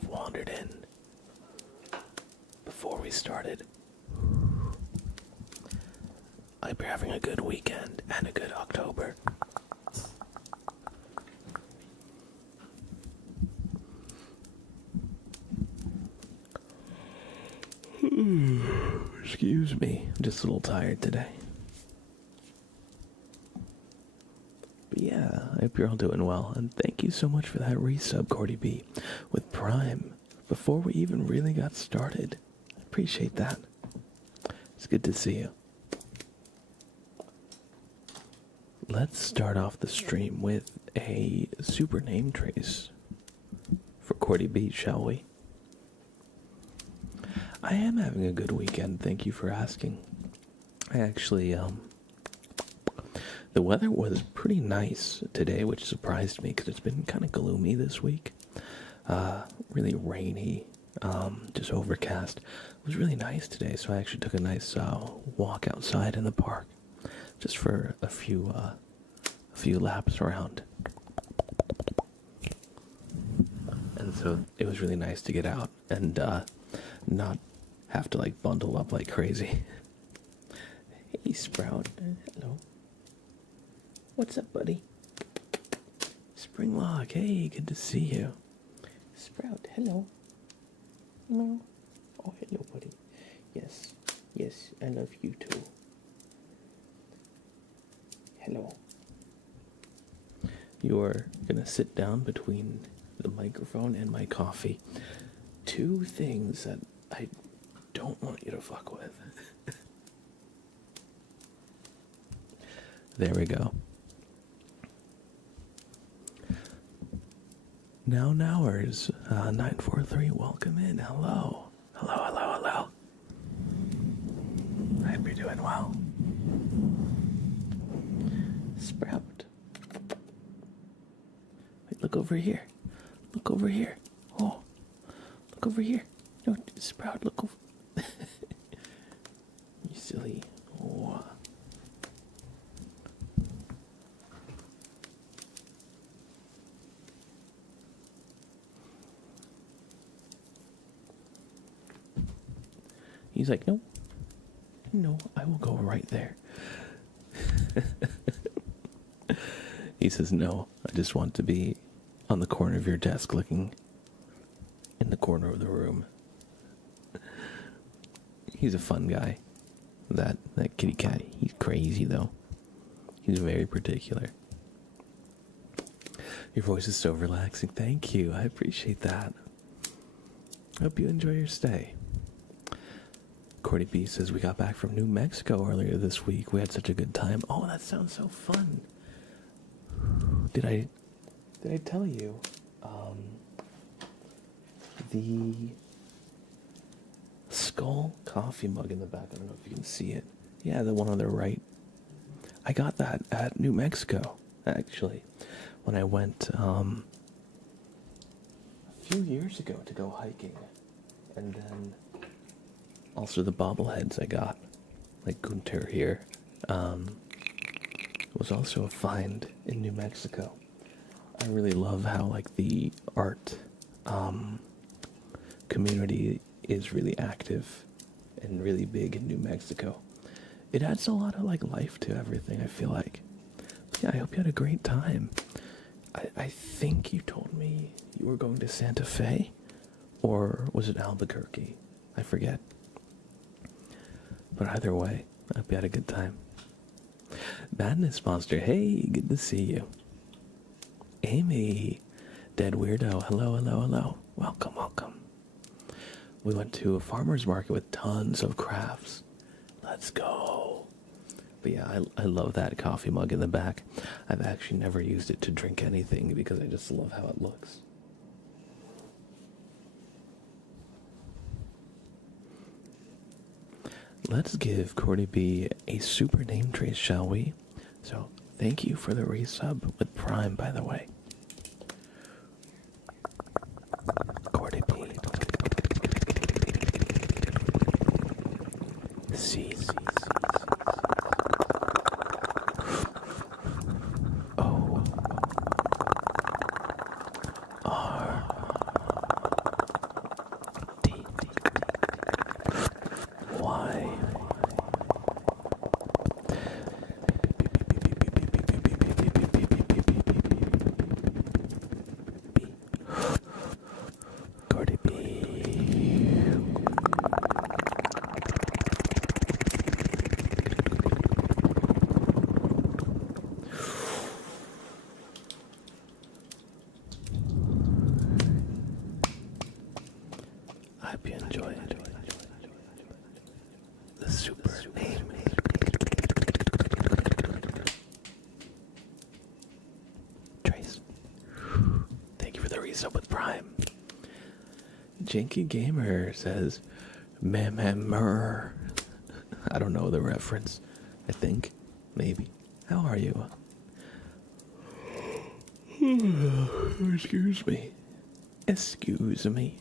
have wandered in before we started. I hope you're having a good weekend and a good October. Excuse me, I'm just a little tired today. But yeah, I hope you're all doing well, and thank you so much for that resub, Cordy B, with Prime, before we even really got started. I appreciate that. It's good to see you. Let's start off the stream with a super name trace for Cordy B, shall we? I am having a good weekend, thank you for asking. I actually, the weather was pretty nice today, which surprised me because it's been kind of gloomy this week. Really rainy, just overcast. It was really nice today, so I actually took a nice walk outside in the park, just for a few laps around. And so it was really nice to get out and not have to like bundle up like crazy. Hey Sprout, hello. What's up, buddy? Springlog, hey, good to see you. Sprout, hello. Hello. Oh, hello, buddy. Yes, yes, I love you too. Hello. You're gonna sit down between the microphone and my coffee. Two things that I don't want you to fuck with. There we go. Nowers, 943, welcome in. Hello. Hello, hello, hello. I hope you're doing well. Sprout. Wait, look over here. Look over here. Oh, look over here. No, Sprout, look over. You silly. Oh. He's like, no, no, I will go right there. He says, no, I just want to be on the corner of your desk looking in the corner of the room. He's a fun guy. That kitty cat, he's crazy though. He's very particular. Your voice is so relaxing. Thank you. I appreciate that. Hope you enjoy your stay. Cordy B says we got back from New Mexico earlier this week. We had such a good time. Oh, that sounds so fun. Did I tell you? The skull coffee mug in the back. I don't know if you can see it. Yeah, the one on the right. I got that at New Mexico, actually, when I went a few years ago to go hiking. And then also the bobbleheads I got, like Gunter here, was also a find in New Mexico. I really love how like the art community is really active and really big in New Mexico. It adds a lot of like life to everything, I feel like. But yeah, I hope you had a great time. I think you told me you were going to Santa Fe, or was it Albuquerque? I forget. But either way, I hope you had a good time. Madness Monster, hey, good to see you. Amy, Dead Weirdo, hello, hello, hello. Welcome, welcome. We went to a farmer's market with tons of crafts. Let's go. But yeah, I love that coffee mug in the back. I've actually never used it to drink anything because I just love how it looks. Let's give Cordy B a super name trace, shall we? So, thank you for the resub with Prime, by the way. Cordy B. C. O. R. hope you enjoyed the super name. Trace, thank you for the resub with Prime. Janky Gamer says, meh. I don't know the reference. I think. Maybe. How are you? Excuse me. Excuse me.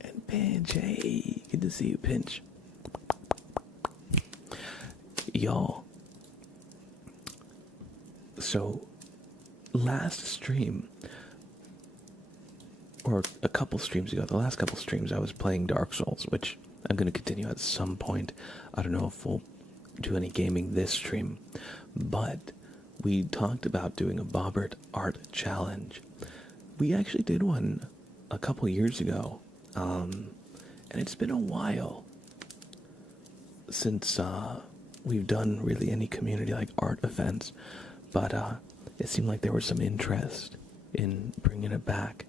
And Pinch, hey, good to see you, Pinch. Y'all. So, last stream, or a couple streams ago, the last couple streams, I was playing Dark Souls, which I'm going to continue at some point. I don't know if we'll do any gaming this stream, but we talked about doing a Bobbert art challenge. We actually did one a couple years ago, and it's been a while since we've done really any community like art events, but it seemed like there was some interest in bringing it back,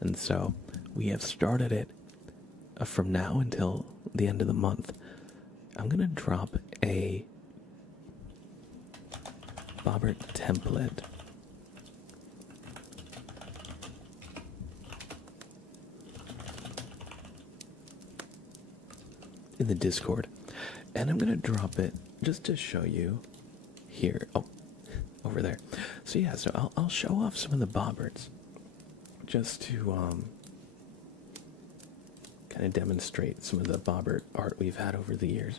and so we have started it from now until the end of the month. I'm gonna drop a Bobbert template in the Discord, and I'm gonna drop it just to show you here. Oh, over there. So yeah, so I'll show off some of the Bobberts just to kind of demonstrate some of the Bobbert art we've had over the years.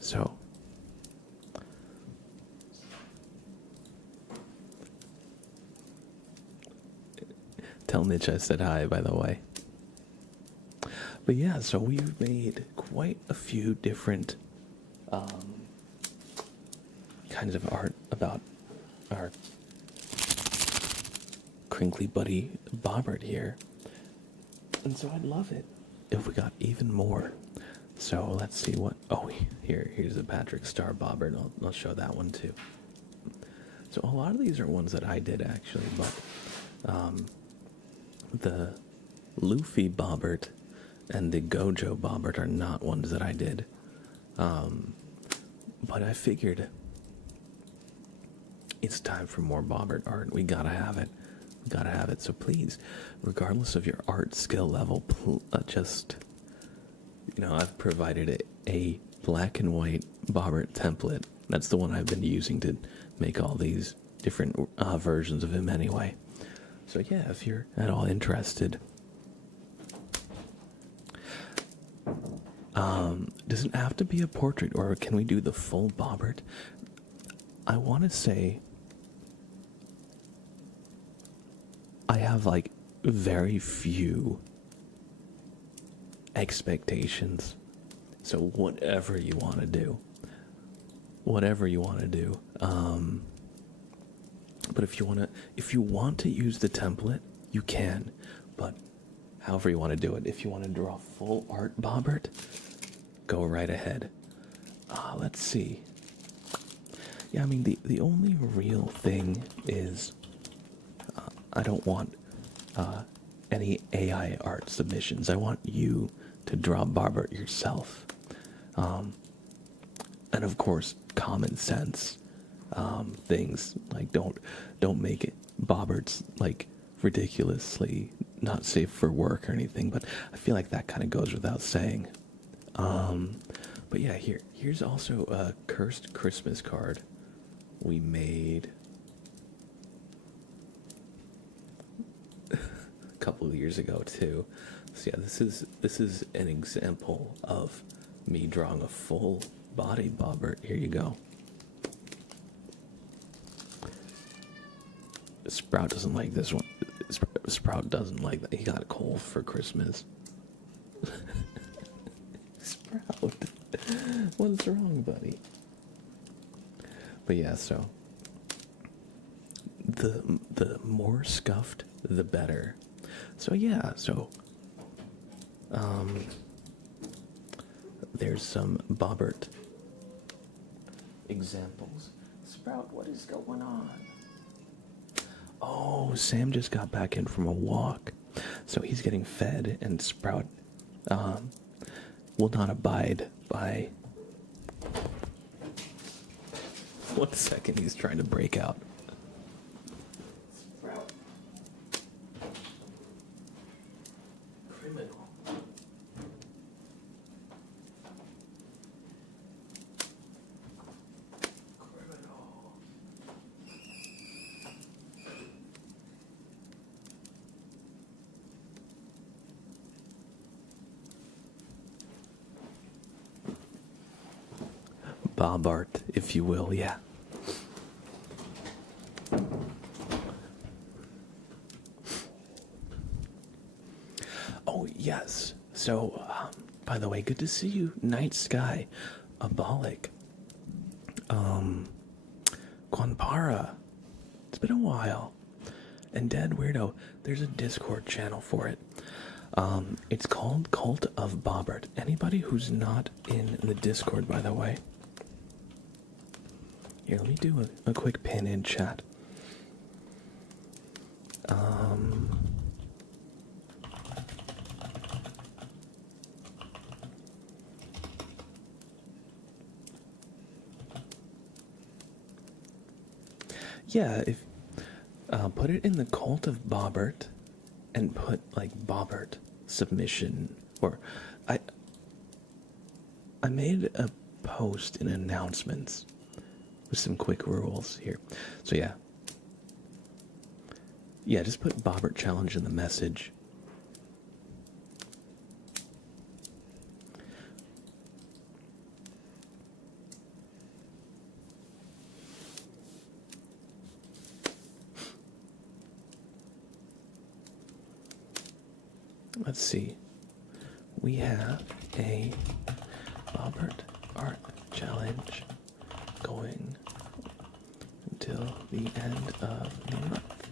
So, tell Mitch I said hi, by the way. But yeah, so we've made quite a few different kinds of art about our crinkly buddy Bobbert here. And so I'd love it if we got even more. So let's see what... Oh, here's a Patrick Star Bobbert. I'll show that one too. So a lot of these are ones that I did actually, but the Luffy Bobbert and the Gojo Bobbert are not ones that I did. But I figured it's time for more Bobbert art. We gotta have it. We gotta have it. So please, regardless of your art skill level, just... You know, I've provided a black and white Bobbert template. That's the one I've been using to make all these different versions of him anyway. So yeah, if you're at all interested. Does it have to be a portrait, or can we do the full Bobbert? I want to say I have like very few expectations, so whatever you want to do, but if you want to use the template, you can, but however you want to do it. If you want to draw full art Bobbert, go right ahead. Let's see. Yeah, I mean, the only real thing is I don't want any AI art submissions. I want you to draw Bobbert yourself. And of course, common sense things, like don't make it Bobberts like ridiculously not safe for work or anything, but I feel like that kind of goes without saying. But yeah, here's also a cursed Christmas card we made a couple of years ago too. So yeah, this is an example of me drawing a full body Bobbert. Here you go. Sprout doesn't like this one. Sprout doesn't like that. He got a cold for Christmas. Sprout, what's wrong, buddy? But yeah, so the more scuffed, the better. So yeah, so there's some Bobbert examples. Sprout, what is going on? Oh, Sam just got back in from a walk, so he's getting fed, and Sprout um, will not abide by. 1 second, he's trying to break out. Sprout. Criminal. Criminal. Bob art, if you will, yeah. Oh, yes. So, by the way, good to see you, Night Sky, Abolic, Quanpara. It's been a while. And Dead Weirdo, there's a Discord channel for it. It's called Cult of Bobbert. Anybody who's not in the Discord, by the way. Here, let me do a quick pin in chat. Yeah, if put it in the Cult of Bobbert and put like Bobbert submission, or I made a post in announcements with some quick rules here. So yeah. Yeah, just put Bobbert challenge in the message. Let's see. We have a Bobbert art challenge going until the end of the month.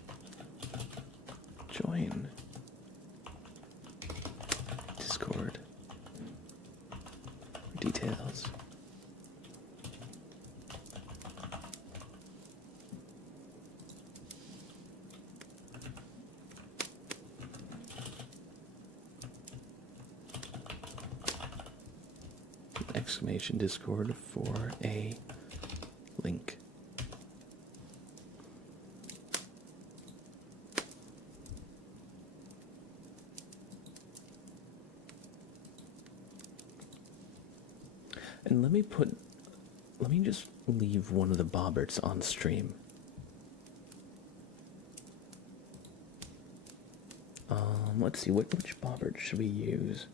Join Discord for details. Exclamation Discord for a link. And let me just leave one of the Bobberts on stream. Let's see, which Bobbert should we use?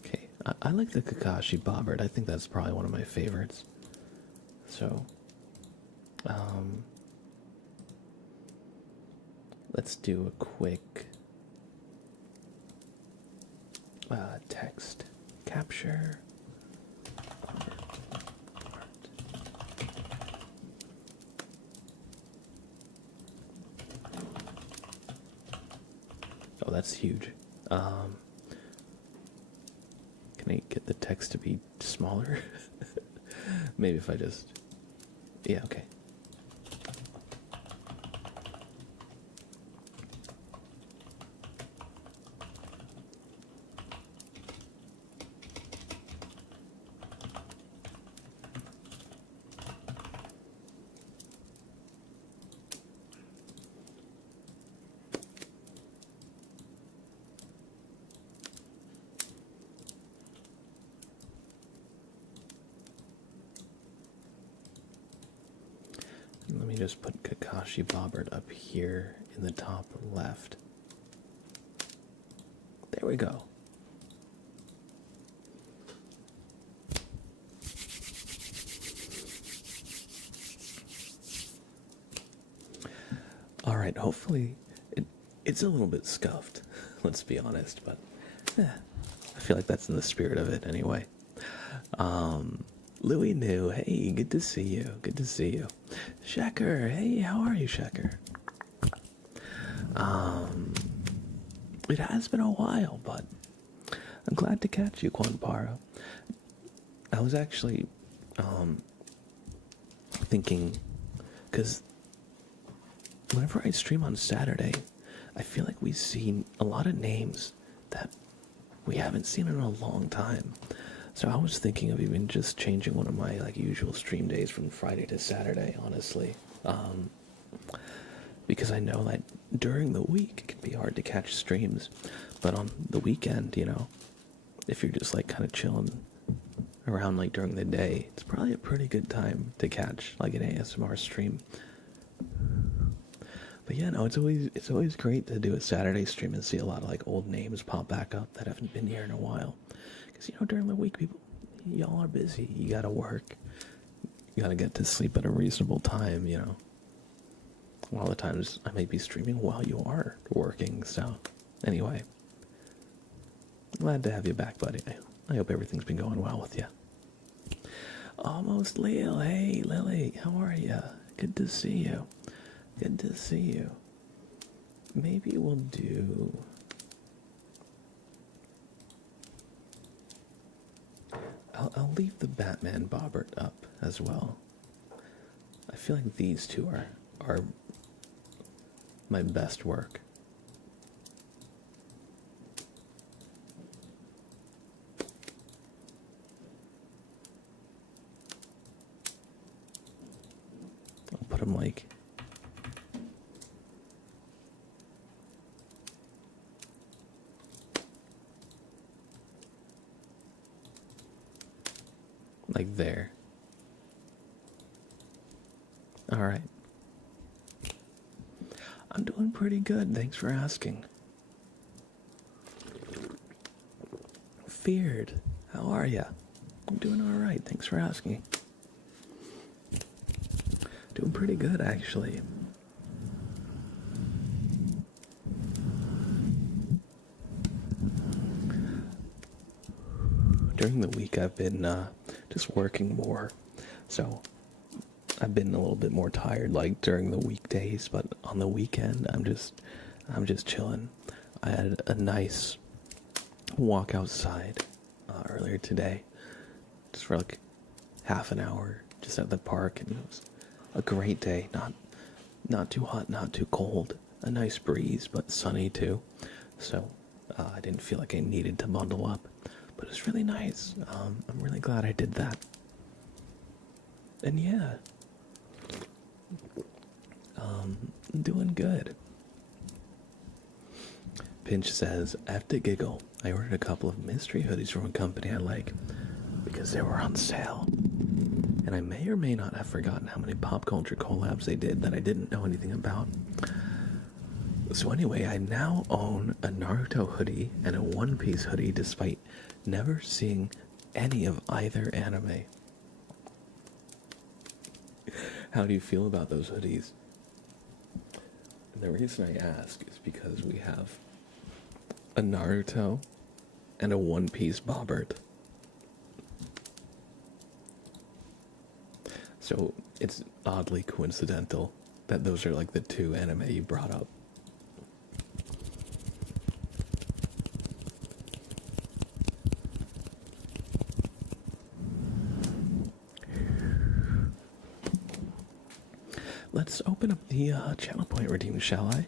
Okay, I like the Kakashi Bobbert. I think that's probably one of my favorites. So, let's do a quick text capture. Oh, that's huge. Can I get the text to be smaller? Maybe if I just... Yeah, okay. Let me just put Kakashi Bobbert up here in the top left. There we go. All right, hopefully it's a little bit scuffed, let's be honest, but I feel like that's in the spirit of it anyway. Louis New, hey, good to see you. Good to see you. Shaker, hey, how are you, Shaker? It has been a while, but I'm glad to catch you, Quanpara. I was actually thinking, because whenever I stream on Saturday, I feel like we see a lot of names that we haven't seen in a long time. So I was thinking of even just changing one of my like usual stream days from Friday to Saturday, honestly. Because I know that during the week it can be hard to catch streams, but on the weekend, if you're just like kind of chilling around like during the day, it's probably a pretty good time to catch like an ASMR stream. But yeah, no, it's always great to do a Saturday stream and see a lot of like old names pop back up that haven't been here in a while. Because during the week, y'all are busy. You gotta work. You gotta get to sleep at a reasonable time. A lot of the times I may be streaming while you are working. So anyway, glad to have you back, buddy. I hope everything's been going well with you. Almost Lil. Hey, Lily, how are you? Good to see you. Good to see you. Maybe we'll do... I'll leave the Batman Bobbert up as well. I feel like these two are my best work. I'll put them like there. All right. I'm doing pretty good. Thanks for asking. Feared, how are ya? I'm doing all right. Thanks for asking. Doing pretty good, actually. During the week, I've been just working more, so I've been a little bit more tired, like during the weekdays. But on the weekend, I'm just chilling. I had a nice walk outside earlier today, just for like half an hour, just at the park, and it was a great day. Not too hot, not too cold. A nice breeze, but sunny too. So I didn't feel like I needed to bundle up. But it's really nice. I'm really glad I did that. And yeah, I'm doing good. Pinch says, I have to giggle. I ordered a couple of mystery hoodies from a company I like because they were on sale. And I may or may not have forgotten how many pop culture collabs they did that I didn't know anything about. So anyway, I now own a Naruto hoodie and a One Piece hoodie despite never seeing any of either anime. How do you feel about those hoodies? And the reason I ask is because we have a Naruto and a One Piece Bobbert. So it's oddly coincidental that those are like the two anime you brought up. Let's open up the channel point redeem, shall I?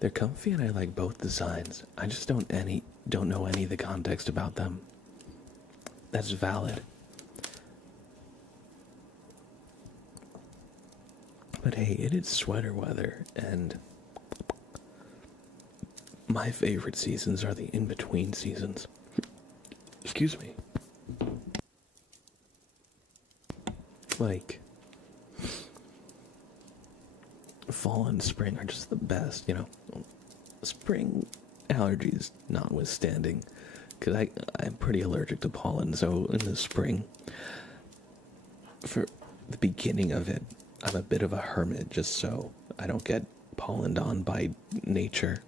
They're comfy and I like both designs. I just don't know any of the context about them. That's valid. But hey, it is sweater weather, and my favorite seasons are the in-between seasons. Excuse me. Like, fall and spring are just the best, Spring allergies notwithstanding, because I'm pretty allergic to pollen, so in the spring, for the beginning of it, I'm a bit of a hermit just so I don't get pollened on by nature.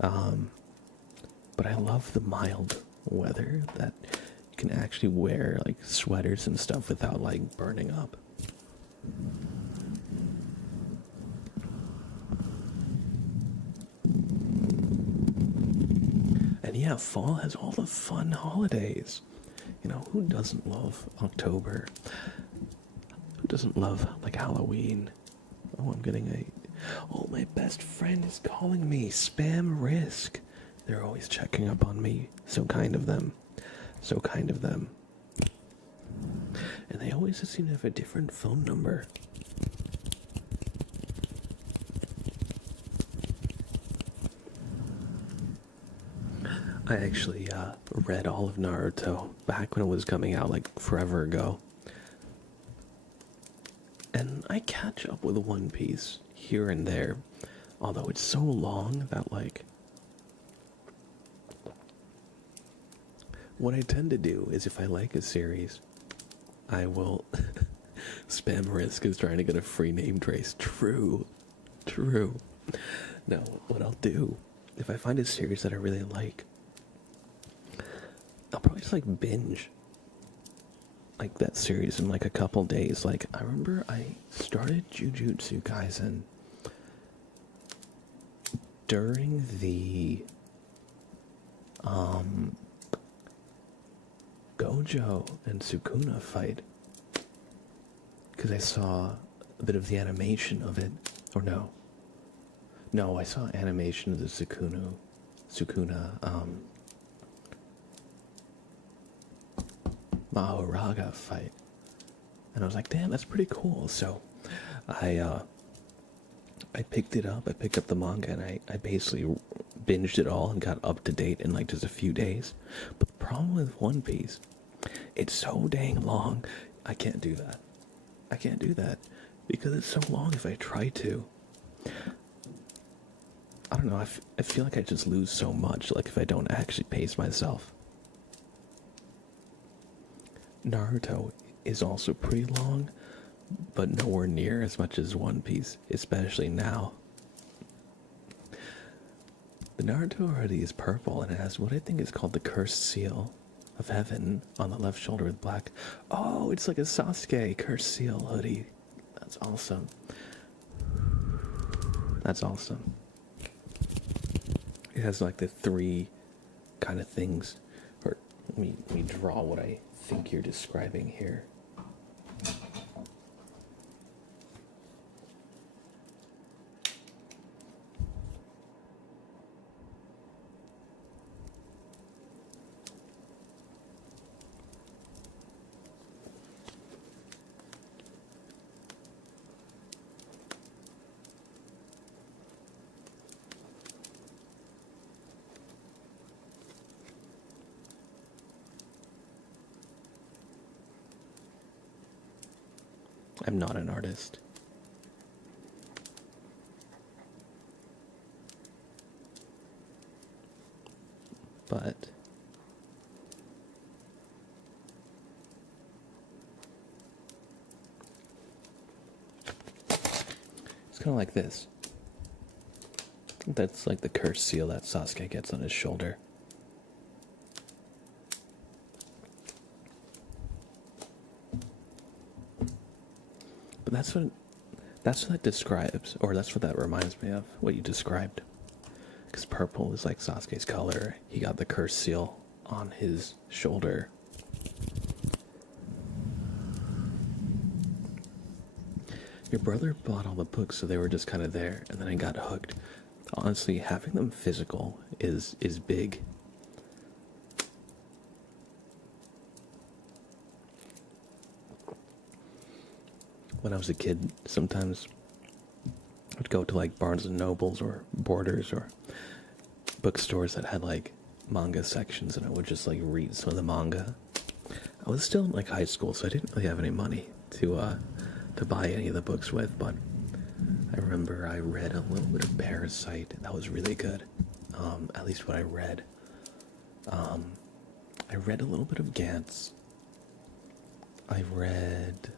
But I love the mild weather that you can actually wear like sweaters and stuff without like burning up. And yeah, fall has all the fun holidays. You know, who doesn't love October? Who doesn't love, like, Halloween? Oh, I'm getting a... Oh, my best friend is calling me. Spam Risk. They're always checking up on me. So kind of them. So kind of them. And they always seem to have a different phone number. I actually read all of Naruto back when it was coming out, like forever ago. And I catch up with One Piece here and there, although it's so long that, like, what I tend to do is if I like a series, I will spam Risk is trying to get a free name trace. True. True. No, what I'll do, if I find a series that I really like, I'll probably just, like, binge like that series in like a couple days. Like, I remember I started Jujutsu Kaisen during the Gojo and Sukuna fight, because I saw a bit of the animation of it. Or no, I saw animation of the Sukuna Mahoraga fight, and I was like, damn, that's pretty cool. So I picked it up. I picked up the manga, and I basically binged it all and got up to date in like just a few days. But the problem with One Piece, it's so dang long. I can't do that. I can't do that because it's so long. If I try to, I don't know. I feel like I just lose so much. Like, if I don't actually pace myself. Naruto is also pretty long, but nowhere near as much as One Piece, especially now. The Naruto already is purple, and it has what I think is called the cursed seal of heaven on the left shoulder with black. Oh, it's like a Sasuke cursed seal hoodie. That's awesome. That's awesome. It has like the three kind of things. Or let me draw what I think you're describing here. I'm not an artist. But it's kind of like this. That's like the cursed seal that Sasuke gets on his shoulder. But that's what that describes, or that's what that reminds me of, what you described. Because purple is like Sasuke's color. He got the cursed seal on his shoulder. Your brother bought all the books, so they were just kind of there, and then I got hooked. Honestly, having them physical is big. When I was a kid, sometimes I'd go to like Barnes and Nobles or Borders or bookstores that had like manga sections, and I would just like read some of the manga. I was still in like high school, so I didn't really have any money to buy any of the books with, but I remember I read a little bit of Parasite. That was really good. At least what I read. I read a little bit of Gantz. I read,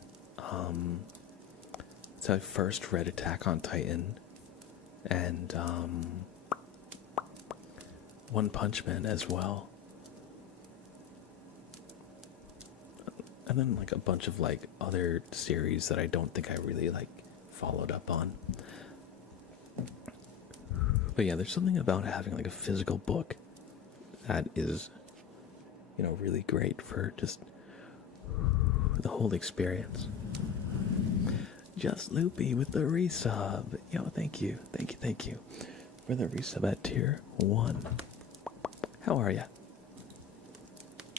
so I first read Attack on Titan and One Punch Man as well. And then like a bunch of like other series that I don't think I really like followed up on. But yeah, there's something about having like a physical book that is really great for just the whole experience. Just Loopy with the resub. Yo, thank you for the resub at tier 1. How are ya?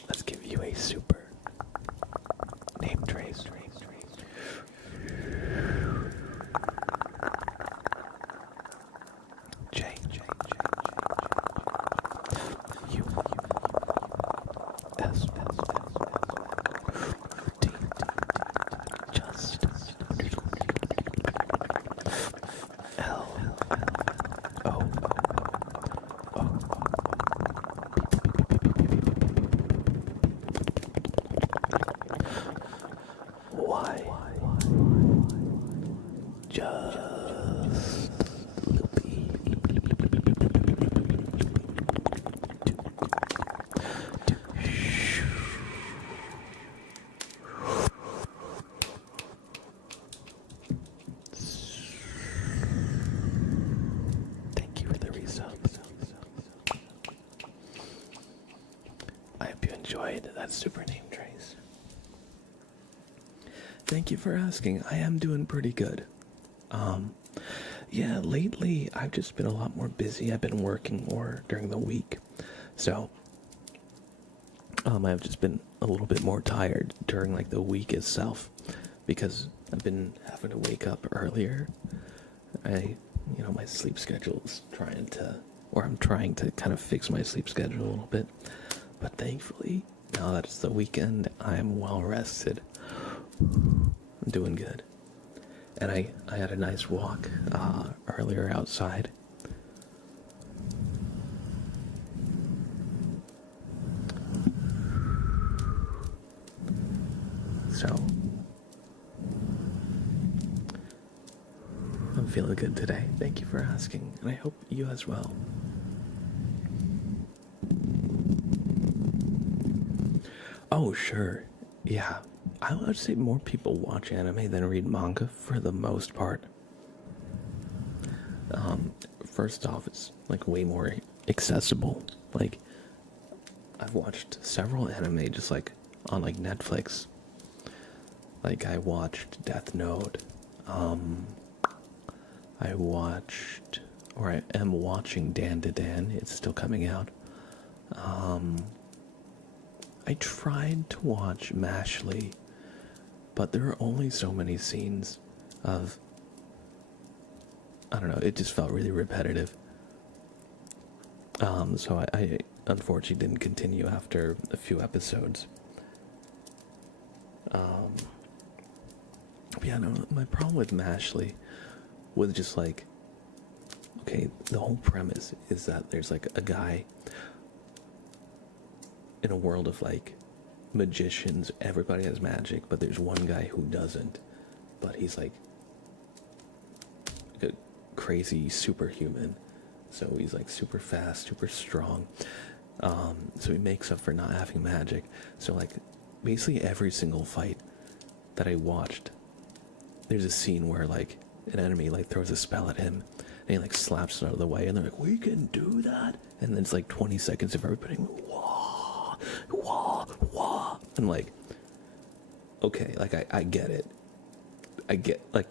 Let's give you a super name trace. J. U. S. T. Just. L. O. Y. Just Loopy. Thank you for the resubs. I hope you enjoyed that super name trace. Thank you for asking. I am doing pretty good. Yeah, lately I've just been a lot more busy. I've been working more during the week. So, I've just been a little bit more tired during like the week itself because I've been having to wake up earlier. My sleep schedule is I'm trying to kind of fix my sleep schedule a little bit. But thankfully, now that it's the weekend, I'm well rested. I'm doing good. And I had a nice walk earlier outside. So, I'm feeling good today. Thank you for asking, and I hope you as well. Oh, sure. Yeah. I would say more people watch anime than read manga for the most part. First off, it's like way more accessible. Like, I've watched several anime just like on like Netflix. Like I watched Death Note. I am watching Dan to Dan. It's still coming out. I tried to watch Mashley, but there are only so many scenes of, I don't know, it just felt really repetitive. So I unfortunately didn't continue after a few episodes. Yeah, no, my problem with Mashley was just like, okay, the whole premise is that there's like a guy in a world of like magicians, everybody has magic, but there's one guy who doesn't, but he's like a crazy superhuman, so he's like super fast, super strong, so he makes up for not having magic. So like basically every single fight that I watched, there's a scene where like an enemy like throws a spell at him and he like slaps it out of the way and they're like, we can do that, and then it's like 20 seconds of everybody wah wah wah, and like, okay, like I get it, I get like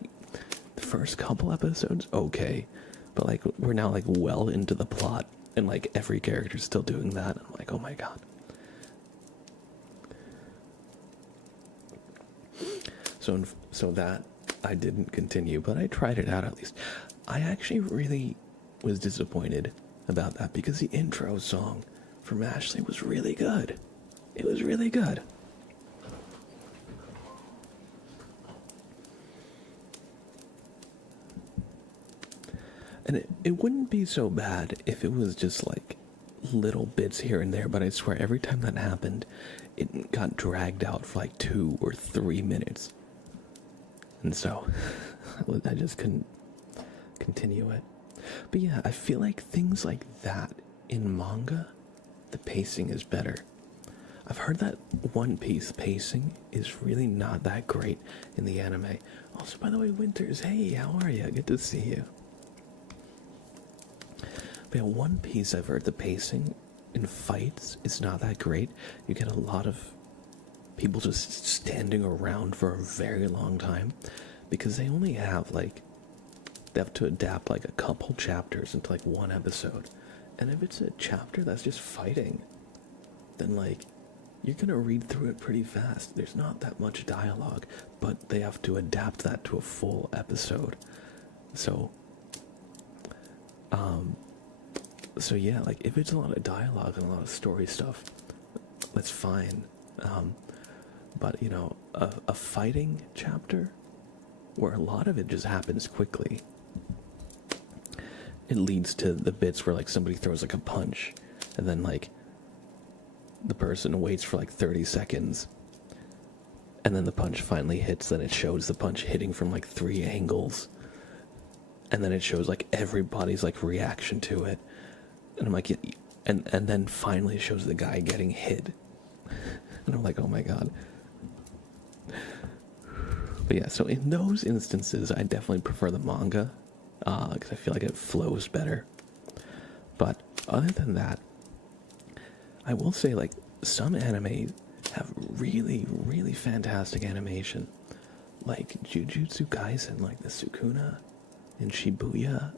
the first couple episodes, okay, but like we're now like well into the plot and like every character's still doing that. I'm like, oh my god. So that I didn't continue, but I tried it out at least. I actually really was disappointed about that because the intro song from Ashley was really good. It was really good. And it wouldn't be so bad if it was just like little bits here and there, but I swear every time that happened, it got dragged out for like 2 or 3 minutes. And so I just couldn't continue it. But yeah, I feel like things like that in manga, the pacing is better. I've heard that One Piece pacing is really not that great in the anime. Also, by the way, Winters, hey, how are you? Good to see you. But yeah, One Piece, I've heard the pacing in fights, it's not that great. You get a lot of people just standing around for a very long time because they only have like they have to adapt like a couple chapters into like one episode. And if it's a chapter that's just fighting, then like you're gonna read through it pretty fast. There's not that much dialogue, but they have to adapt that to a full episode. So so yeah, like if it's a lot of dialogue and a lot of story stuff, that's fine. But you know, a fighting chapter where a lot of it just happens quickly, it leads to the bits where like somebody throws like a punch and then like the person waits for like 30 seconds and then the punch finally hits. Then it shows the punch hitting from like 3 angles, and then it shows like everybody's like reaction to it, and I'm like, and then finally it shows the guy getting hit. And I'm like, oh my god. But yeah, so in those instances, I definitely prefer the manga, because I feel like it flows better. But other than that, I will say, like, some anime have really, really fantastic animation. Like Jujutsu Kaisen, like the Sukuna in Shibuya.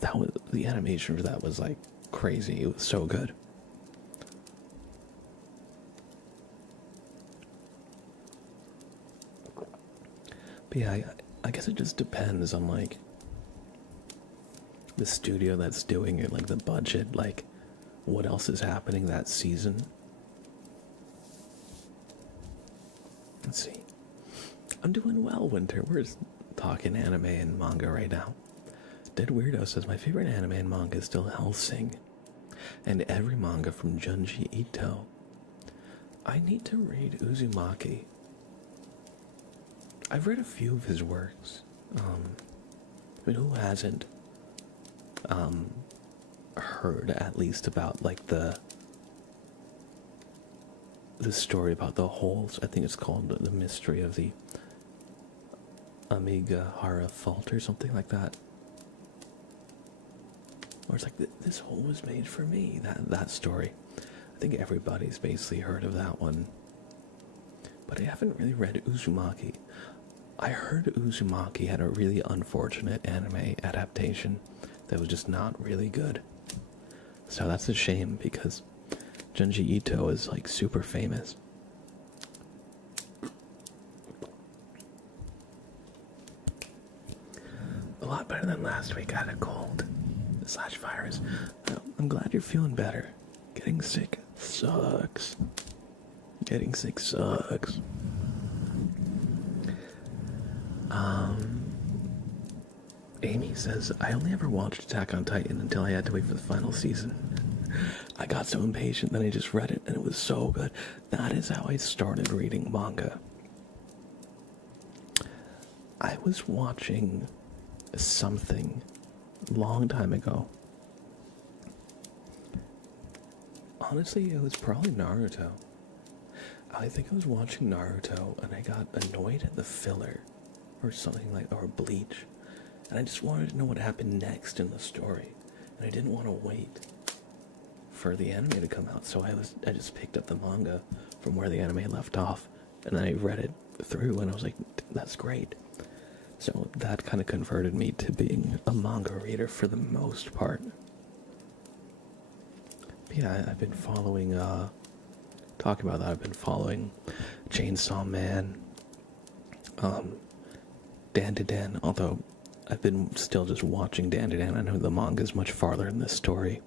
That was, the animation for that was like crazy. It was so good. But yeah, I guess it just depends on like the studio that's doing it, like the budget, like what else is happening that season. Let's see. I'm doing well, Winter. We're just talking anime and manga right now. Dead Weirdo says my favorite anime and manga is still Hellsing, and every manga from Junji Ito. I need to read Uzumaki. I've read a few of his works. I mean, who hasn't heard at least about like the story about the holes? I think it's called The Mystery of the Amigahara Fault or something like that. Or it's like, this hole was made for me. That story. I think everybody's basically heard of that one. But I haven't really read Uzumaki. I heard Uzumaki had a really unfortunate anime adaptation that was just not really good. So that's a shame because Junji Ito is like super famous. A lot better than last week. I had a cold / virus. I'm glad you're feeling better. Getting sick sucks. Getting sick sucks. Amy says, I only ever watched Attack on Titan until I had to wait for the final season. I got so impatient, then I just read it, and it was so good. That is how I started reading manga. I was watching something a long time ago. Honestly, it was probably Naruto. I think I was watching Naruto, and I got annoyed at the filler, or something like, or Bleach. And I just wanted to know what happened next in the story. And I didn't want to wait for the anime to come out. So I just picked up the manga from where the anime left off. And then I read it through and I was like, that's great. So that kind of converted me to being a manga reader for the most part. But yeah, I've been following, talking about that, I've been following Chainsaw Man, Dan to Dan, although I've been still just watching Dan to Dan. I know the manga is much farther in this story,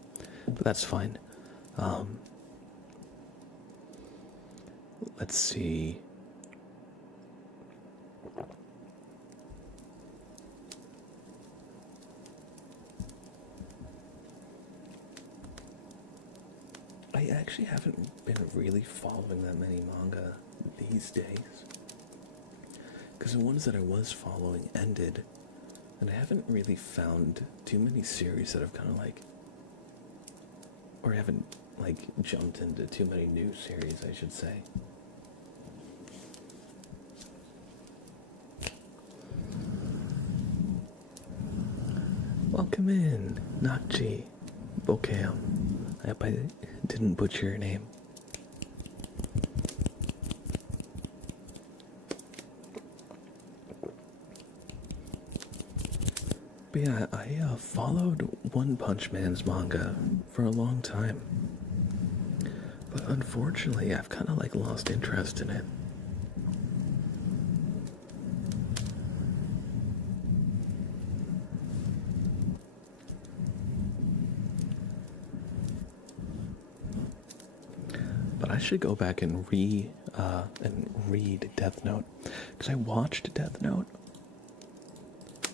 but that's fine. Let's see. I actually haven't been really following that many manga these days, because the ones that I was following ended. And I haven't really found too many series that have kind of like, or haven't like jumped into too many new series, I should say. Welcome in, Nakji. Okay, I hope I didn't butcher your name. But yeah, I followed One Punch Man's manga for a long time. But unfortunately, I've kind of like lost interest in it. But I should go back and read Death Note, because I watched Death Note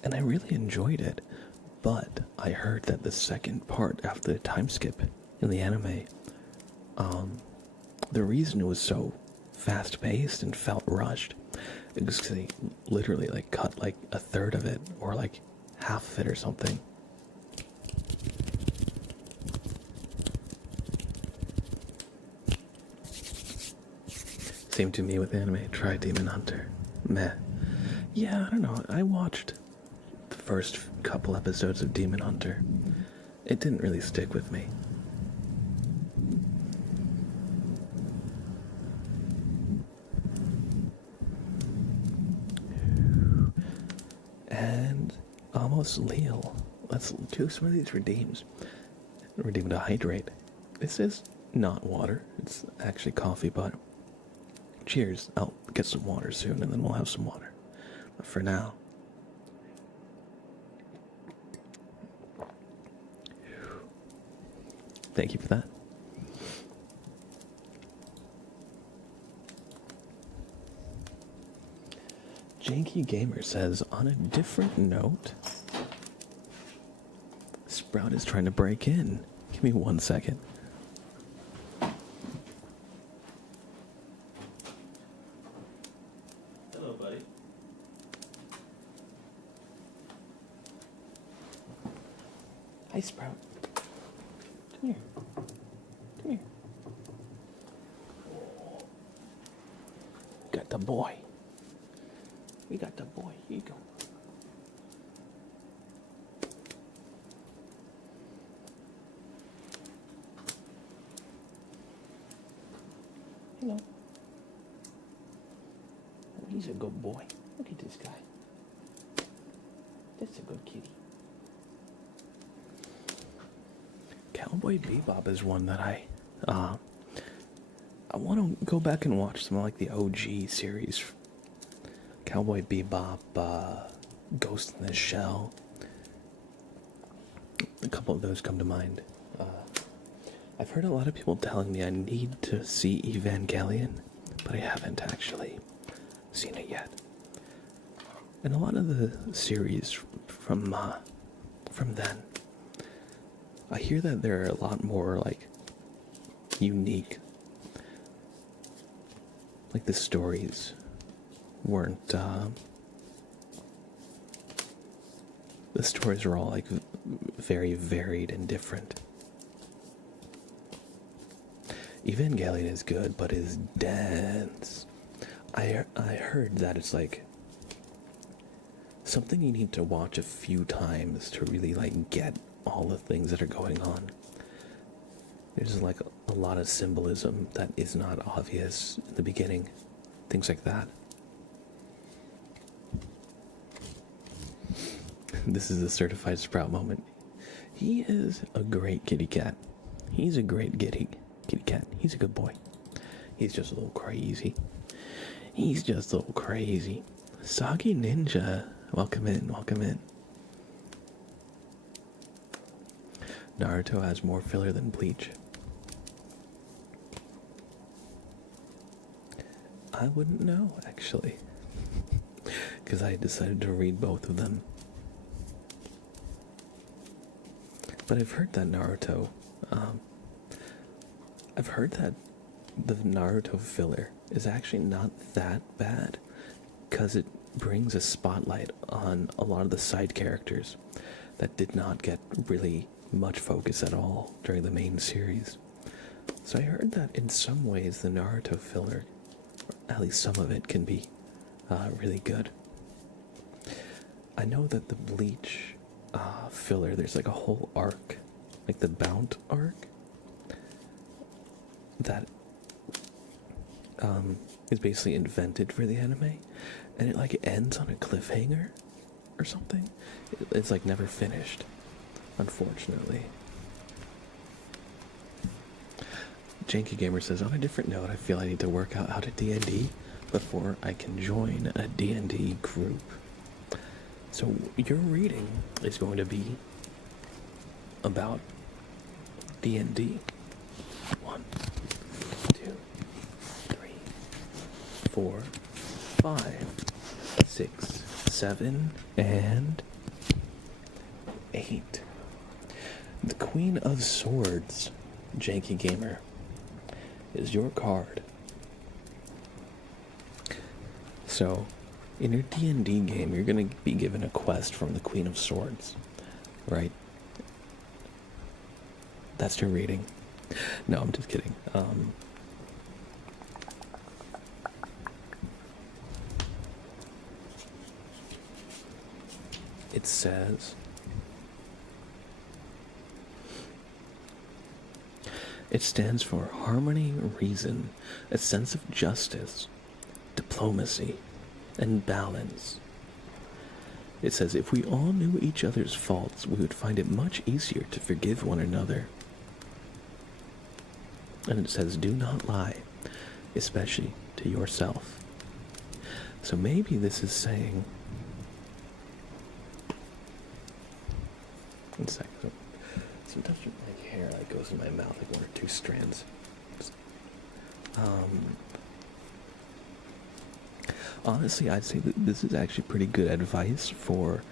and I really enjoyed it. But I heard that the second part after the time skip in the anime, the reason it was so fast paced and felt rushed is because they literally like cut like a third of it or like half of it or something. Same to me with anime. Try Demon Hunter. Meh. Yeah, I don't know. I watched the first couple episodes of Demon Hunter. It didn't really stick with me. And almost Leal. Let's do some of these redeems. Redeem to hydrate. This is not water. It's actually coffee, but cheers. I'll get some water soon and then we'll have some water. But for now, thank you for that. Janky Gamer says, on a different note, Sprout is trying to break in. Give me 1 second. Hello, buddy. Hi, Sprout. Come here. Come here. Got the boy. We got the boy. Here you go. Hello. Oh, he's a good boy. Look at this guy. That's a good kitty. Cowboy Bebop is one that I want to go back and watch some like the OG series. Cowboy Bebop, Ghost in the Shell. A couple of those come to mind. I've heard a lot of people telling me I need to see Evangelion, but I haven't actually seen it yet. And a lot of the series from then, I hear that they're a lot more like unique. Like the stories weren't the stories are all like very varied and different. Evangelion is good, but is dense. I heard that it's like something you need to watch a few times to really like get all the things that are going on. There's like a lot of symbolism that is not obvious in the beginning. Things like that. This is a certified Sprout moment. He is a great kitty cat. He's a great kitty cat. He's a good boy. He's just a little crazy. He's just a little crazy. Soggy Ninja. Welcome in, welcome in. Naruto has more filler than Bleach. I wouldn't know, actually. Because I decided to read both of them. But I've heard that Naruto, I've heard that the Naruto filler is actually not that bad, because it brings a spotlight on a lot of the side characters that did not get really much focus at all during the main series. So I heard that in some ways the Naruto filler, or at least some of it, can be really good. I know that the Bleach filler, there's like a whole arc like the Bount arc, that is basically invented for the anime, and it like ends on a cliffhanger or something. It's like never finished, unfortunately. Janky Gamer says, on a different note, I feel I need to work out how to D&D before I can join a D&D group. So your reading is going to be about D&D. 1, 2, 3, 4, 5, 6, 7, and 8. The Queen of Swords, Janky Gamer, is your card. So, in your D&D game, you're going to be given a quest from the Queen of Swords, right? That's your reading. No, I'm just kidding. It says, it stands for harmony, reason, a sense of justice, diplomacy, and balance. It says, if we all knew each other's faults, we would find it much easier to forgive one another. And it says, do not lie, especially to yourself. So maybe this is saying, one second. Sometimes my hair like goes in my mouth, like 1 or 2 strands. Honestly, I'd say that this is actually pretty good advice for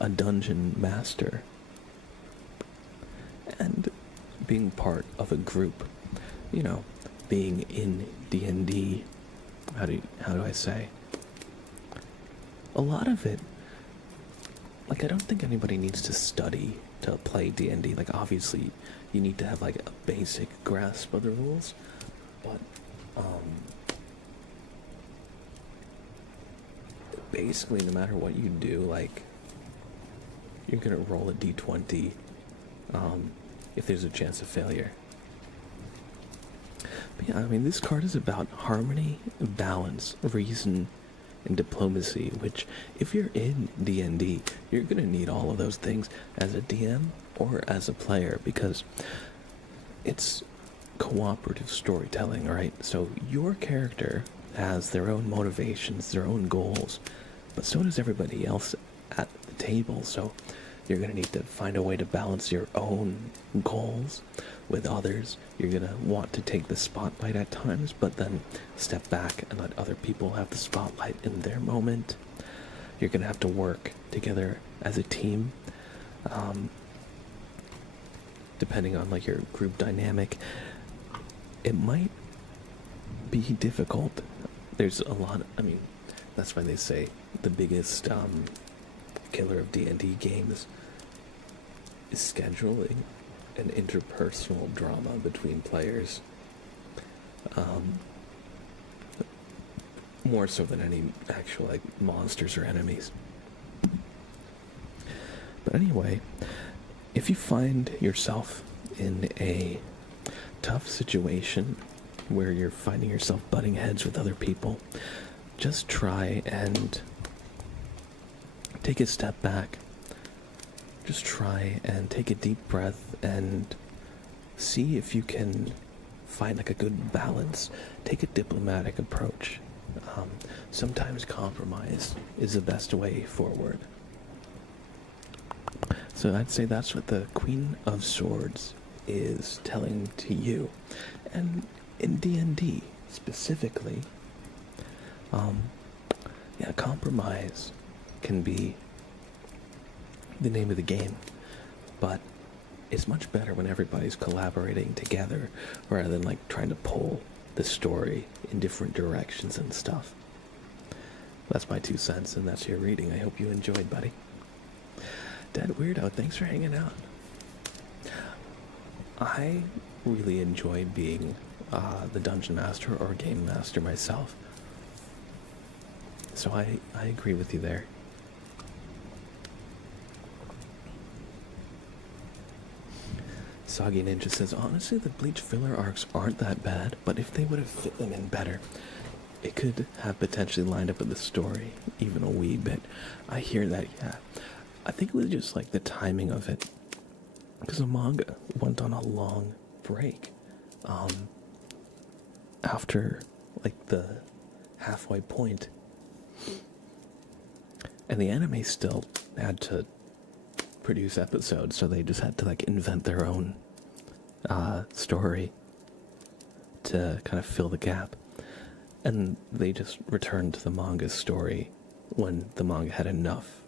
a dungeon master and being part of a group. You know, being in D&D. How do I say? A lot of it, like, I don't think anybody needs to study to play D&D. Like, obviously, you need to have like a basic grasp of the rules, but basically, no matter what you do, like, you're gonna roll a d20 if there's a chance of failure. But yeah, I mean, this card is about harmony, balance, reason, and diplomacy, which, if you're in D&D, you're gonna need all of those things as a DM or as a player, because it's cooperative storytelling, right? So your character has their own motivations, their own goals, but so does everybody else at the table. So you're going to need to find a way to balance your own goals with others. You're going to want to take the spotlight at times, but then step back and let other people have the spotlight in their moment. You're going to have to work together as a team, depending on like your group dynamic. It might be difficult. There's a lot, I mean, that's why they say the biggest killer of D&D games is scheduling and interpersonal drama between players. More so than any actual like monsters or enemies. But anyway, if you find yourself in a tough situation where you're finding yourself butting heads with other people, just try and take a step back. Just try and take a deep breath and see if you can find like a good balance. Take a diplomatic approach. Sometimes compromise is the best way forward. So I'd say that's what the Queen of Swords is telling to you. And in D&D specifically, compromise can be the name of the game, but it's much better when everybody's collaborating together rather than like trying to pull the story in different directions and stuff. That's my 2 cents, and that's your reading. I hope you enjoyed, buddy. Dead Weirdo, thanks for hanging out. I really enjoyed being the dungeon master or game master myself. So I agree with you there. Soggy Ninja says, honestly, the Bleach filler arcs aren't that bad, but if they would have fit them in better, it could have potentially lined up with the story even a wee bit. I hear that, yeah. I think it was just like the timing of it, because the manga went on a long break after like the halfway point, and the anime still had to produce episodes, so they just had to like invent their own story to kind of fill the gap. And they just returned to the manga story when the manga had enough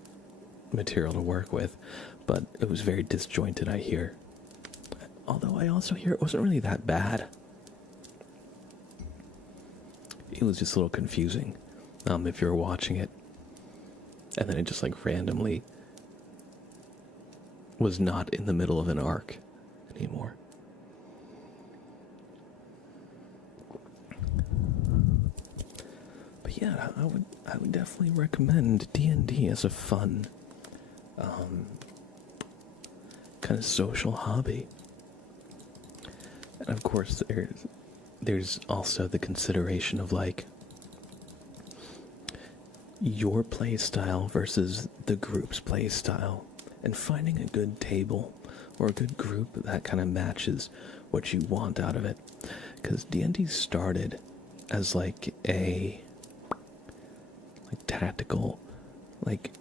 material to work with, but it was very disjointed, I hear. Although I also hear it wasn't really that bad. It was just a little confusing if you were watching it, and then it just like randomly was not in the middle of an arc anymore. But yeah, I would definitely recommend D&D as a fun kind of social hobby. And of course there's also the consideration of like your play style versus the group's play style, and finding a good table or a good group that kind of matches what you want out of it. Because D&D started as like a tactical like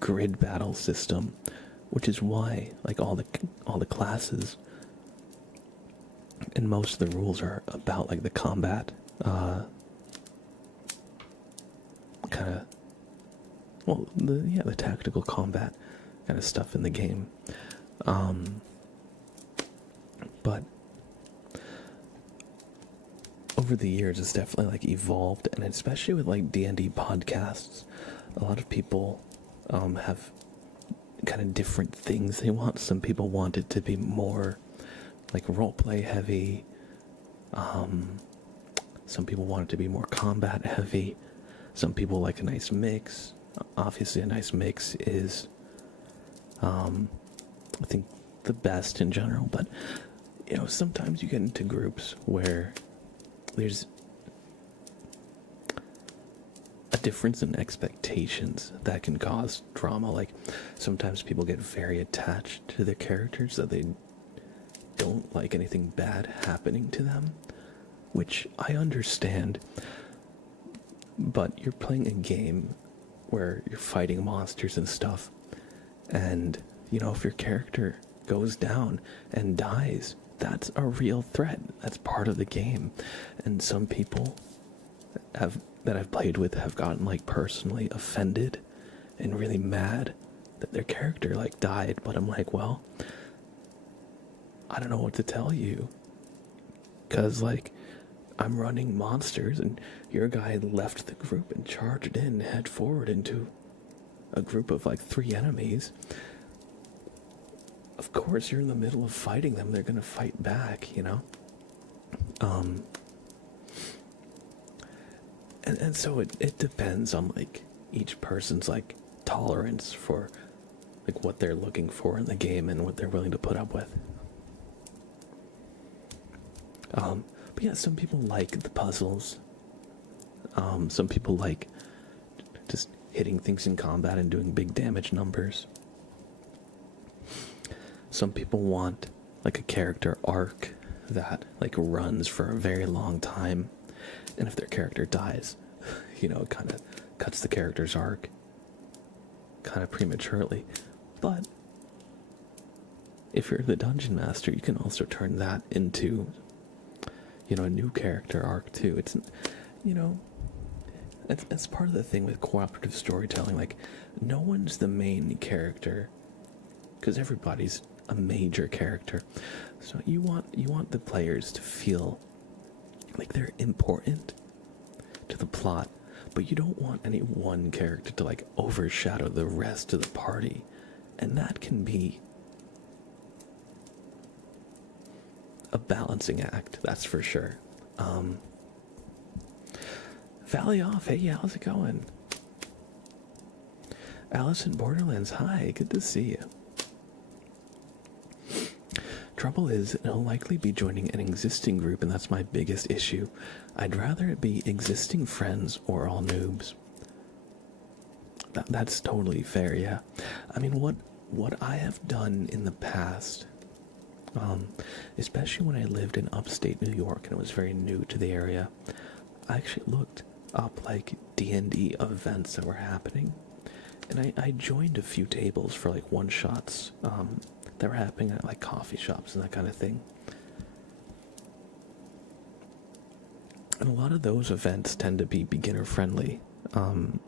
grid battle system, which is why like all the classes and most of the rules are about like the combat kind of, well, the tactical combat kind of stuff in the game. But over the years it's definitely like evolved, and especially with like D&D podcasts, a lot of people have kind of different things they want. Some people want it to be more like roleplay heavy. Some people want it to be more combat heavy. Some people like a nice mix. Obviously a nice mix is I think the best in general, but you know, sometimes you get into groups where there's a difference in expectations that can cause drama. Like sometimes people get very attached to their characters that they don't like anything bad happening to them, which I understand. But you're playing a game where you're fighting monsters and stuff, and you know, if your character goes down and dies, that's a real threat. That's part of the game. And some people that I've played with have gotten like personally offended and really mad that their character like died. But I'm like, well, I don't know what to tell you, because like I'm running monsters and your guy left the group and charged in head forward into a group of like 3 enemies. Of course you're in the middle of fighting them, they're gonna fight back, you know? And so it depends on like each person's like tolerance for like what they're looking for in the game and what they're willing to put up with. But yeah, some people like the puzzles. Some people like just hitting things in combat and doing big damage numbers. Some people want like a character arc that like runs for a very long time, and if their character dies, you know, it kind of cuts the character's arc kind of prematurely. But if you're the dungeon master, you can also turn that into, you know, a new character arc too. It's, you know, that's part of the thing with cooperative storytelling. Like, no one's the main character, because everybody's a major character. So you want the players to feel like they're important to the plot, but you don't want any one character to like overshadow the rest of the party, and that can be a balancing act, that's for sure. Valley Off, hey, how's it going? Alice in Borderlands, hi, good to see you. trouble is, it'll likely be joining an existing group, and that's my biggest issue. I'd rather it be existing friends or all noobs. That's totally fair, yeah. I mean, what I have done in the past, especially when I lived in upstate New York and it was very new to the area, I actually looked up like D&D events that were happening, and I joined a few tables for like one-shots that were happening at like coffee shops and that kind of thing. And a lot of those events tend to be beginner friendly, and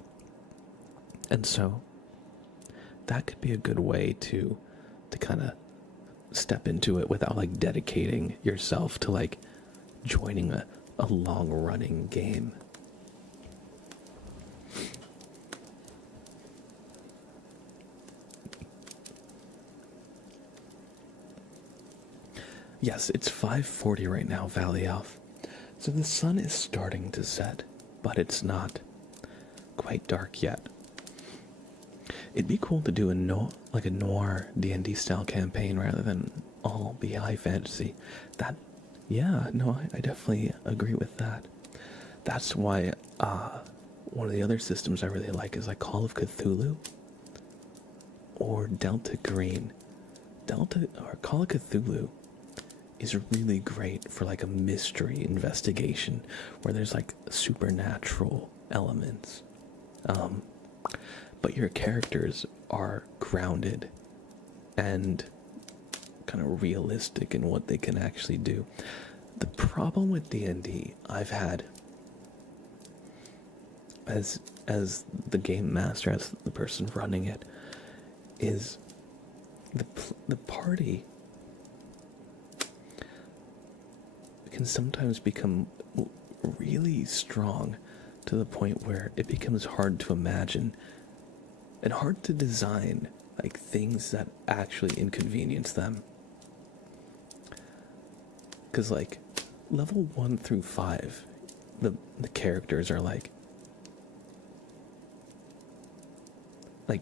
so that could be a good way to kind of step into it without like dedicating yourself to like joining a long running game. Yes, it's 5:40 right now, Valley Elf. So the sun is starting to set, but it's not quite dark yet. It'd be cool to do a noir D&D style campaign rather than all be high fantasy. Yeah, no, I definitely agree with that. That's why one of the other systems I really like is like Call of Cthulhu or Delta Green. Call of Cthulhu is really great for like a mystery investigation where there's like supernatural elements. But your characters are grounded and kind of realistic in what they can actually do. The problem with D&D I've had as the game master, as the person running it, is the party can sometimes become really strong to the point where it becomes hard to imagine and hard to design like things that actually inconvenience them. Because like level 1 through 5, the characters are like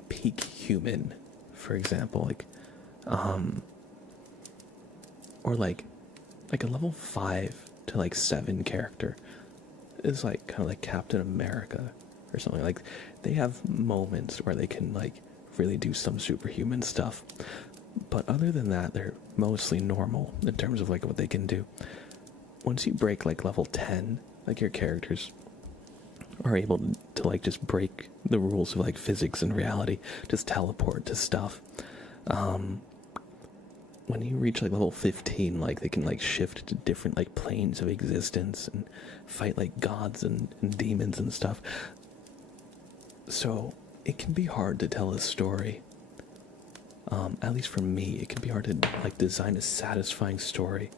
peak human, for example, or like a level 5 to like 7 character is like kind of like Captain America or something. Like they have moments where they can like really do some superhuman stuff, but other than that they're mostly normal in terms of like what they can do. Once you break like level 10, like your characters are able to like just break the rules of like physics and reality, just teleport to stuff. When you reach like level 15, like they can like shift to different like planes of existence and fight like gods and demons and stuff. So it can be hard to tell a story. At least for me, it can be hard to like design a satisfying story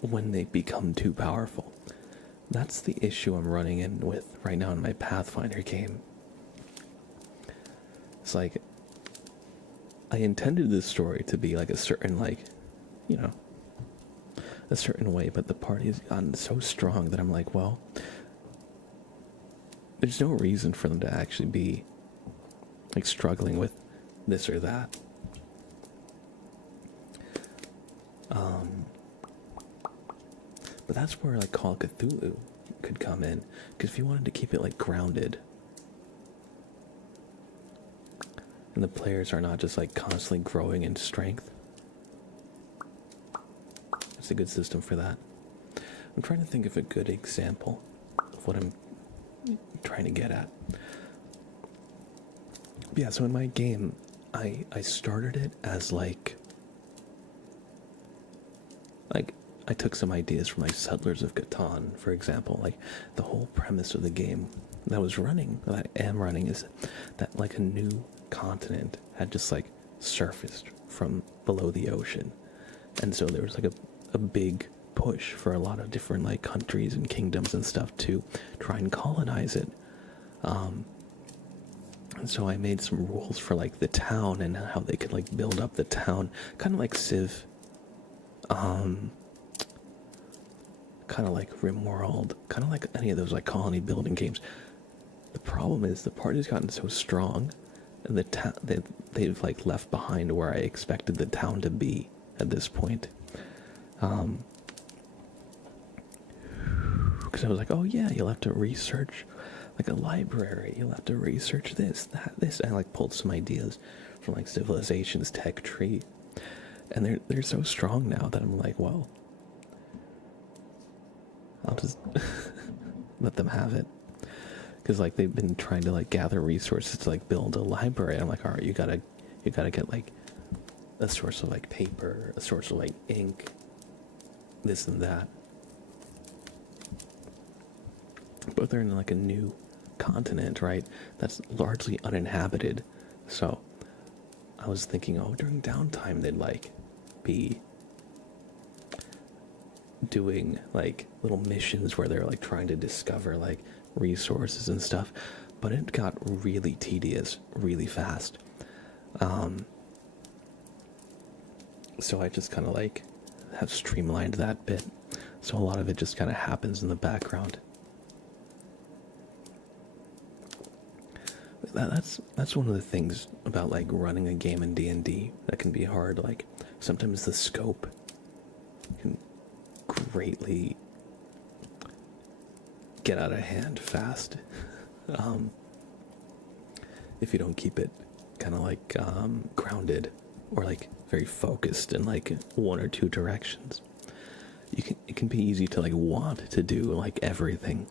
when they become too powerful. That's the issue I'm running in with right now in my Pathfinder game. It's like I intended this story to be like a certain like, you know, a certain way, but the party has gotten so strong that I'm like, well, there's no reason for them to actually be like struggling with this or that. But that's where like Call of Cthulhu could come in, because if you wanted to keep it like grounded and the players are not just like constantly growing in strength, it's a good system for that. I'm trying to think of a good example of what I'm trying to get at. But yeah, so in my game, I started it as like I took some ideas from like Settlers of Catan, for example. Like the whole premise of the game that I am running, is that like a new continent had just like surfaced from below the ocean, and so there was like a big push for a lot of different like countries and kingdoms and stuff to try and colonize it. And so I made some rules for like the town and how they could like build up the town, kind of like Civ, kind of like RimWorld, kind of like any of those like colony building games. The problem is the party's gotten so strong and the town they've like left behind where I expected the town to be at this point. Because I was like, oh yeah, you'll have to research like a library. You'll have to research this, that, this. And I like pulled some ideas from like Civilization's tech tree, and they're so strong now that I'm like, well, I'll just let them have it. Because like they've been trying to like gather resources to like build a library. I'm like, all right, you gotta get like a source of like paper, a source of like ink, this and that. But they're in like a new continent, right? That's largely uninhabited. So I was thinking, oh, during downtime they'd like be doing like little missions where they're like trying to discover like resources and stuff. But it got really tedious really fast. So I just kind of like have streamlined that bit. So a lot of it just kind of happens in the background. That's one of the things about like running a game in D&D that can be hard. Like sometimes the scope can greatly get out of hand fast if you don't keep it kind of like grounded or like very focused in like one or two directions. It can be easy to like want to do like everything.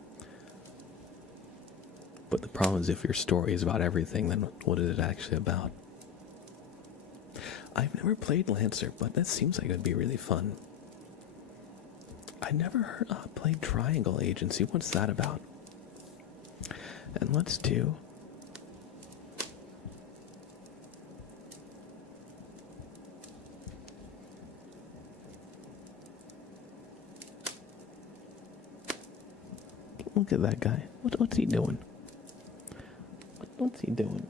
But the problem is if your story is about everything, then what is it actually about? I've never played Lancer, but that seems like it would be really fun. I never played Triangle Agency. What's that about? And let's do... Look at that guy. What's he doing? What's he doing?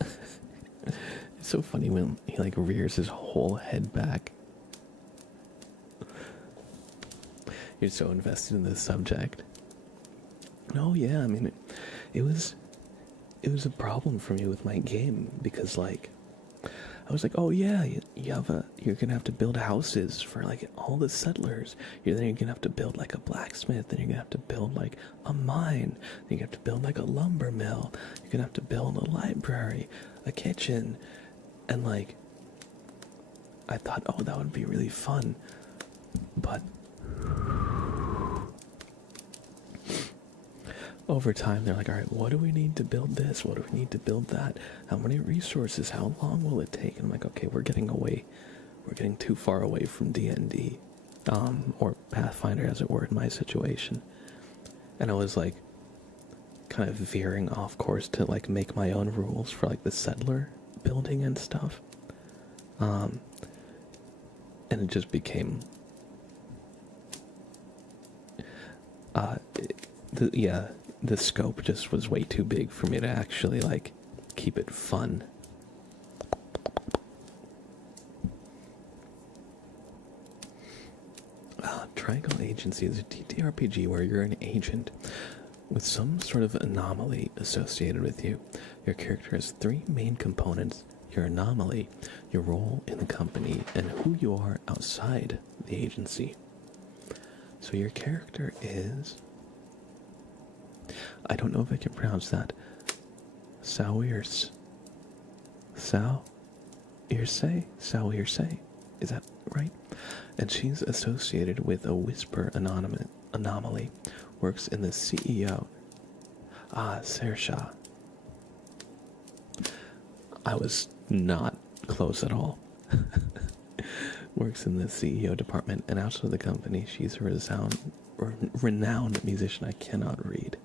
It's so funny when he like rears his whole head back. You're so invested in this subject. No, yeah, I mean, it was a problem for me with my game because like I was like, oh yeah, you're gonna have to build houses for like all the settlers. Then you're gonna have to build like a blacksmith. Then you're gonna have to build like a mine. Then you're gonna have to build like a lumber mill. You're gonna have to build a library, a kitchen, and like, I thought, oh, that would be really fun, but over time they're like, all right, what do we need to build this? What do we need to build that? How many resources? How long will it take? And I'm like, okay, we're getting too far away from D&D, or Pathfinder as it were in my situation. And I was like kind of veering off course to like make my own rules for like the settler building and stuff. And it just became the scope just was way too big for me to actually like keep it fun. Triangle Agency is a TTRPG where you're an agent with some sort of anomaly associated with you. Your character has three main components: your anomaly, your role in the company, and who you are outside the agency. So your character is... I don't know if I can pronounce that. Saoirse. Saoirse. Is that right? And she's associated with a whisper anomaly. Works in the CEO. Sersha. I was not close at all. Works in the CEO department and outside of the company. She's a renowned musician. I cannot read.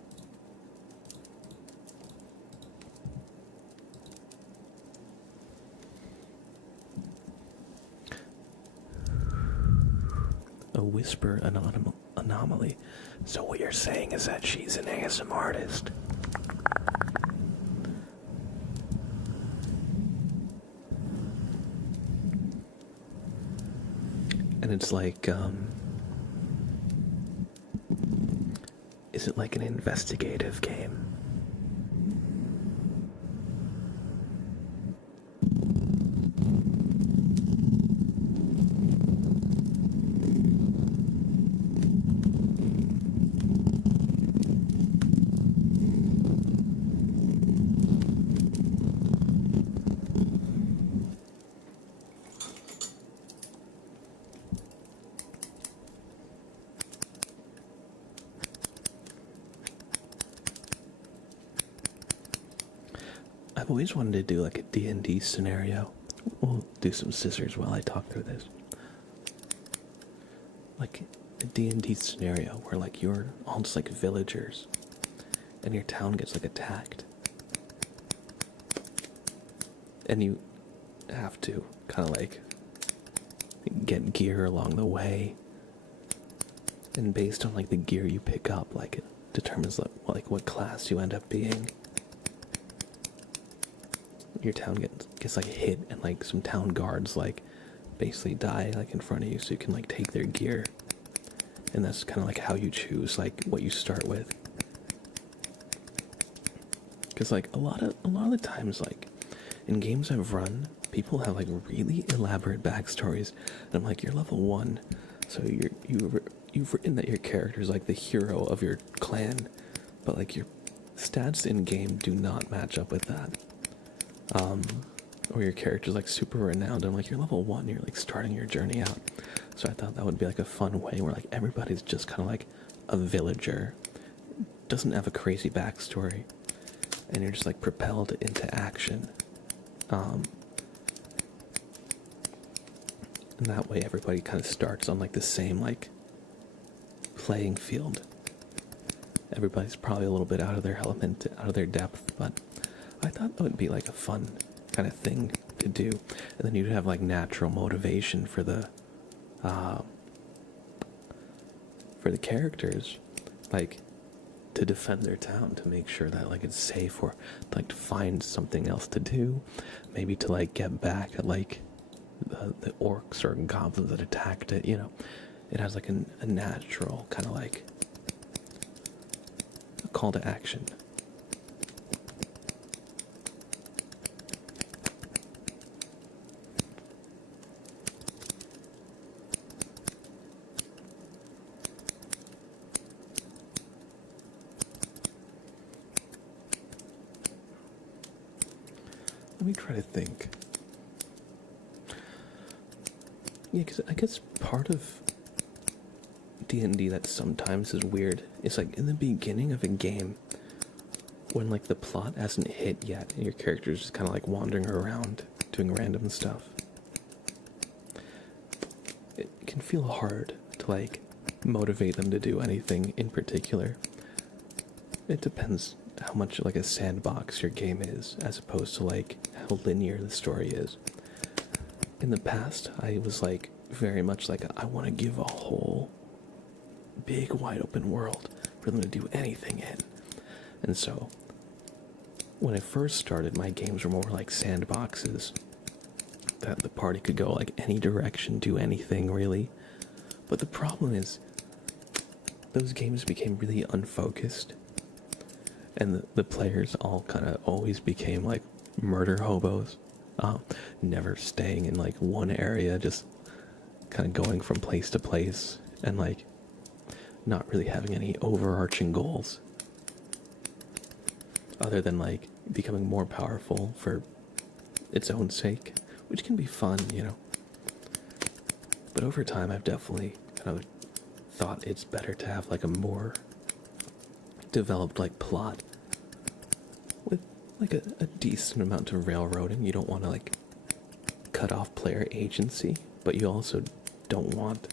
A whisper anomaly. So what you're saying is that she's an ASM artist. And it's like, Is it like an investigative game? I've always wanted to do like a D&D scenario. We'll do some scissors while I talk through this. Like a D&D scenario where like you're all just like villagers and your town gets like attacked. And you have to kind of like get gear along the way. And based on like the gear you pick up, like it determines like what class you end up being. Your town gets like hit, and like some town guards like basically die like in front of you, so you can like take their gear. And that's kind of like how you choose like what you start with. Because like a lot of the times, like in games I've run, people have like really elaborate backstories, and I'm like, you're level 1, so you've written that your character is like the hero of your clan, but like your stats in game do not match up with that. Or your character's like super renowned. I'm like, you're level 1, you're like starting your journey out. So I thought that would be like a fun way where like everybody's just kind of like a villager, doesn't have a crazy backstory, and you're just like propelled into action. And that way everybody kind of starts on like the same like playing field. Everybody's probably a little bit out of their element, out of their depth, but I thought that would be like a fun kind of thing to do. And then you'd have like natural motivation for the characters, like to defend their town, to make sure that like it's safe, or like to find something else to do, maybe to like get back at like the orcs or goblins that attacked it. It has like a natural kind of like a call to action. Let me try to think. Yeah, because I guess part of D&D that sometimes is weird is like in the beginning of a game, when like the plot hasn't hit yet and your character's just kind of like wandering around doing random stuff. It can feel hard to like motivate them to do anything in particular. It depends how much like a sandbox your game is, as opposed to like how linear the story is. In the past, I was like very much like, I want to give a whole big wide open world for them to do anything in. And so when I first started, my games were more like sandboxes that the party could go like any direction, do anything really. But the problem is those games became really unfocused, and the players all kind of always became like murder hobos, never staying in like one area, just kind of going from place to place, and like not really having any overarching goals other than like becoming more powerful for its own sake, which can be fun, But over time, I've definitely kind of thought it's better to have like a more developed like plot with like a decent amount of railroading. You don't want to like cut off player agency, but you also don't want,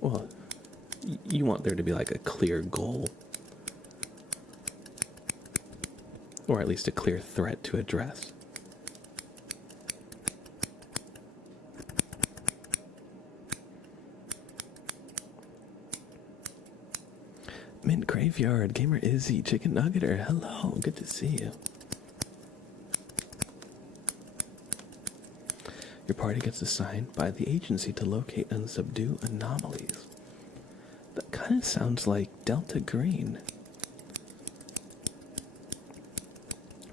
well, you want there to be like a clear goal, or at least a clear threat to address. Mint Graveyard, Gamer Izzy, Chicken Nuggeter, hello, good to see you. Your party gets assigned by the agency to locate and subdue anomalies. kind of sounds like Delta Green.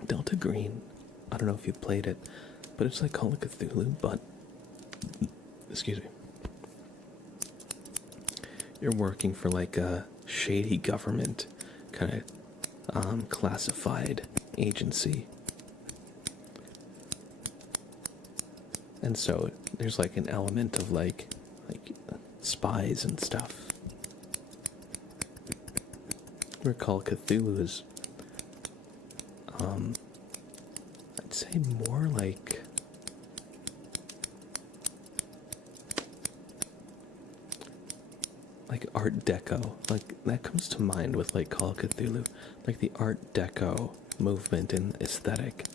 Delta Green, I don't know if you played it, but it's like Call of Cthulhu, but, excuse me, you're working for like a shady government kind of classified agency. And so there's like an element of like spies and stuff. Where Call of Cthulhu is, I'd say more like Art Deco. Like that comes to mind with like Call of Cthulhu, like the Art Deco movement and aesthetic,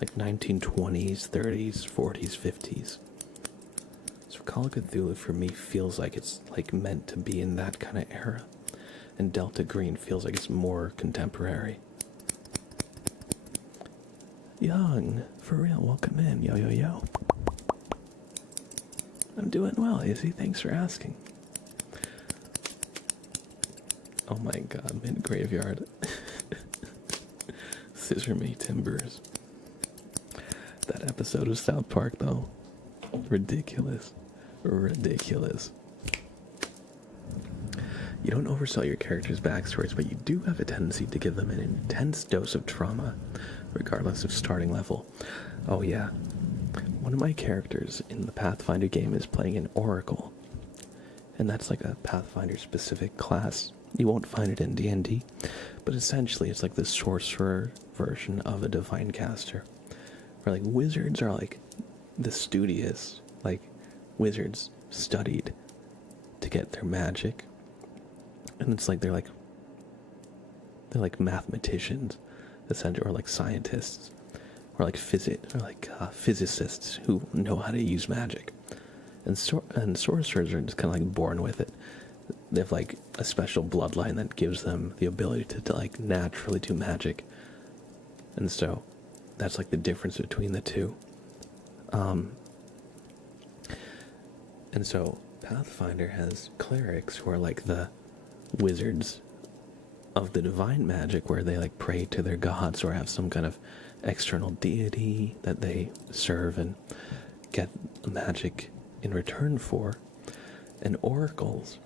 like 1920s, 30s, 40s, 50s. So Call of Cthulhu for me feels like it's like meant to be in that kind of era, and Delta Green feels like it's more contemporary. Young, for real, welcome in. Yo, yo, yo. I'm doing well, Izzy. Thanks for asking. Oh my god, mid-graveyard. Scissor me timbers. That episode of South Park, though. Ridiculous. Ridiculous. You don't oversell your characters' backstories, but you do have a tendency to give them an intense dose of trauma, regardless of starting level. Oh yeah. One of my characters in the Pathfinder game is playing an Oracle. And that's like a Pathfinder-specific class. You won't find it in D&D, but essentially it's like the sorcerer version of a divine caster. Where like wizards are like the studious, like wizards studied to get their magic. And it's like they're like mathematicians, essentially, or like scientists, or like physicists who know how to use magic. And sorcerers are just kind of like born with it. They have like a special bloodline that gives them the ability to like naturally do magic. And so that's like the difference between the two. And so Pathfinder has clerics who are like the wizards of the divine magic, where they like pray to their gods or have some kind of external deity that they serve and get magic in return for. And oracles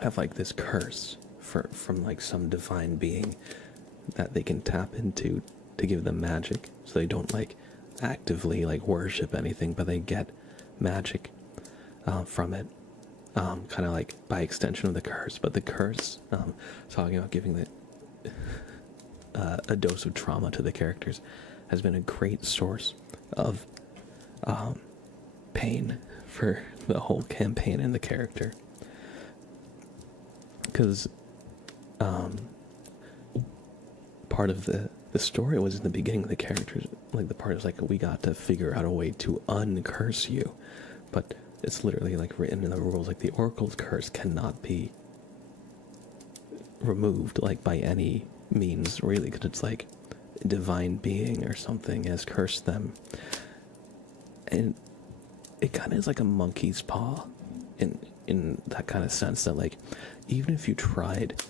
have like this curse from like some divine being that they can tap into to give them magic. So they don't like actively like worship anything, but they get magic from it, kind of like by extension of the curse. But the curse, talking about giving a dose of trauma to the characters, has been a great source of pain for the whole campaign and the character. Because part of the story was in the beginning, the characters, like the part is like, we got to figure out a way to uncurse you. But it's literally like written in the rules, like the Oracle's curse cannot be removed like by any means, really, because it's like a divine being or something has cursed them. And it kind of is like a monkey's paw in that kind of sense, that like even if you tried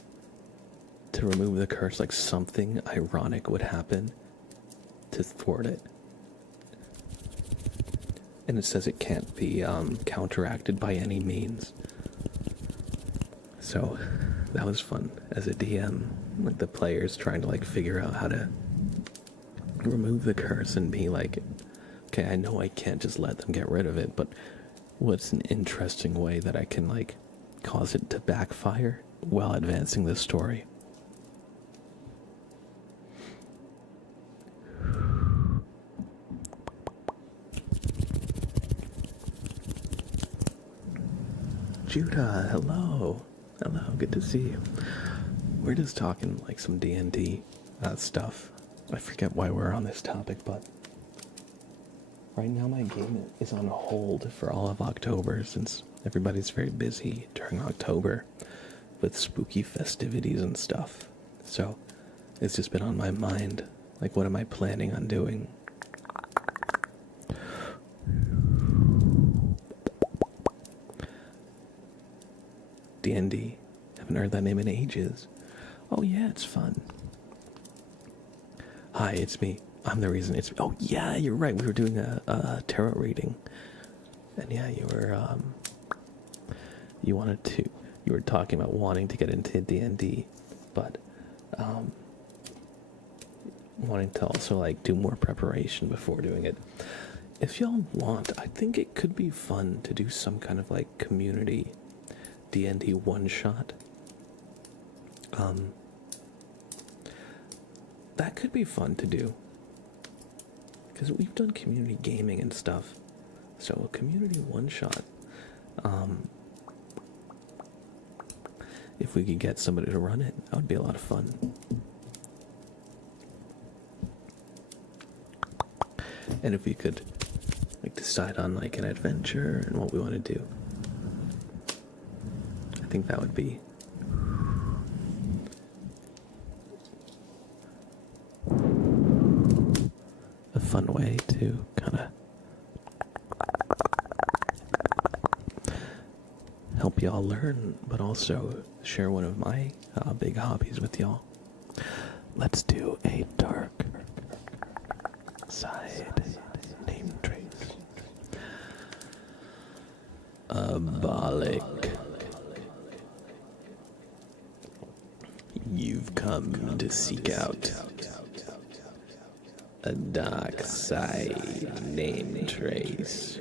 to remove the curse, like something ironic would happen to thwart it. And it says it can't be counteracted by any means. So that was fun as a DM, like the players trying to like figure out how to remove the curse and be like, okay, I know I can't just let them get rid of it, but what's an interesting way that I can like cause it to backfire while advancing the story? Judah, hello. Hello, good to see you. We're just talking like some D&D stuff. I forget why we're on this topic, but right now my game is on hold for all of October, since everybody's very busy during October with spooky festivities and stuff. So it's just been on my mind, like what am I planning on doing? D&D. Haven't heard that name in ages. Oh yeah, it's fun. Hi, it's me. I'm the reason it's... Oh yeah, you're right. We were doing a tarot reading. And yeah, you were, you wanted to... You were talking about wanting to get into D&D, but, wanting to also, like, do more preparation before doing it. If y'all want, I think it could be fun to do some kind of, like, community D&D one-shot. That could be fun to do. Because we've done community gaming and stuff. So a community one-shot. If we could get somebody to run it, that would be a lot of fun. And if we could, like, decide on, like, an adventure and what we want to do. I think that would be a fun way to kind of help y'all learn, but also share one of my big hobbies with y'all. Let's do a dark side name trace. Abolic. You've come to seek out a dark side name trace.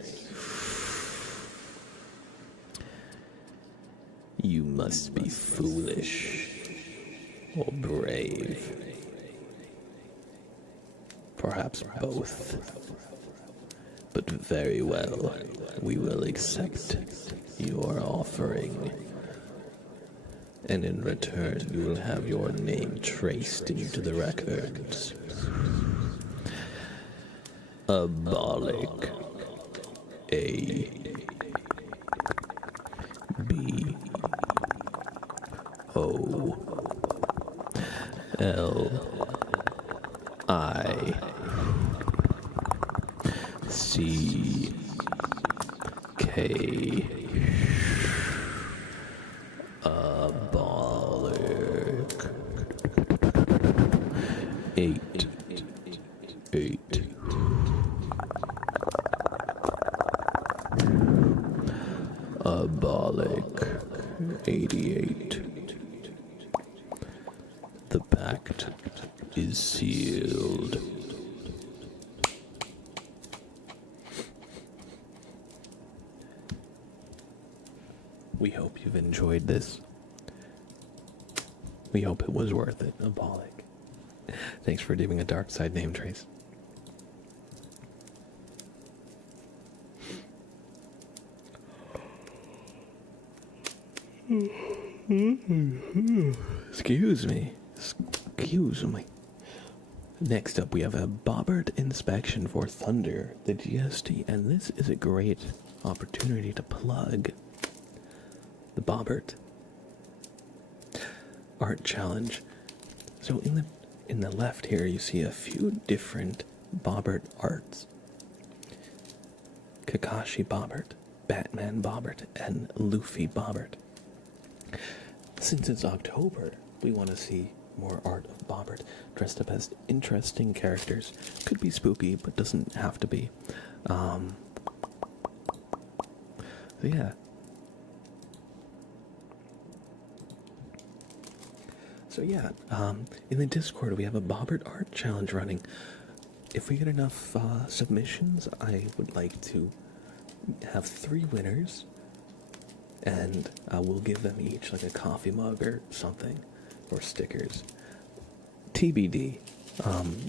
You must be foolish or brave. Perhaps both. But very well, we will accept your offering. And in return, you will have your name traced into the records. Abolic. A. B. O. L. I. C. K. Abolic. 8. 8. Abolic. 88. The pact is sealed. We hope you've enjoyed this. We hope it was worth it, Abolic. Thanks for doing a dark side name trace. Excuse me. Excuse me. Next up, we have a Bobbert inspection for Thunder, the GST, and this is a great opportunity to plug the Bobbert art challenge. So in the left here, you see a few different Bobbert arts. Kakashi Bobbert, Batman Bobbert, and Luffy Bobbert. Since it's October, we want to see more art of Bobbert dressed up as interesting characters. Could be spooky, but doesn't have to be. So yeah. In the Discord, we have a Bobbert art challenge running. If we get enough submissions, I would like to have 3 winners, and we'll give them each like a coffee mug or something, or stickers. TBD.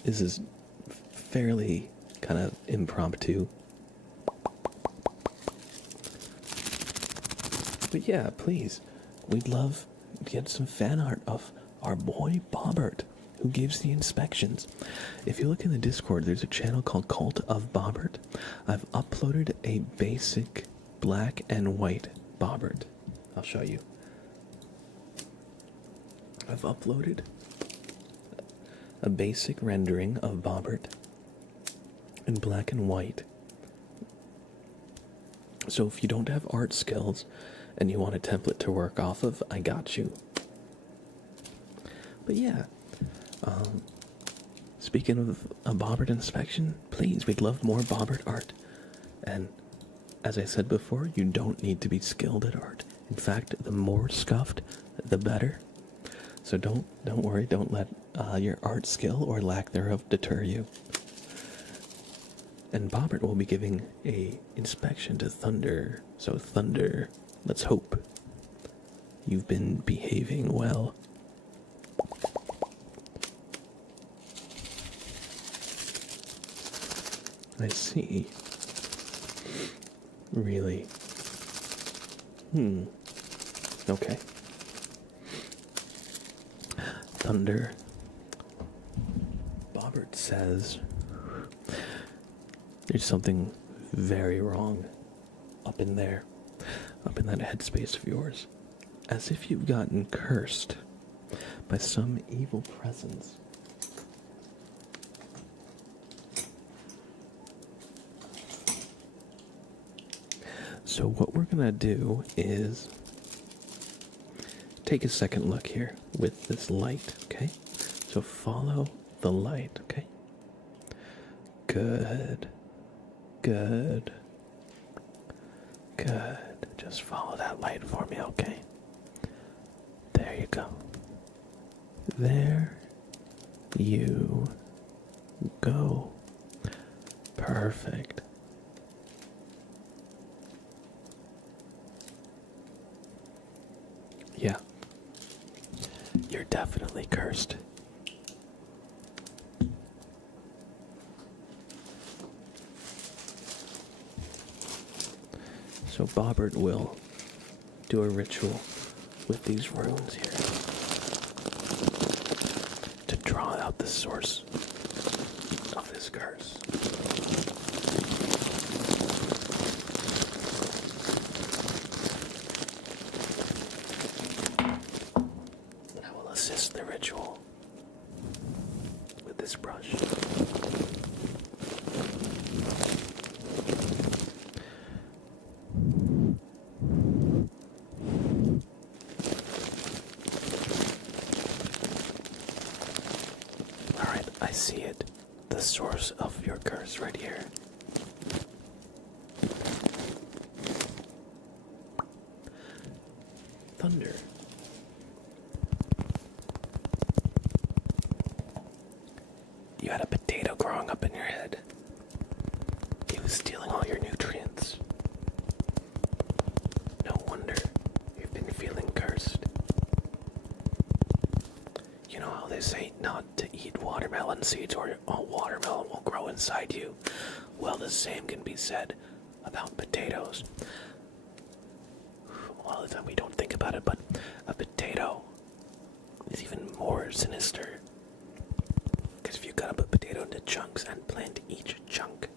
This is fairly kind of impromptu. But yeah, please, we'd love to get some fan art of our boy Bobbert, who gives the inspections. If you look in the Discord, there's a channel called Cult of Bobbert. I've uploaded a basic black and white Bobbert. I'll show you. I've uploaded a basic rendering of Bobbert in black and white. So if you don't have art skills and you want a template to work off of, I got you. But yeah, speaking of a bobbert inspection, please, we'd love more bobbert art. And as I said before, you don't need to be skilled at art. In fact, the more scuffed, the better. So don't worry, don't let your art skill or lack thereof deter you. And Bobbert will be giving a inspection to Thunder. So Thunder, let's hope you've been behaving well. I see. Really? Okay. Thunder. Bobbert says there's something very wrong up in there, up in that headspace of yours. As if you've gotten cursed by some evil presence. So what we're gonna do is take a second look here with this light, okay? So follow the light, okay? Good. Good. Good. Just follow that light for me, okay? There you go. There you go. Perfect. Yeah. You're definitely cursed. So Bobbert will do a ritual with these runes here to draw out the source of this curse. I will assist the ritual with this brush. I see it. The source of your curse right here. Thunder. You had a potato growing up in your head. It was stealing all your nutrients. No wonder you've been feeling cursed. You know how they say not to eat watermelon seeds or a watermelon will grow inside you? Well, the same can be said about potatoes. A lot of the time we don't think about it, but a potato is even more sinister. Because if you cut up a potato into chunks and plant each chunk,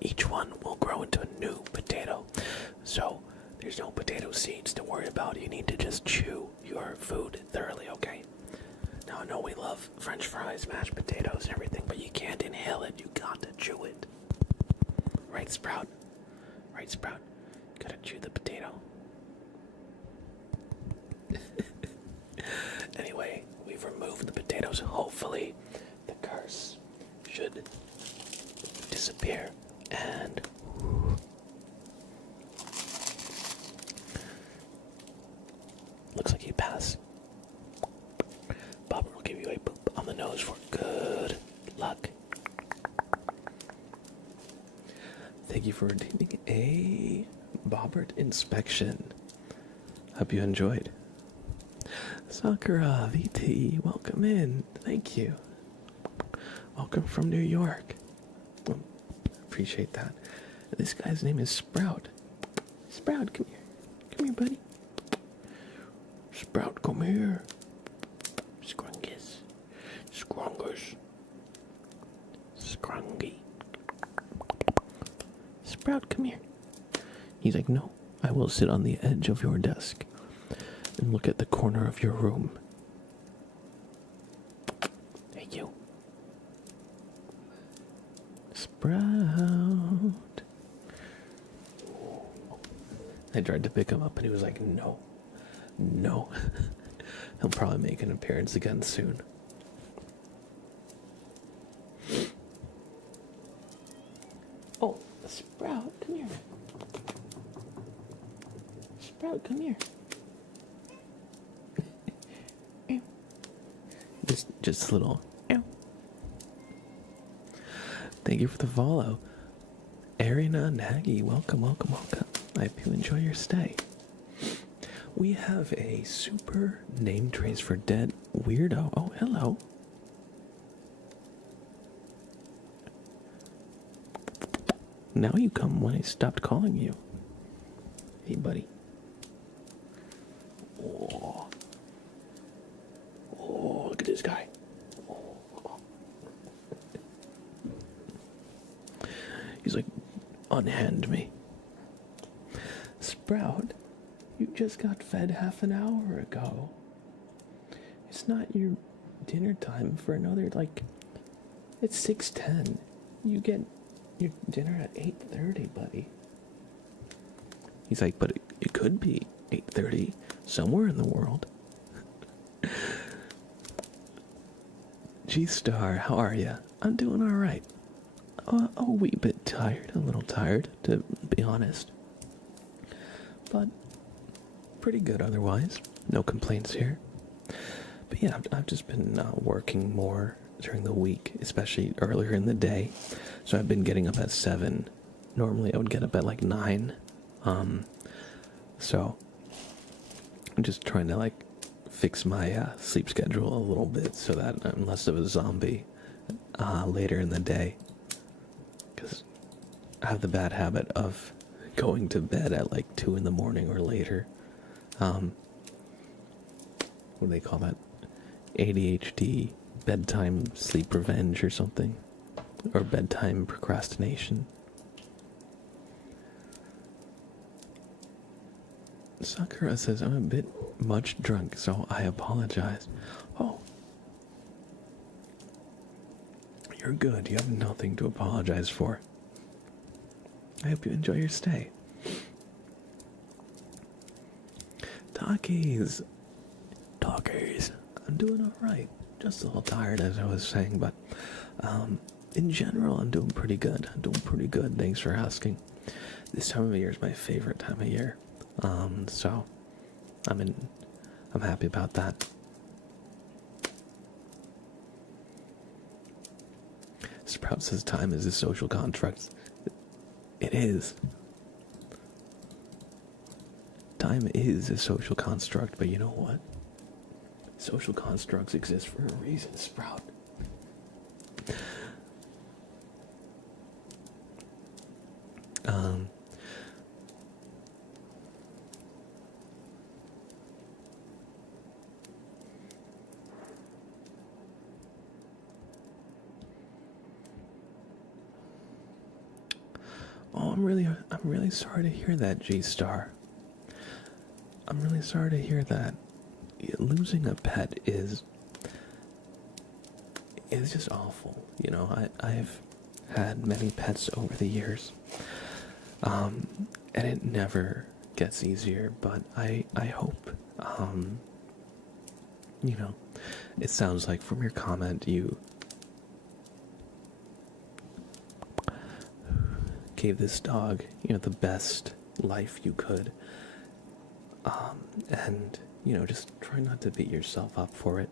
each one will grow into a new potato. So there's no potato seeds to worry about. You need to just chew your food thoroughly, okay? Now, I know we love French fries, mashed potatoes, and everything, but you can't inhale it. You got to chew it. Right, Sprout? Right, Sprout? You gotta chew the potato. Anyway, we've removed the potatoes. Hopefully, the curse should disappear. And looks like you pass. Bobbert will give you a boop on the nose for good luck. Thank you for attending a Bobbert inspection. Hope you enjoyed. Sakura VT, welcome in. Thank you. Welcome from New York. Appreciate that. This guy's name is Sprout. Sprout, come here. Come here, buddy. Sprout, come here. Scrungus. Scrungus. Scrungy. Sprout, come here. He's like, no, I will sit on the edge of your desk and look at the corner of your room. Hey, you. Sprout. I tried to pick him up and he was like, no, no. He'll probably make an appearance again soon. Oh, Sprout, come here. Sprout, come here. just a little. Thank you for the follow. Arina Nagy, welcome, welcome, welcome. I hope you enjoy your stay. We have a super name trace for dead weirdo. Oh, hello. Now you come when I stopped calling you. Hey, buddy. Oh, look at this guy. He's like, unhand me. Sprout, you just got fed half an hour ago. It's not your dinner time for another, it's 6:10. You get your dinner at 8:30, buddy. He's like, but it could be 8:30 somewhere in the world. G-Star, how are ya? I'm doing alright. A wee bit tired, a little tired, to be honest. But pretty good otherwise. No complaints here. But yeah, I've just been working more during the week, especially earlier in the day. So I've been getting up at 7. Normally I would get up at 9. So I'm just trying to fix my sleep schedule a little bit so that I'm less of a zombie later in the day. Because I have the bad habit of going to bed at 2 in the morning or later. What do they call that? ADHD, bedtime sleep revenge or something. Or bedtime procrastination. Sakura says, I'm a bit much drunk, so I apologize. Oh. You're good. You have nothing to apologize for. I hope you enjoy your stay. Talkies. I'm doing alright. Just a little tired, as I was saying, but in general, I'm doing pretty good. Thanks for asking. This time of year is my favorite time of year. So I'm happy about that. Sprout says time is a social construct. It is. Time is a social construct, but you know what? Social constructs exist for a reason, Sprout. Oh, I'm really sorry to hear that, G-Star. I'm really sorry to hear that. Losing a pet is just awful. You know, I've had many pets over the years. And it never gets easier, but I hope, you know, it sounds like from your comment you gave this dog, the best life you could. And, just try not to beat yourself up for it.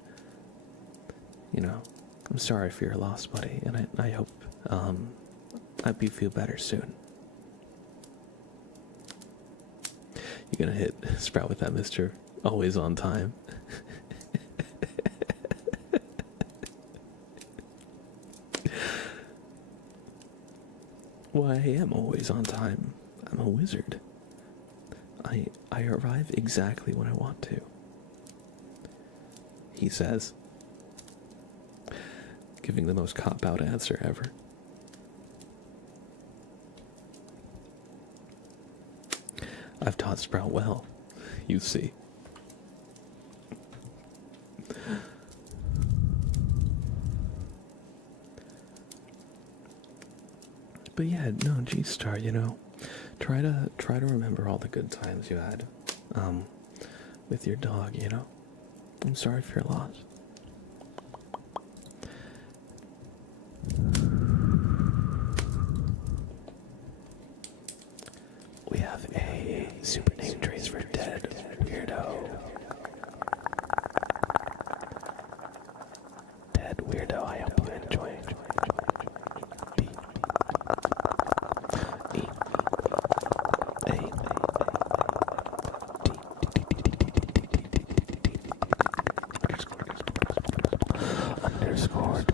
I'm sorry for your loss, buddy, and I hope, you feel better soon. You're gonna hit Sprout with that, Mr. Always on time. Well, I am always on time. I'm a wizard. I arrive exactly when I want to. He says, giving the most cop-out answer ever. I've taught Sprout well, you see. But yeah, no, G-Star, try to remember all the good times you had, with your dog. You know, I'm sorry for your loss. We have a super name trace for Dead Weirdo. Dead Weirdo, I hope you enjoy. B E A D underscore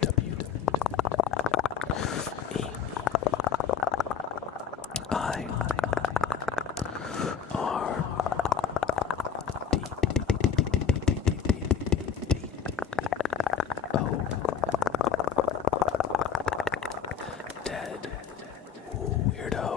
W E I R D O Dead Weirdo.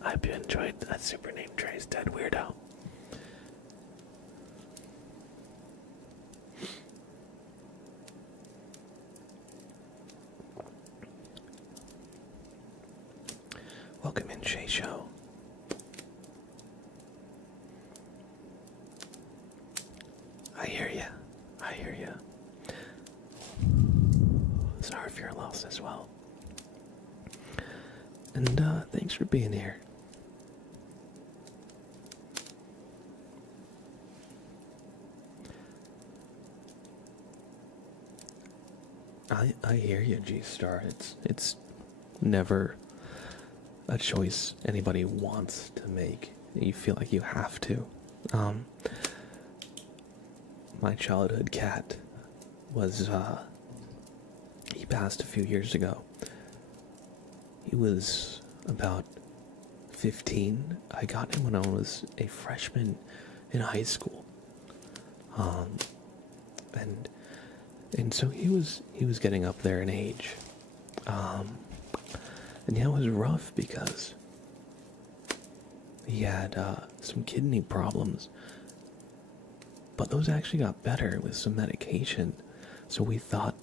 I hope you enjoyed that super name Trey's Dead Weirdo. Welcome in, Shay Show. I hear ya. I hear ya. Sorry for your loss as well. And thanks for being here. I hear you, G-Star. It's never a choice anybody wants to make. You feel like you have to. My childhood cat was, he passed a few years ago. He was about 15. I got him when I was a freshman in high school. And so he was getting up there in age. And yeah, it was rough because he had some kidney problems. But those actually got better with some medication. So we thought,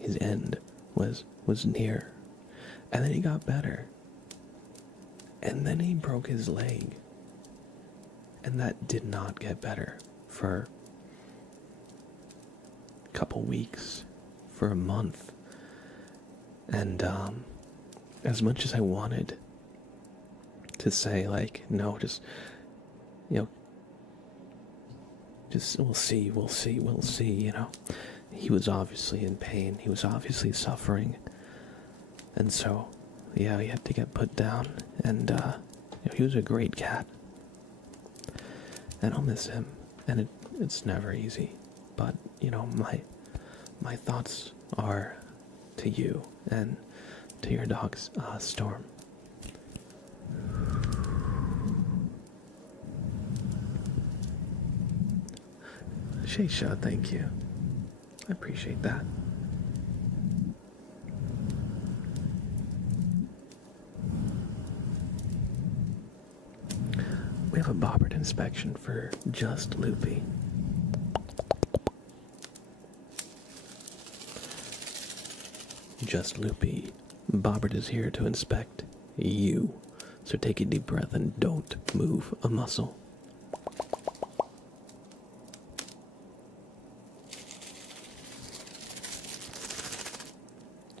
his end was near. And then he got better. And then he broke his leg. And that did not get better for a couple weeks, for a month. And as much as I wanted to say, like, no, just we'll see, he was obviously in pain, he was obviously suffering, and so, yeah, he had to get put down, and he was a great cat, and I'll miss him, and it's never easy, but, my thoughts are to you, and to your dog's Storm. Shaysha, thank you. I appreciate that. We have a bobbert inspection for Just Loopy. Just Loopy, Bobbert is here to inspect you. So take a deep breath and don't move a muscle.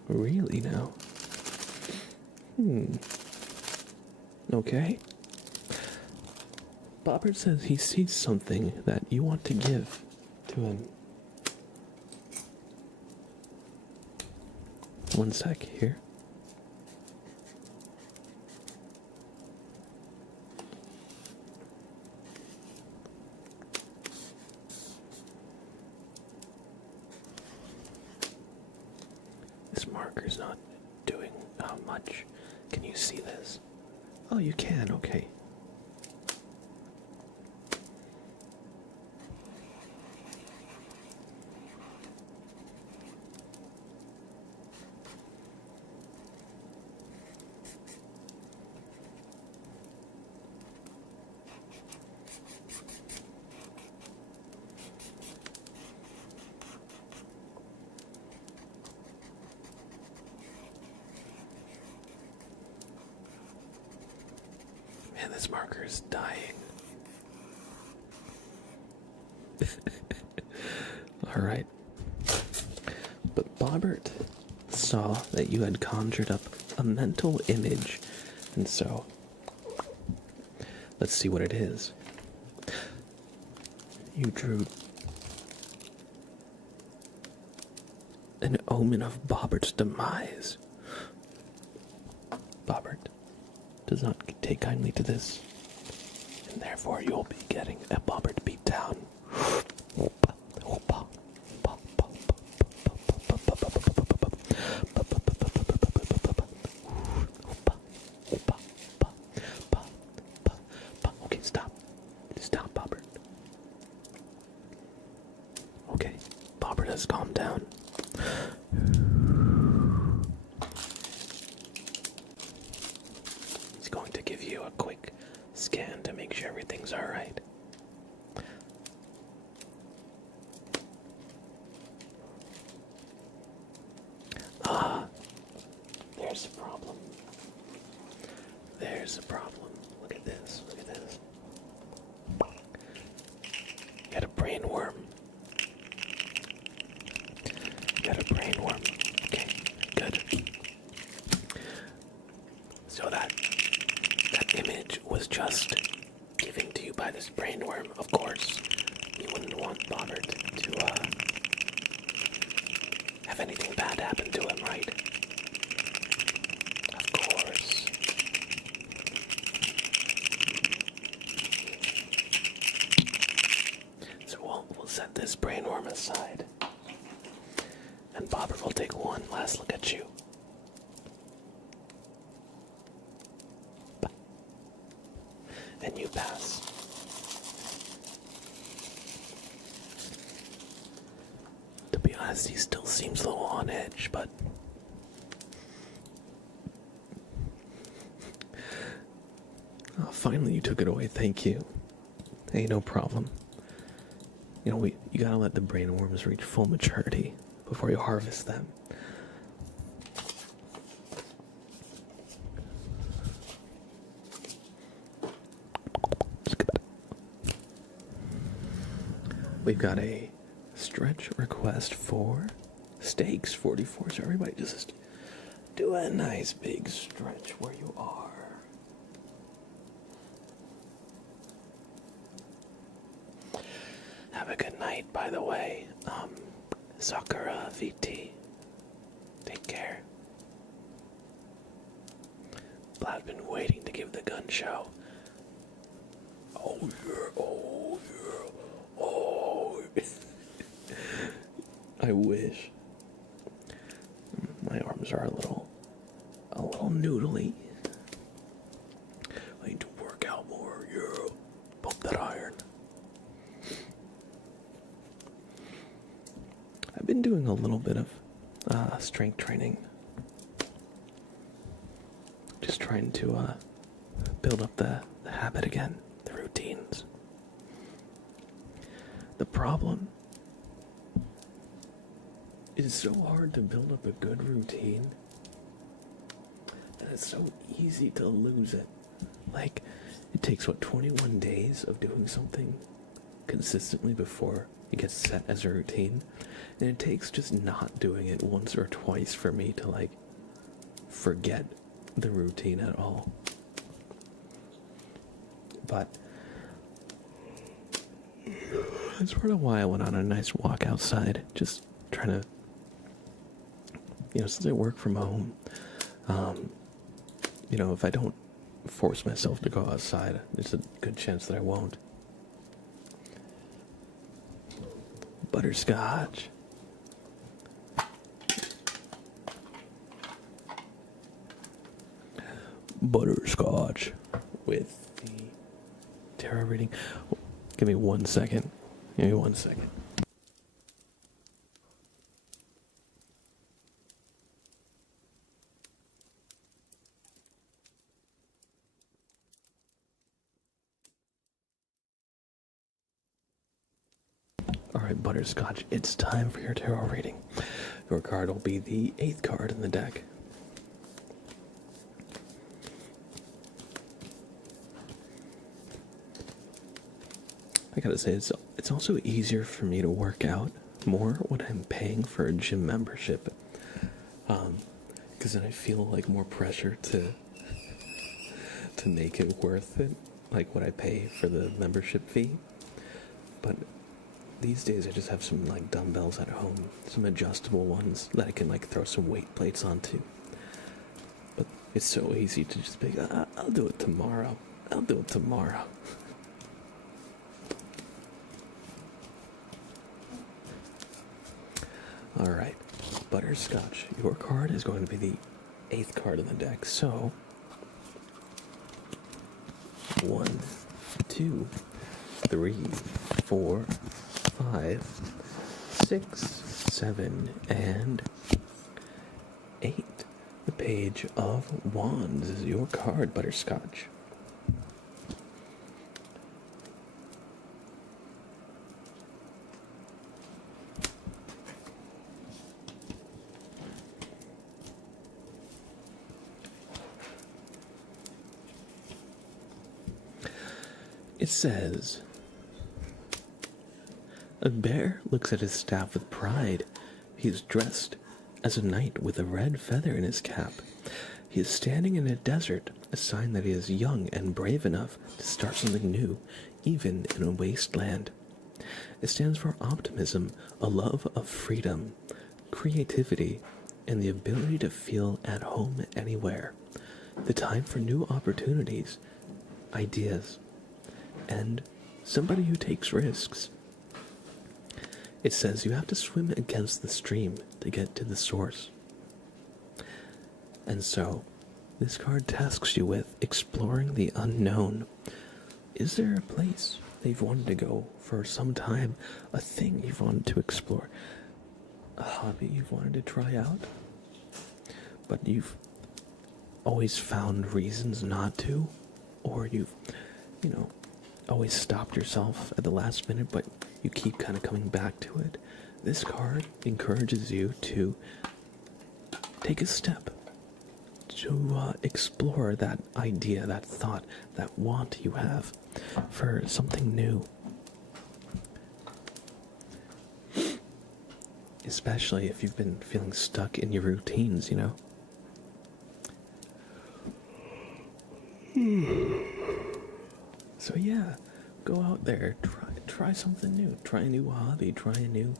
Really now? Okay. Bobbert says he sees something that you want to give to him. One sec here. This marker's not doing much. Can you see this? Oh, you can, okay. Man, this marker is dying. Alright. But Bobbert saw that you had conjured up a mental image, and so let's see what it is. You drew an omen of Bobbert's demise. Bobbert does not take kindly to this, and therefore you'll be getting a Bobbert beatdown. Okay, stop. Stop, Bobbert. Okay, Bobbert has calmed down. He's going to give you a quick scan to make sure everything's alright. There's a problem. There's a problem. Look at this. Look at this. You got a brain worm. You got a brain worm. Okay, good. So that image was just given to you by this brain worm. Of course, you wouldn't want Bobbert to have anything bad happen to him, right? Of course. So we'll set this brain worm aside. And Bobbert will take one last look at you. And you pass. To be honest, he still seems a little on edge, but oh, finally you took it away, thank you. Hey, no problem. You know, you gotta let the brain worms reach full maturity before you harvest them. We've got a stretch request for steaks 44, so everybody just do a nice big stretch where you are. Have a good night, by the way. Sakura VT. Take care. I've been waiting to give the gun show. Oh yeah, oh yeah, oh yeah. I wish. My arms are a little noodly. I need to work out more, yeah. Pump that iron. I've been doing a little bit of strength training. Just trying to build up the habit again, the routines. The problem is it's so hard to build up a good routine that it's so easy to lose it. Like, it takes, 21 days of doing something consistently before it gets set as a routine. And it takes just not doing it once or twice for me to, forget the routine at all. But that's part of why I went on a nice walk outside, just trying to, since I work from home, if I don't force myself to go outside, there's a good chance that I won't. Butterscotch. Butterscotch with the tarot reading. Give me 1 second. Give me 1 second. Alright, Butterscotch, it's time for your tarot reading. Your card will be the 8th card in the deck. I gotta say, it's also easier for me to work out more when I'm paying for a gym membership. Because then I feel like more pressure to make it worth it, like what I pay for the membership fee. But these days I just have some like dumbbells at home, some adjustable ones that I can like throw some weight plates onto. But it's so easy to just be like, I'll do it tomorrow. I'll do it tomorrow. Alright, Butterscotch, your card is going to be the 8th card in the deck, so 1, 2, 3, 4, 5, 6, 7, and 8. The Page of Wands is your card, Butterscotch. It says, a bear looks at his staff with pride. He is dressed as a knight with a red feather in his cap. He is standing in a desert, a sign that he is young and brave enough to start something new, even in a wasteland. It stands for optimism, a love of freedom, creativity, and the ability to feel at home anywhere. The time for new opportunities, ideas, and somebody who takes risks. It says you have to swim against the stream to get to the source. And so, this card tasks you with exploring the unknown. Is there a place that you've wanted to go for some time, a thing you've wanted to explore, a hobby you've wanted to try out, but you've always found reasons not to, or you've, always stopped yourself at the last minute, but you keep kind of coming back to it? This card encourages you to take a step, to explore that idea, that thought, that want you have for something new. Especially if you've been feeling stuck in your routines, So yeah, go out there, try something new, try a new hobby, try going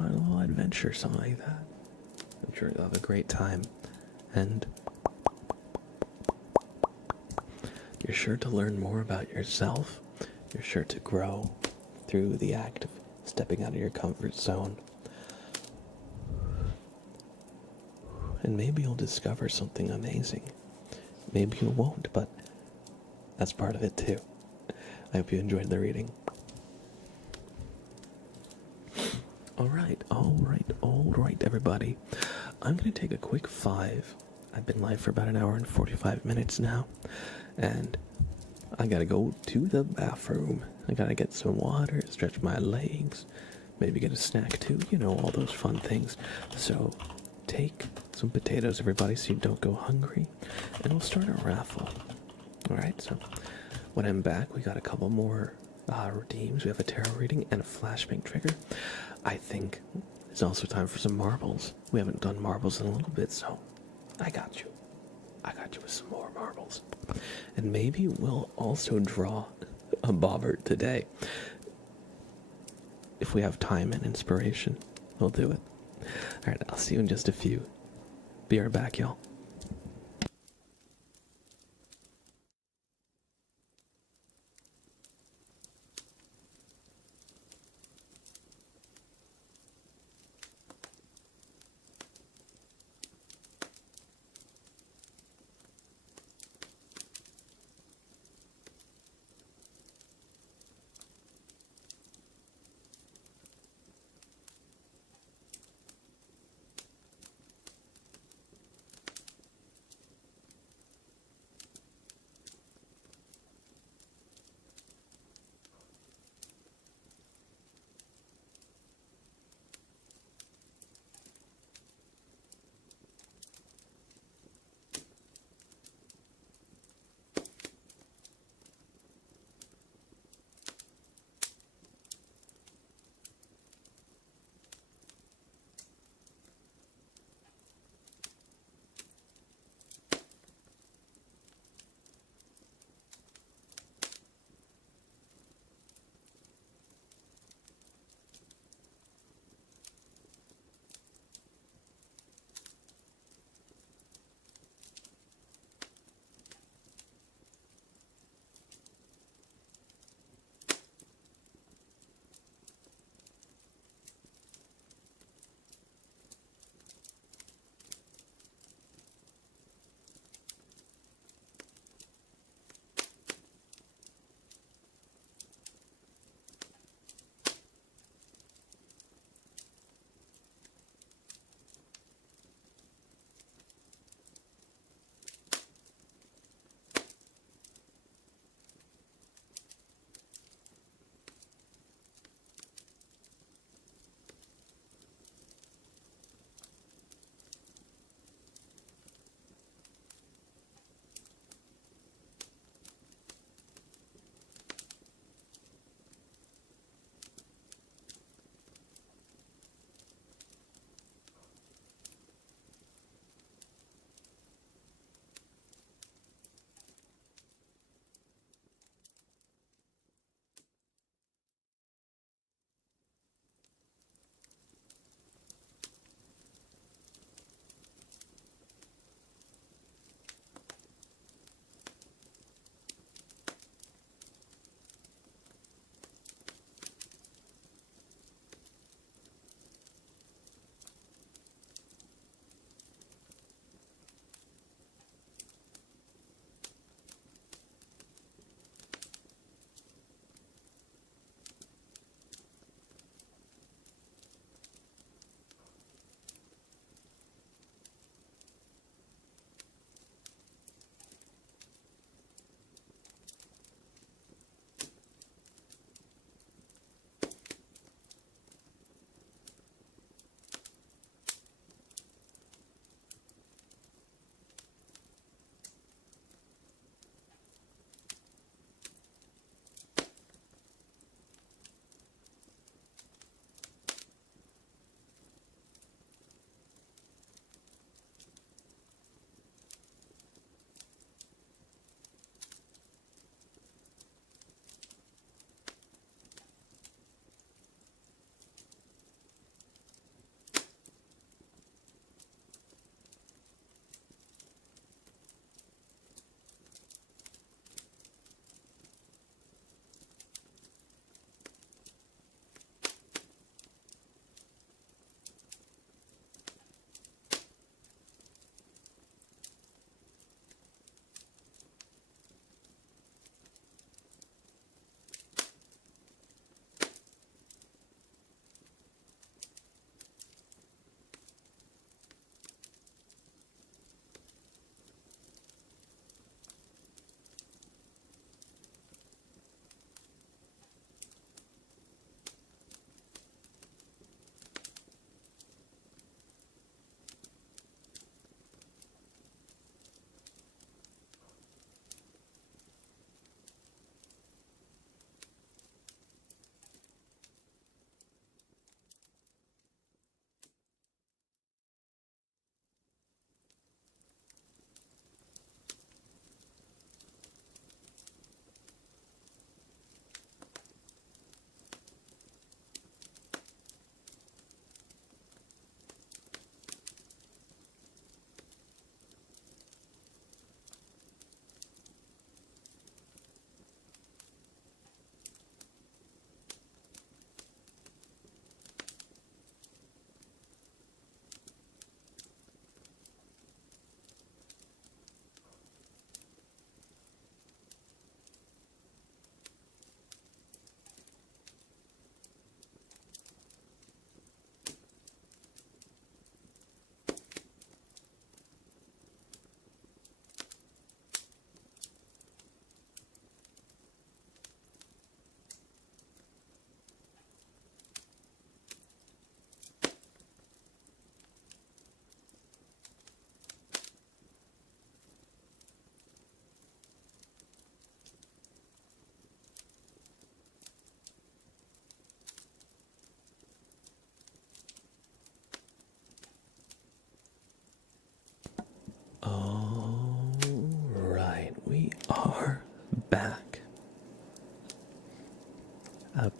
on a little adventure, something like that. I'm sure you'll have a great time, and you're sure to learn more about yourself. You're sure to grow through the act of stepping out of your comfort zone. And maybe you'll discover something amazing. Maybe you won't, but that's part of it too. I hope you enjoyed the reading. Alright, everybody. I'm going to take a quick 5. I've been live for about an hour and 45 minutes now, and I gotta go to the bathroom. I gotta get some water, stretch my legs, maybe get a snack too, all those fun things. So take some potatoes, everybody, so you don't go hungry, and we'll start a raffle. Alright, so when I'm back, we got a couple more redeems. We have a tarot reading and a flashbang trigger. I think it's also time for some marbles. We haven't done marbles in a little bit, so I got you. I got you with some more marbles. And maybe we'll also draw a bobbert today. If we have time and inspiration, we'll do it. Alright, I'll see you in just a few. Be right back, y'all.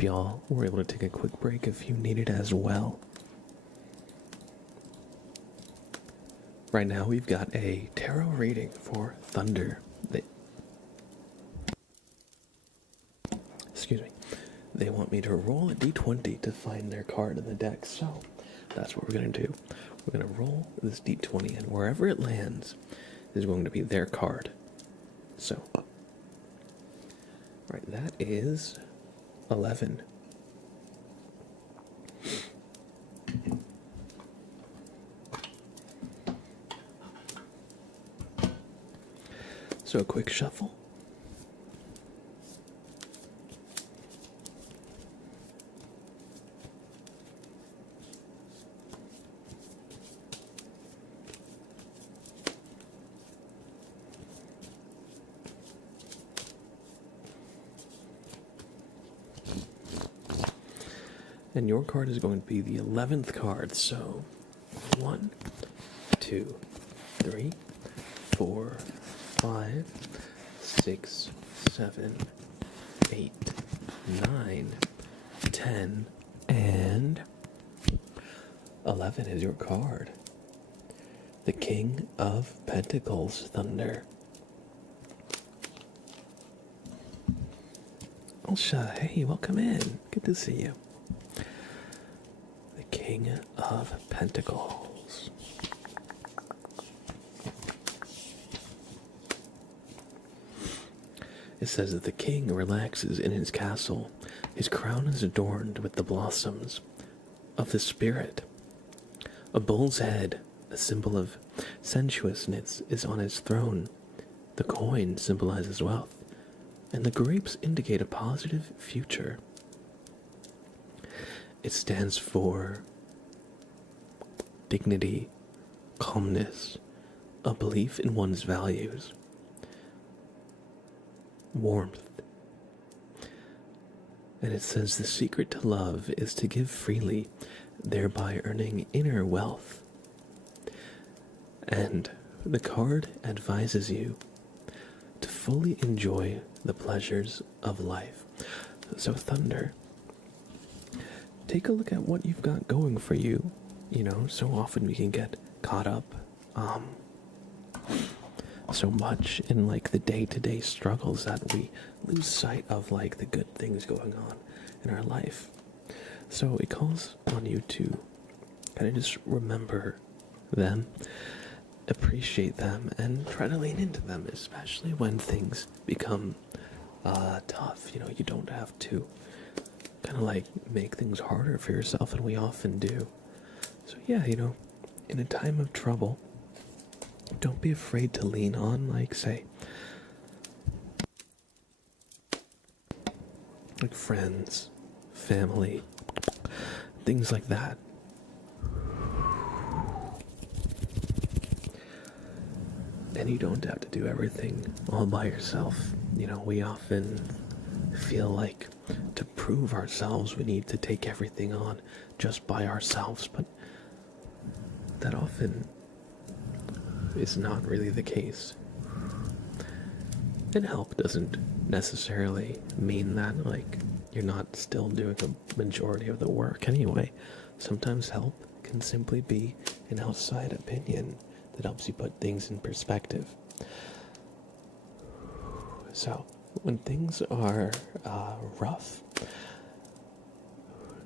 y'all were able to take a quick break if you need it as well. Right now we've got a tarot reading for Thunder. Excuse me. They want me to roll a d20 to find their card in the deck, so that's what we're going to do. We're going to roll this d20, and wherever it lands is going to be their card. So, right, that is 11. So a quick shuffle. And your card is going to be the 11th card, so 1, 2, 3, 4, 5, 6, 7, 8, 9, 10, and 11 is your card. The King of Pentacles, Thunder. Elsha, hey, welcome in. Good to see you. The King of Pentacles. It says that the king relaxes in his castle. His crown is adorned with the blossoms of the spirit. A bull's head, a symbol of sensuousness, is on his throne. The coin symbolizes wealth, and the grapes indicate a positive future. It stands for dignity, calmness, a belief in one's values, warmth. And it says the secret to love is to give freely, thereby earning inner wealth. And the card advises you to fully enjoy the pleasures of life. So Thunder, take a look at what you've got going for you. You know, so often we can get caught up so much in like the day-to-day struggles that we lose sight of like the good things going on in our life. So it calls on you to kind of just remember them, appreciate them, and try to lean into them, especially when things become tough. You know, you don't have to kind of like make things harder for yourself, and we often do. So yeah, you know, in a time of trouble, don't be afraid to lean on, like, say, like friends, family, things like that. And you don't have to do everything all by yourself. You know, we often feel like to prove ourselves we need to take everything on just by ourselves, but that often is not really the case. And help doesn't necessarily mean that, like, you're not still doing a majority of the work anyway. Sometimes help can simply be an outside opinion that helps you put things in perspective. So, when things are rough,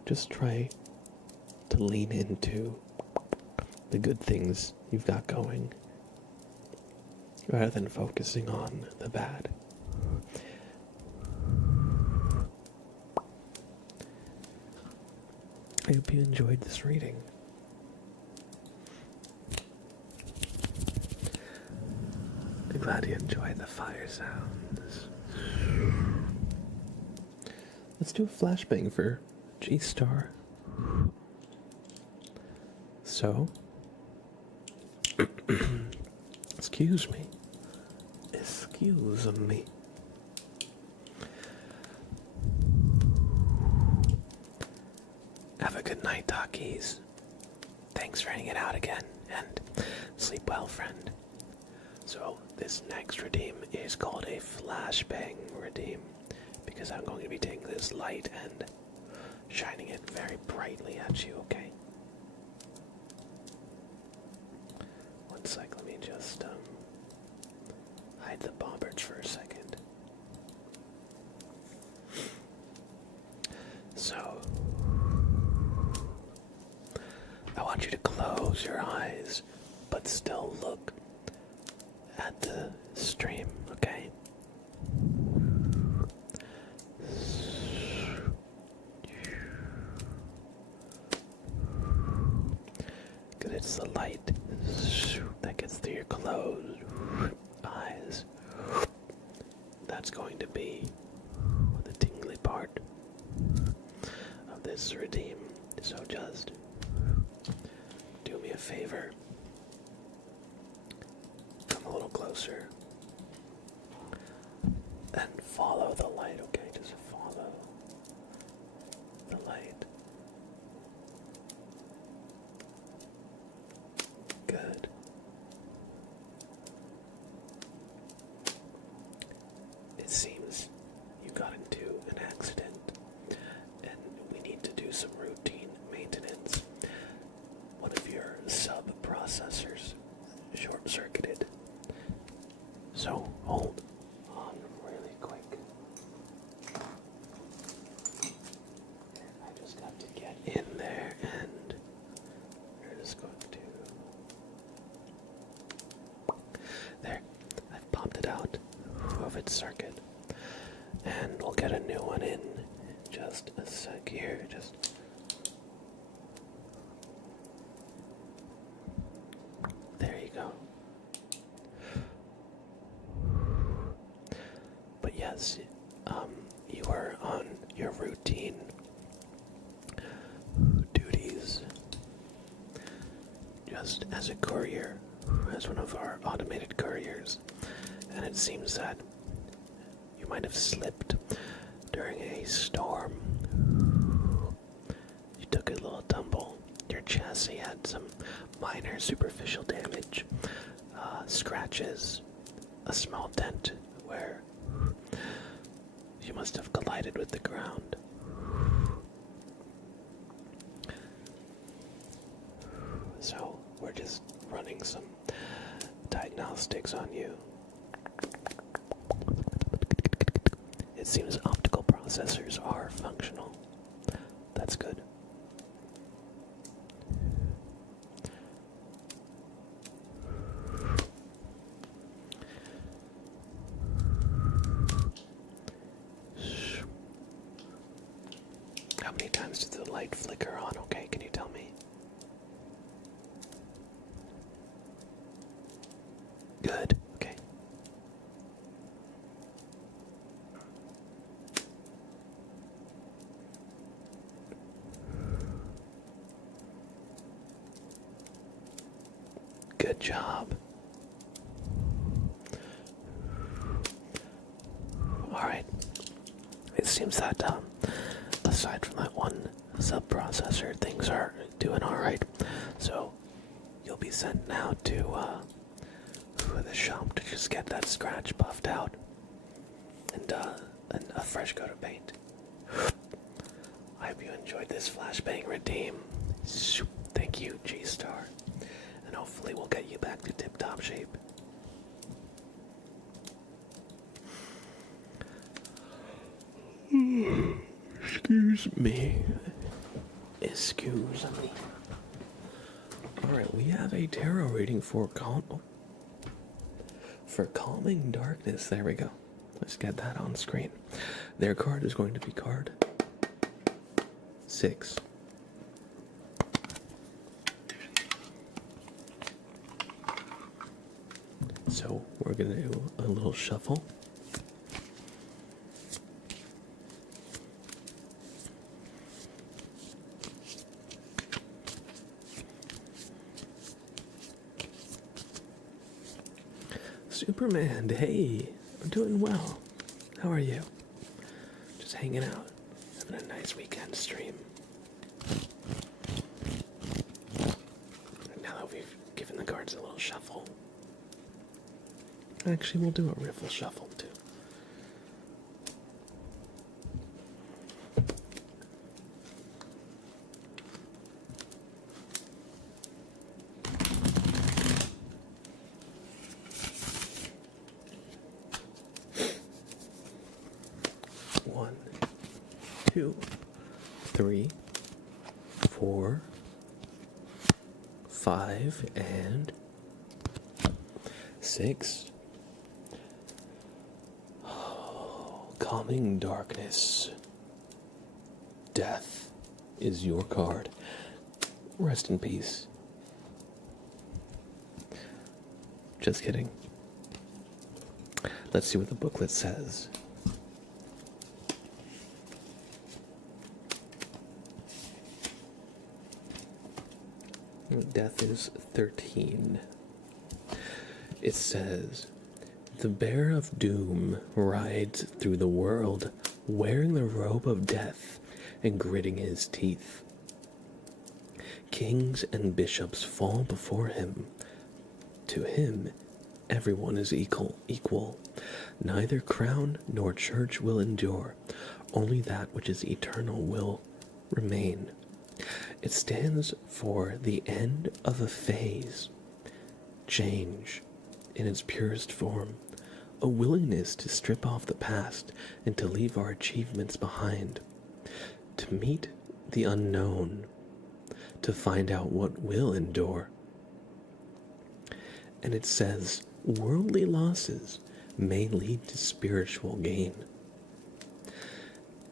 just try to lean into the good things you've got going, rather than focusing on the bad. I hope you enjoyed this reading. I'm glad you enjoyed the fire sounds. Let's do a flashbang for G-Star. So, excuse me. Have a good night, Talkies. Thanks for hanging out again, and sleep well, friend. So, this next redeem is called a flashbang redeem, because I'm going to be taking this light and shining it very brightly at you, okay? One sec, let me just hide the bobbards for a second. So, I want you to close your eyes, but still look at the stream, okay? Good, it's the light that gets through your closed eyes. That's going to be the tingly part of this routine. So just do me a favor. Come a little closer. And follow the light, okay? Just follow the light. Good. It seems you got into an accident, and we need to do some routine maintenance. One of your sub-processors short-circuited. So, hold on really quick. I just got to get in there, and we're just going to... There, I've popped it out of its circuit, and we'll get a new one in just a sec here. Just there you go. But yes, you were on your routine duties just as a courier, as one of our automated couriers, and it seems that you might have slipped during a storm. You took a little tumble. Your chassis had some minor superficial damage, scratches, a small dent where you must have collided with the ground. So we're just running some diagnostics on you. It seems optical processors are functional. That's good. How many times did the light flicker on? Okay, can you tell me? Good, okay. Good job. Alright. It seems that, aside from that one sub-processor, things are doing alright. So, you'll be sent now to, the shop to just get that scratch buffed out. And a fresh coat of paint. I hope you enjoyed this flashbang redeem. Thank you, G-Star. And hopefully we'll get you back to tip-top shape. Excuse me. Excuse me. Alright, we have a tarot reading for Calming Darkness. There we go. Let's get that on screen. Their card is going to be card 6. So we're going to do a little shuffle. Superman, hey, I'm doing well. How are you? Just hanging out, having a nice weekend stream. Now that we've given the cards a little shuffle, actually we'll do a riffle shuffle too. 3, 4, 5, and 6. Calming darkness. Death is your card. Rest in peace. Just kidding. Let's see what the booklet says. Death is 13. It says, the bear of doom rides through the world wearing the robe of death and gritting his teeth. Kings and bishops fall before him. To him, everyone is equal. Neither crown nor church will endure. Only that which is eternal will remain. It stands for the end of a phase, change in its purest form, a willingness to strip off the past and to leave our achievements behind, to meet the unknown, to find out what will endure. And it says, worldly losses may lead to spiritual gain.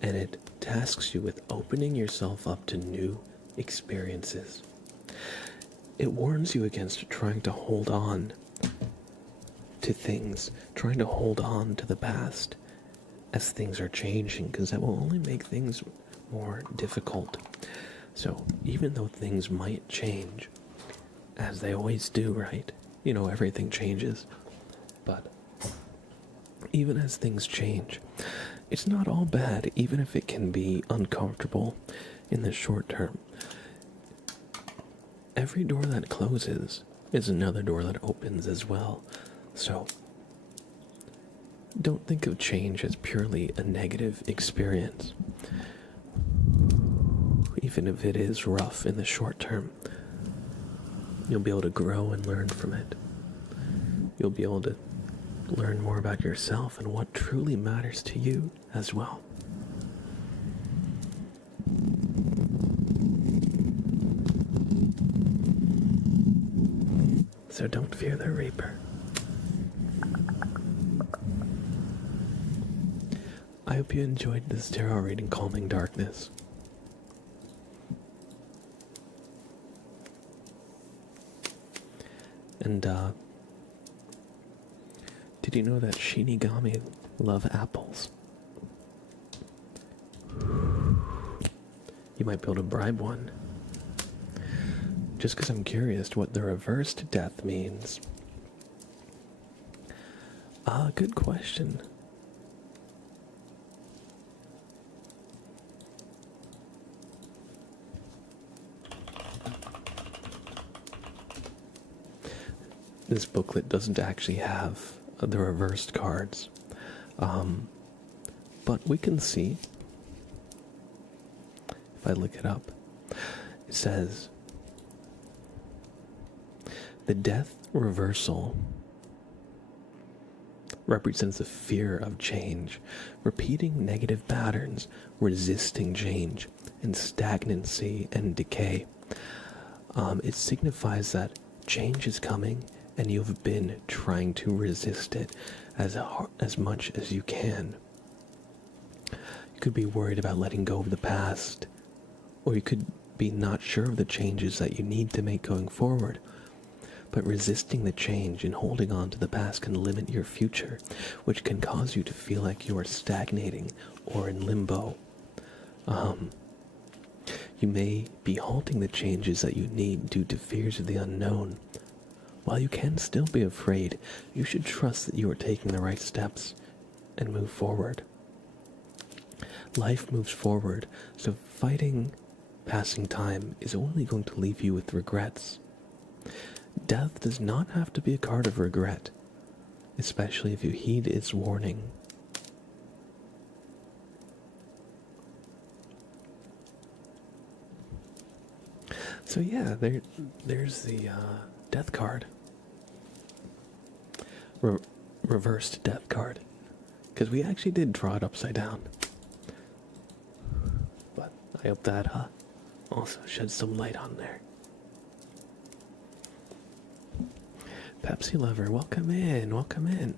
And it tasks you with opening yourself up to new experiences. It warns you against trying to hold on to things, trying to hold on to the past as things are changing, because that will only make things more difficult. So even though things might change, as they always do, right? You know, everything changes. But even as things change, it's not all bad, even if it can be uncomfortable in the short term. Every door that closes is another door that opens as well. So don't think of change as purely a negative experience. Even if it is rough in the short term, you'll be able to grow and learn from it. You'll be able to learn more about yourself and what truly matters to you as well. So don't fear the Reaper. I hope you enjoyed this tarot reading, Calming Darkness. And, did you know that Shinigami love apples? You might be able to bribe one. Just because I'm curious what the reversed death means. Good question. This booklet doesn't actually have the reversed cards, but we can see, if I look it up, it says, the death reversal represents a fear of change, repeating negative patterns, resisting change, and stagnancy and decay. It signifies that change is coming, and you've been trying to resist it as much as you can. You could be worried about letting go of the past, or you could be not sure of the changes that you need to make going forward. But resisting the change and holding on to the past can limit your future, which can cause you to feel like you are stagnating or in limbo. You may be halting the changes that you need due to fears of the unknown. While you can still be afraid, you should trust that you are taking the right steps and move forward. Life moves forward, so fighting passing time is only going to leave you with regrets. Death does not have to be a card of regret, especially if you heed its warning. So yeah, there's the death card. Reversed death card. Because we actually did draw it upside down. But I hope that also sheds some light on there. Pepsi lover, welcome in, welcome in.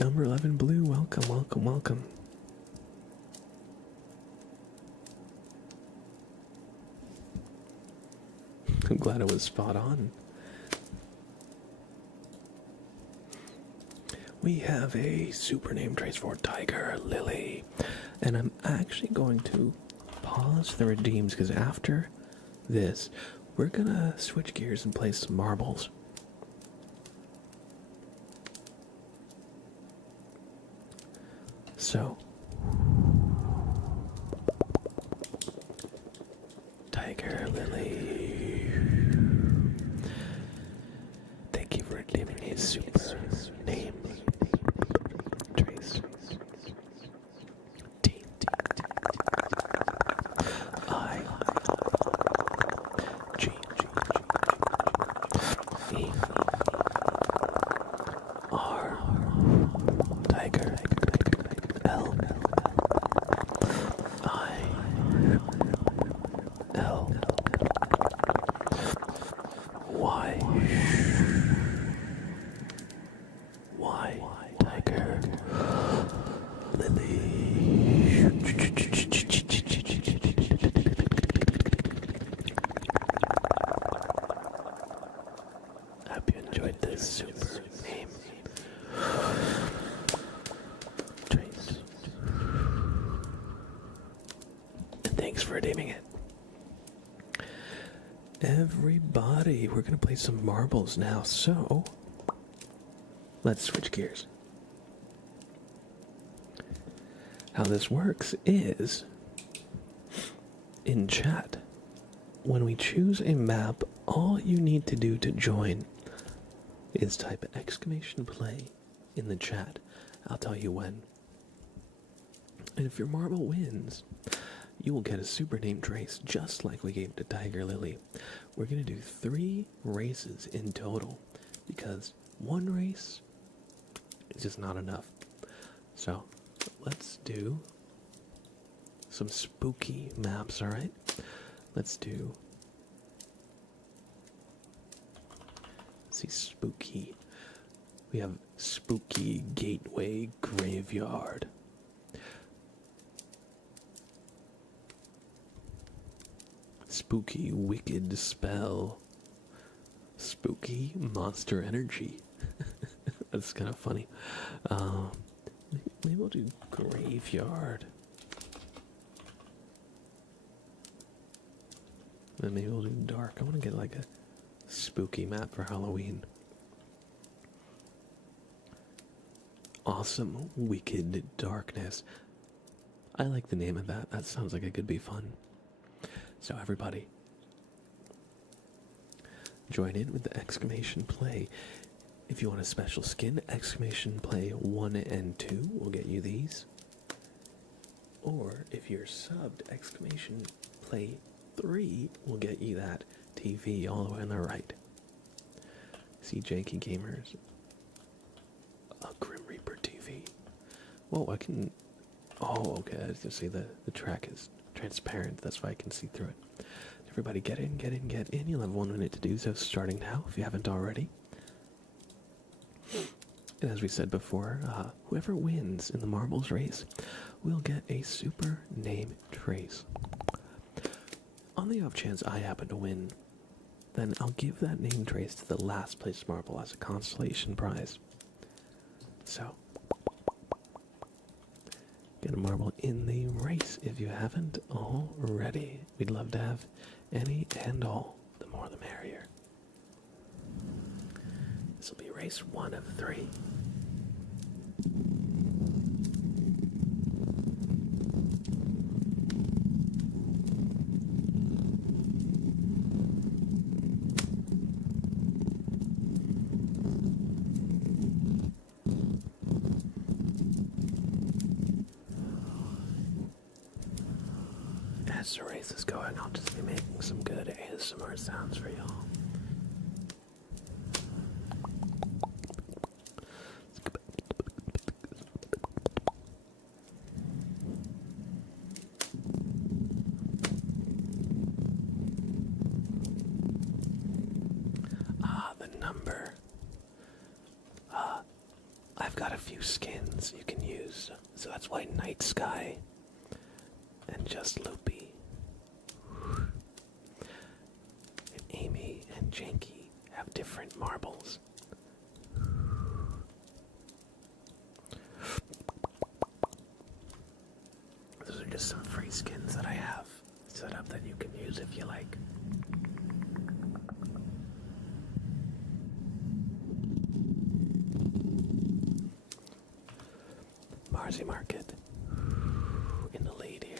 Number 11 Blue, welcome, welcome, welcome. I'm glad it was spot on. We have a super name trace for Tiger Lily. And I'm actually going to pause the redeems because after this, we're gonna switch gears and play some marbles. So, Tiger Lily, thank you for giving me a super name trace. T I G E R Tiger L I L Y Tiger Lily. I hope you enjoyed this super name trace. And thanks for redeeming it. Everybody, we're going to play some marbles now, so let's switch gears. How this works is, in chat, when we choose a map, all you need to do to join is type !play in the chat. I'll tell you when. And if your marble wins, you will get a super name trace just like we gave to Tiger Lily. We're going to do 3 races in total because 1 race is just not enough. So let's do some spooky maps, alright? Let's see, spooky. We have Spooky Gateway Graveyard. Spooky Wicked Spell. Spooky Monster Energy. That's kind of funny. Maybe we'll do Graveyard. Then maybe we'll do Dark. I want to get like a spooky map for Halloween. Awesome Wicked Darkness. I like the name of that. That sounds like it could be fun. So everybody, join in with the ! play. If you want a special skin, !play 1 and 2 will get you these. Or if you're subbed, !play 3 will get you that TV all the way on the right. See Janky Gamers. A Grim Reaper TV. Whoa, I can... Oh, okay, I was gonna say the track is transparent, that's why I can see through it. Everybody get in, get in, get in. You'll have 1 minute to do so starting now if you haven't already. And as we said before, whoever wins in the marbles race will get a super name trace. On the off chance I happen to win, then I'll give that name trace to the last place marble as a consolation prize. So, get a marble in the race if you haven't already. We'd love to have any and all. The more the merrier. This will be race 1 of 3. As the race is going, I'll just be making some good ASMR sounds for y'all. skins you can use. So that's why Night Sky and Just Loopy and Amy and Janky have different marbles. Those are just some free skins that I have set up that you can use if you like. Marzi Market in the lead here.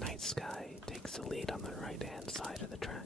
Night Sky takes the lead on the right-hand side of the track.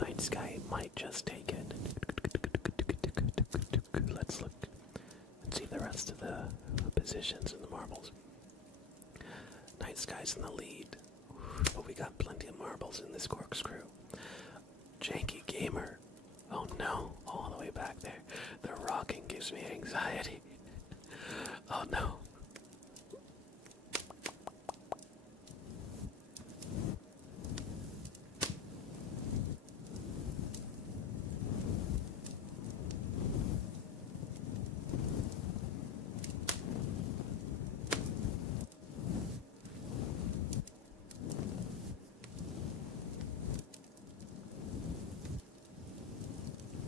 Night Sky might just take it. Let's look and see the rest of the positions in the marbles. Night Sky's in the lead, but we got plenty of marbles in this corkscrew. Janky Gamer, oh no, all the way back there. The rocking gives me anxiety. Oh no.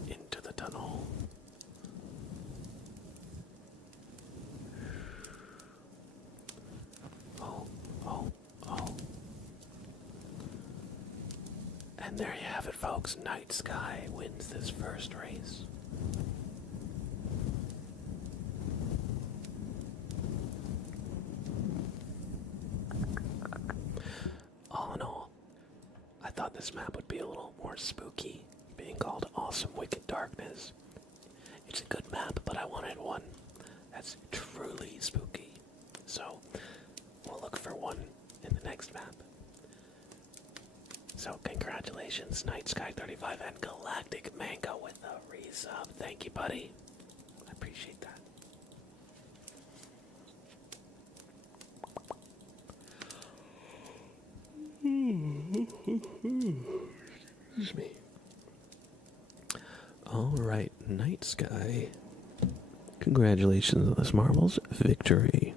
Into the tunnel. Oh. And there you have it, folks. Night Sky wins this first race. All in all, I thought this map would be a little more spooky, being called Awesome Wicked Darkness. It's a good map, but I wanted one that's truly spooky. So, we'll look for one in the next map. So, congratulations, Night Sky 35 and Galactic Mango with a resub. Thank you, buddy. I appreciate that. Excuse me. Alright, Night Sky. Congratulations on this marbles victory.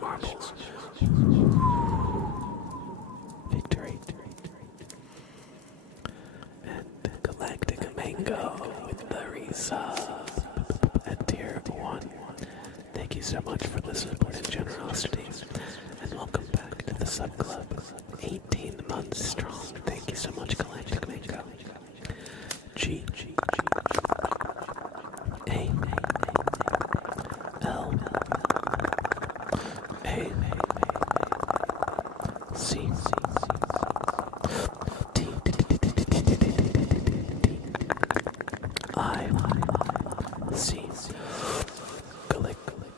Marbles. Victory. And Galactic Mango with the resub at tier 1. Thank you so much for the support and generosity. And welcome back to the sub club. 18 months strong. Thank you so much, Galactic Mango. G. A. L. A. C. T. I. C.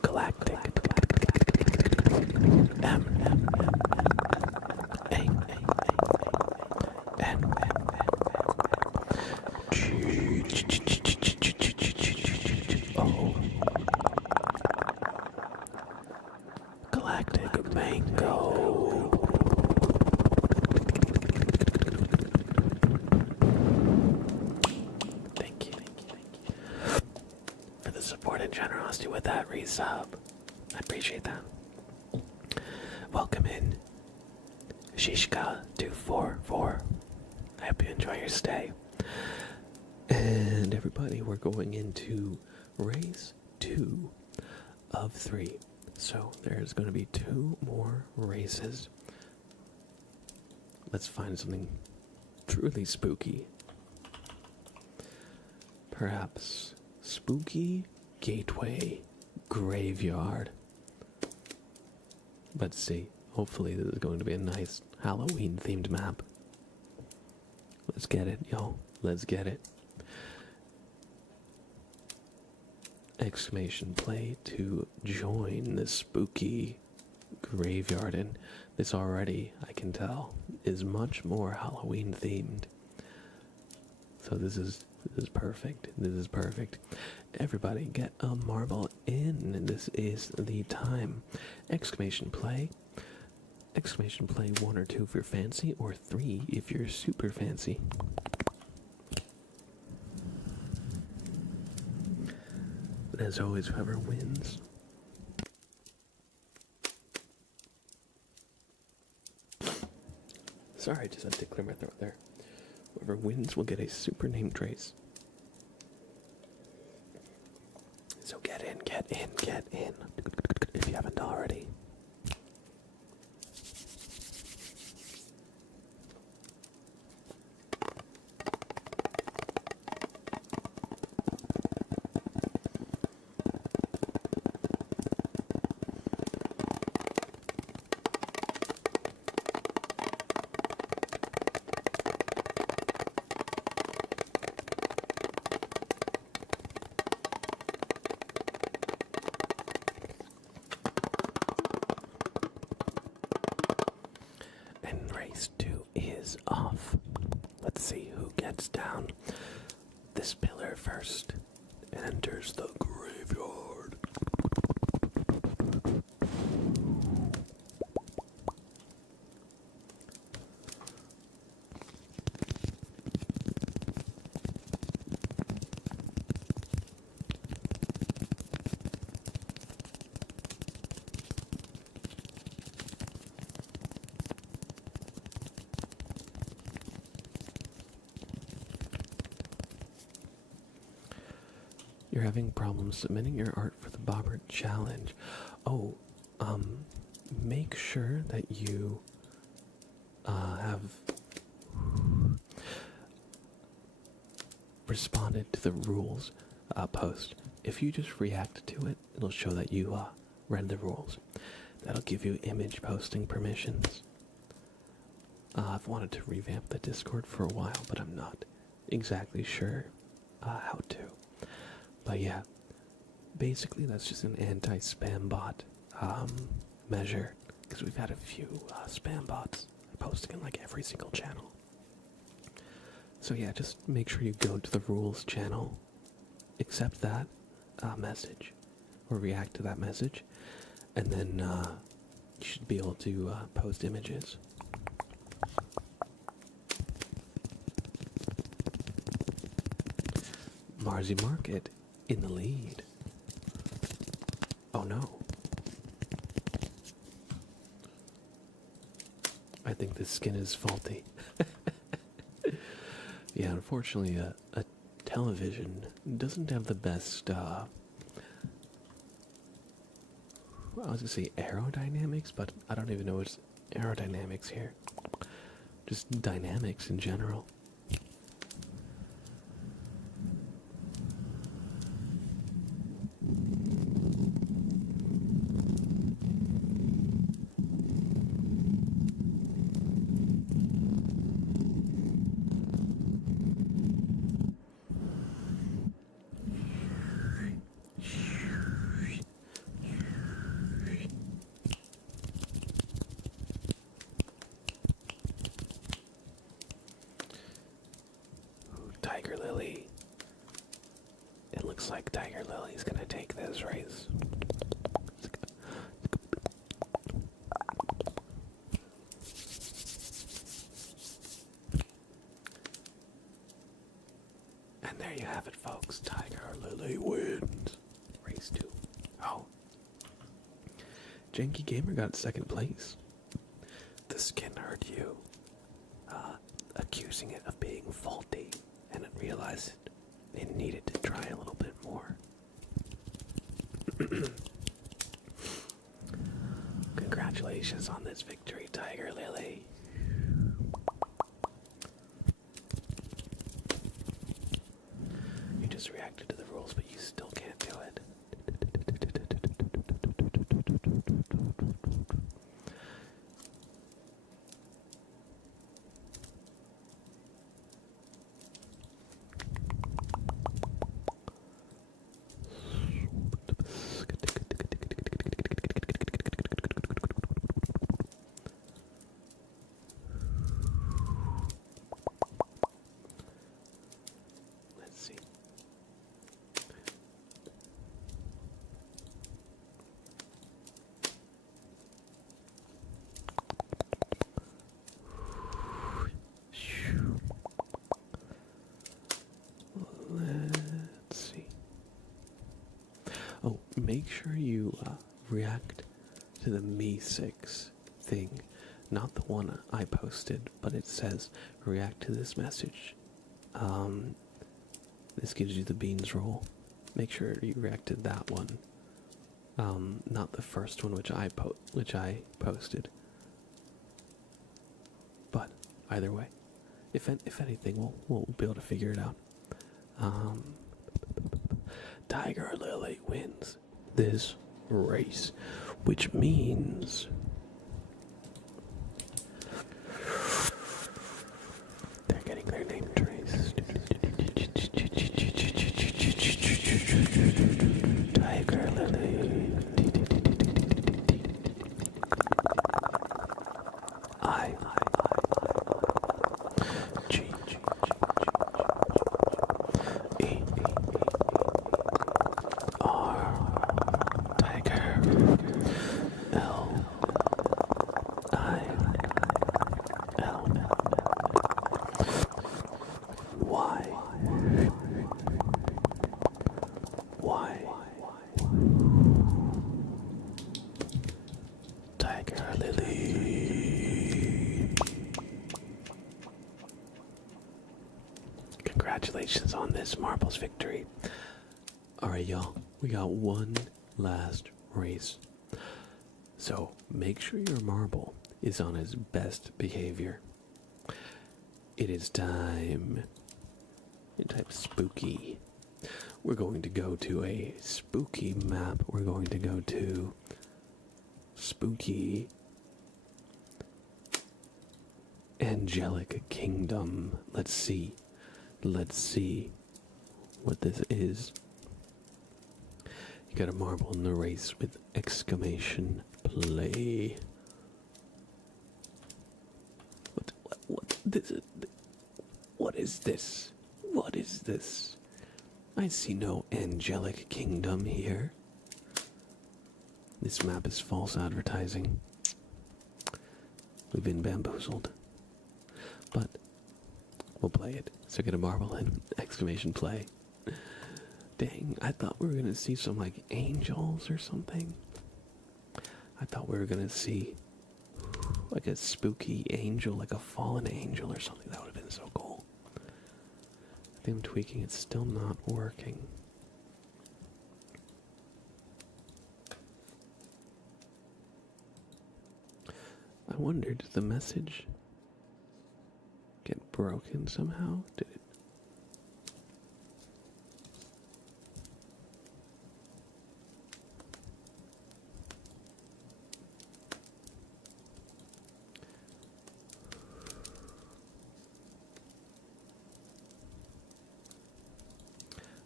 Galactic. M. A. N. G. galactic mango. Thank you for the support and generosity with that resub. I appreciate that. Welcome in, Shishka244. I hope you enjoy your stay. And everybody, we're going into race 2 of 3. So there's going to be 2 more races. Let's find something truly spooky. Perhaps Spooky Gateway Graveyard. Let's see. Hopefully this is going to be a nice Halloween-themed map. Let's get it, yo. Let's get it. Exclamation play to join the spooky graveyard. And this already, I can tell, is much more Halloween-themed. So this is perfect. This is perfect. Everybody get a marble in, and this is the time. Exclamation play. Exclamation play 1 or 2 if you're fancy, or 3 if you're super fancy. But as always, whoever wins. Sorry, I just had to clear my throat there. Whoever wins will get a super name trace. So get in if you haven't already. Race 2 is off. Let's see who gets down this pillar first and enters the graveyard. You're having problems submitting your art for the Bobbert Challenge. Oh, make sure that you have responded to the rules post. If you just react to it, it'll show that you read the rules. That'll give you image posting permissions. I've wanted to revamp the Discord for a while, but I'm not exactly sure how to. But yeah, basically that's just an anti-spam bot measure, because we've had a few spam bots posting in like every single channel. So yeah, just make sure you go to the rules channel, accept that message, or react to that message, and then you should be able to post images. Marzi Market in the lead. Oh no. I think this skin is faulty. Yeah, unfortunately, a television doesn't have the best, I was gonna say aerodynamics, but I don't even know what's aerodynamics here. Just dynamics in general. Tiger Lily. It looks like Tiger Lily's gonna take this race. have it, folks. Tiger Lily wins. Race 2. Oh. Janky Gamer got second place. The skin heard you accusing it of being faulty, and it realized it needed to try a little bit more. Congratulations on this victory, Tiger Lily. You just reacted to the rules, but you still can't do it. Let's see. Let's see. Oh, make sure you react to the Me 6 thing. Not the one I posted, but it says, react to this message. This gives you the beans roll. Make sure you react to that one. Not the first one, which I posted. But either way, if anything, we'll be able to figure it out. Tiger Lily wins this race, which means they're getting their name traced. Tiger Lily. I G E R Tiger L I L Y Tiger Lily. Congratulations on this marbles victory. Alright, y'all, we got one last race. So make sure your marble is on its best behavior. It is time. You type spooky. We're going to go to a spooky map. We're going to go to spooky angelic kingdom. Let's see what this is. You got a marble in the race with exclamation play. What is this? What is this? I see no angelic kingdom here. This map is false advertising. We've been bamboozled. But we'll play it. So get a marble and exclamation play. Dang, I thought we were gonna see some like angels or something. I thought we were gonna see like a spooky angel, like a fallen angel or something. That would have been so cool. I think I'm tweaking. It's still not working. I wonder, did the message get broken somehow? Did it?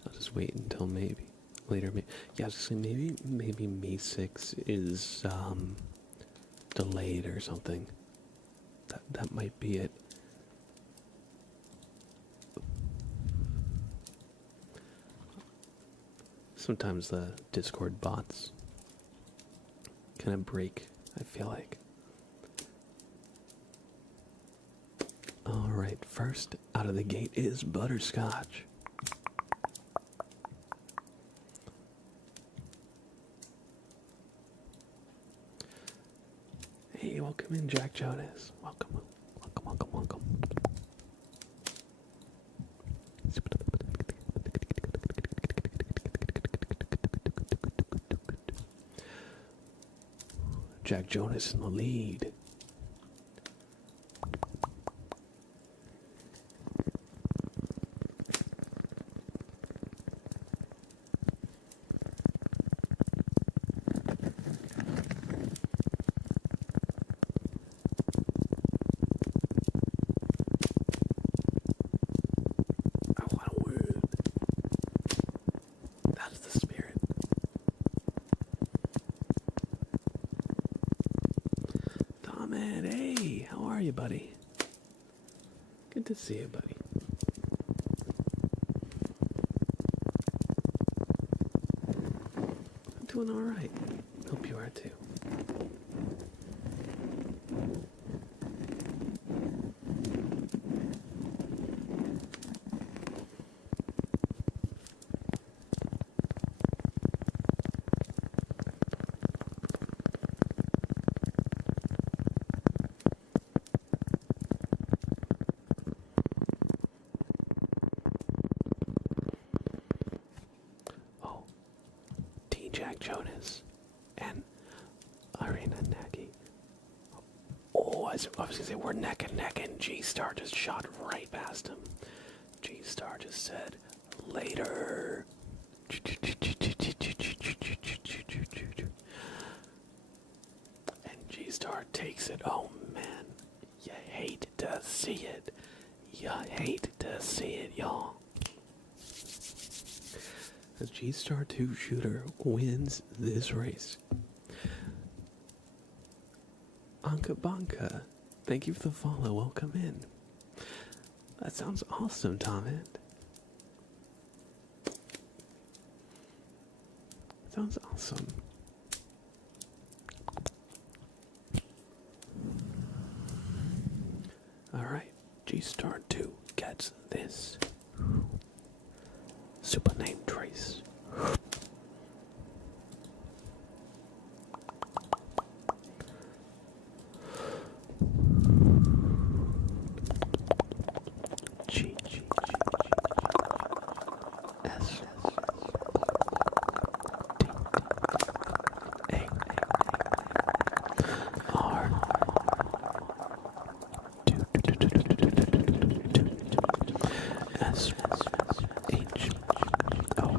I'll just wait until maybe later. Yeah, I was just saying maybe Me 6 is delayed or something. That might be it. Sometimes the Discord bots kind of break, I feel like. Alright, first out of the gate is Butterscotch. welcome in, Jack Jonas. Welcome, welcome, welcome, welcome. Jack Jonas in the lead. Buddy. Good to see you, buddy. I'm doing all right. Hope you are too. Jack Jonas and Arena Nagy. Oh, I was going to say we're neck and neck, and G-Star just shot right past him. G-Star just said, later. And G-Star takes it. Oh, man. You hate to see it. You hate to see it, y'all. The G-Star 2 shooter wins this race. Anka Banka, thank you for the follow. Welcome in. That sounds awesome, Tomit. Sounds awesome. Alright, G-Star 2 gets this. Super name trace. G G G S T A R 2 S H O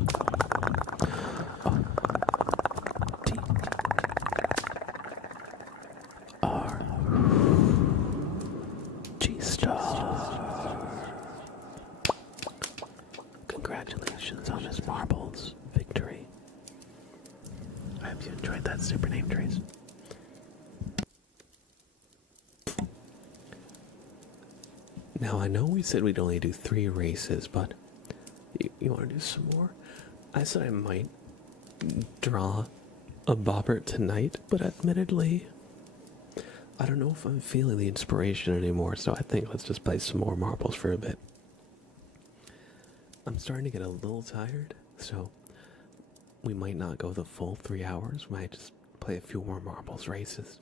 T R G-Star. Congratulations on his marbles victory. I hope you enjoyed that super name trace. Now I know we said we'd only do 3 races, but you want to do some more? I said I might draw a bobbert tonight, but admittedly, I don't know if I'm feeling the inspiration anymore, so I think let's just play some more marbles for a bit. I'm starting to get a little tired, so we might not go the full 3 hours. We might just play a few more marbles races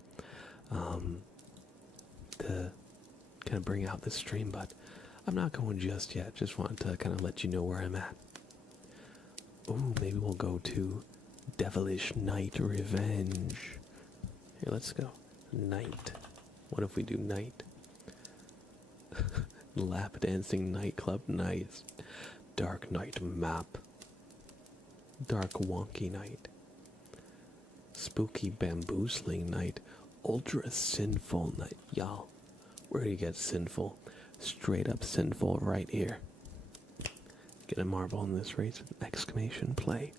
to kind of bring out the stream, but I'm not going just yet. Just wanted to kind of let you know where I'm at. Ooh, maybe we'll go to Devilish Night Revenge. Here, let's go. Night. What if we do night? Lap dancing nightclub, nice. Dark night map. Dark wonky night. Spooky bamboozling night. Ultra sinful night. Y'all, where do you get sinful? Straight up sinful right here. Get a marble in this race with exclamation play.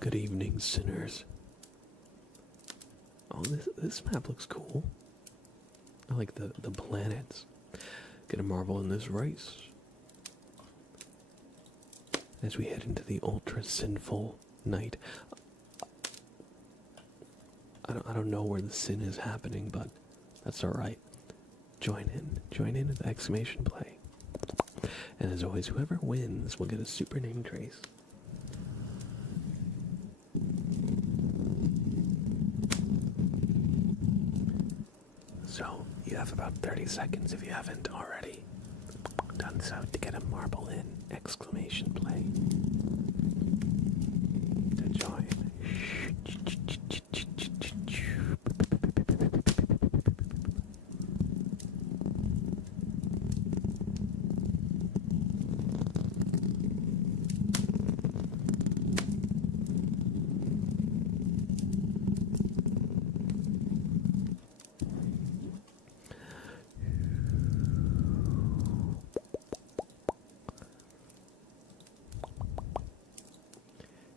Good evening, sinners. Oh, this map looks cool. I like the planets. Get a marble in this race. As we head into the ultra sinful night. I don't know where the sin is happening, but that's alright. Join in with exclamation play. And as always, whoever wins will get a super name trace. So you have about 30 seconds if you haven't already done so to get a marble in exclamation play to join.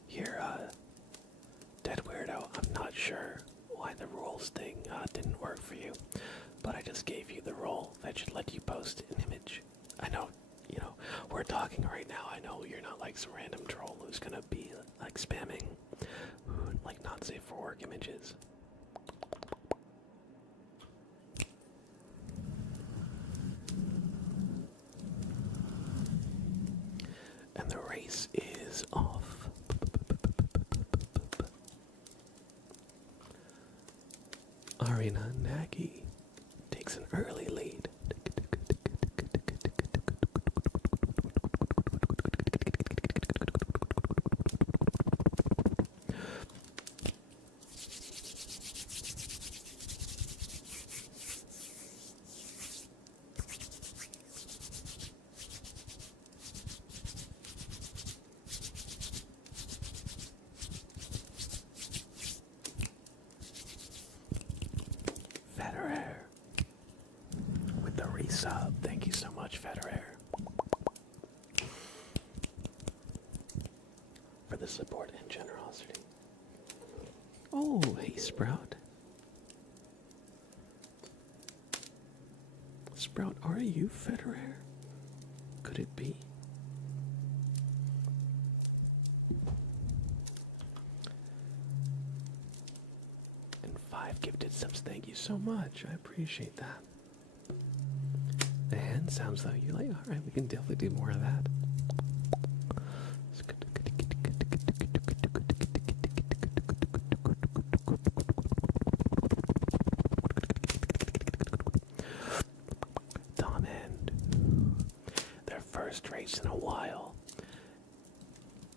You're dead weirdo. I'm not sure why the rules thing didn't work for you, but I just gave you the role that should let you post an image. I know, we're talking right now. I know you're not like some random troll who's gonna be like spamming, like not safe for work images. And the race is off. Arena Nagy takes an early lead. Federer with the resub. Thank you so much, Federer, for the support and generosity. Oh, hey, Sprout. Sprout, are you Federer? Could it be? And 5 gifted subs. Thank you so much. I appreciate that. And sounds like you like, alright, we can definitely do more of that. Tom and their first race in a while.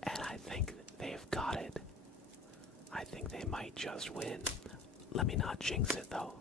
And I think they've got it. I think they might just win. Let me not jinx it though.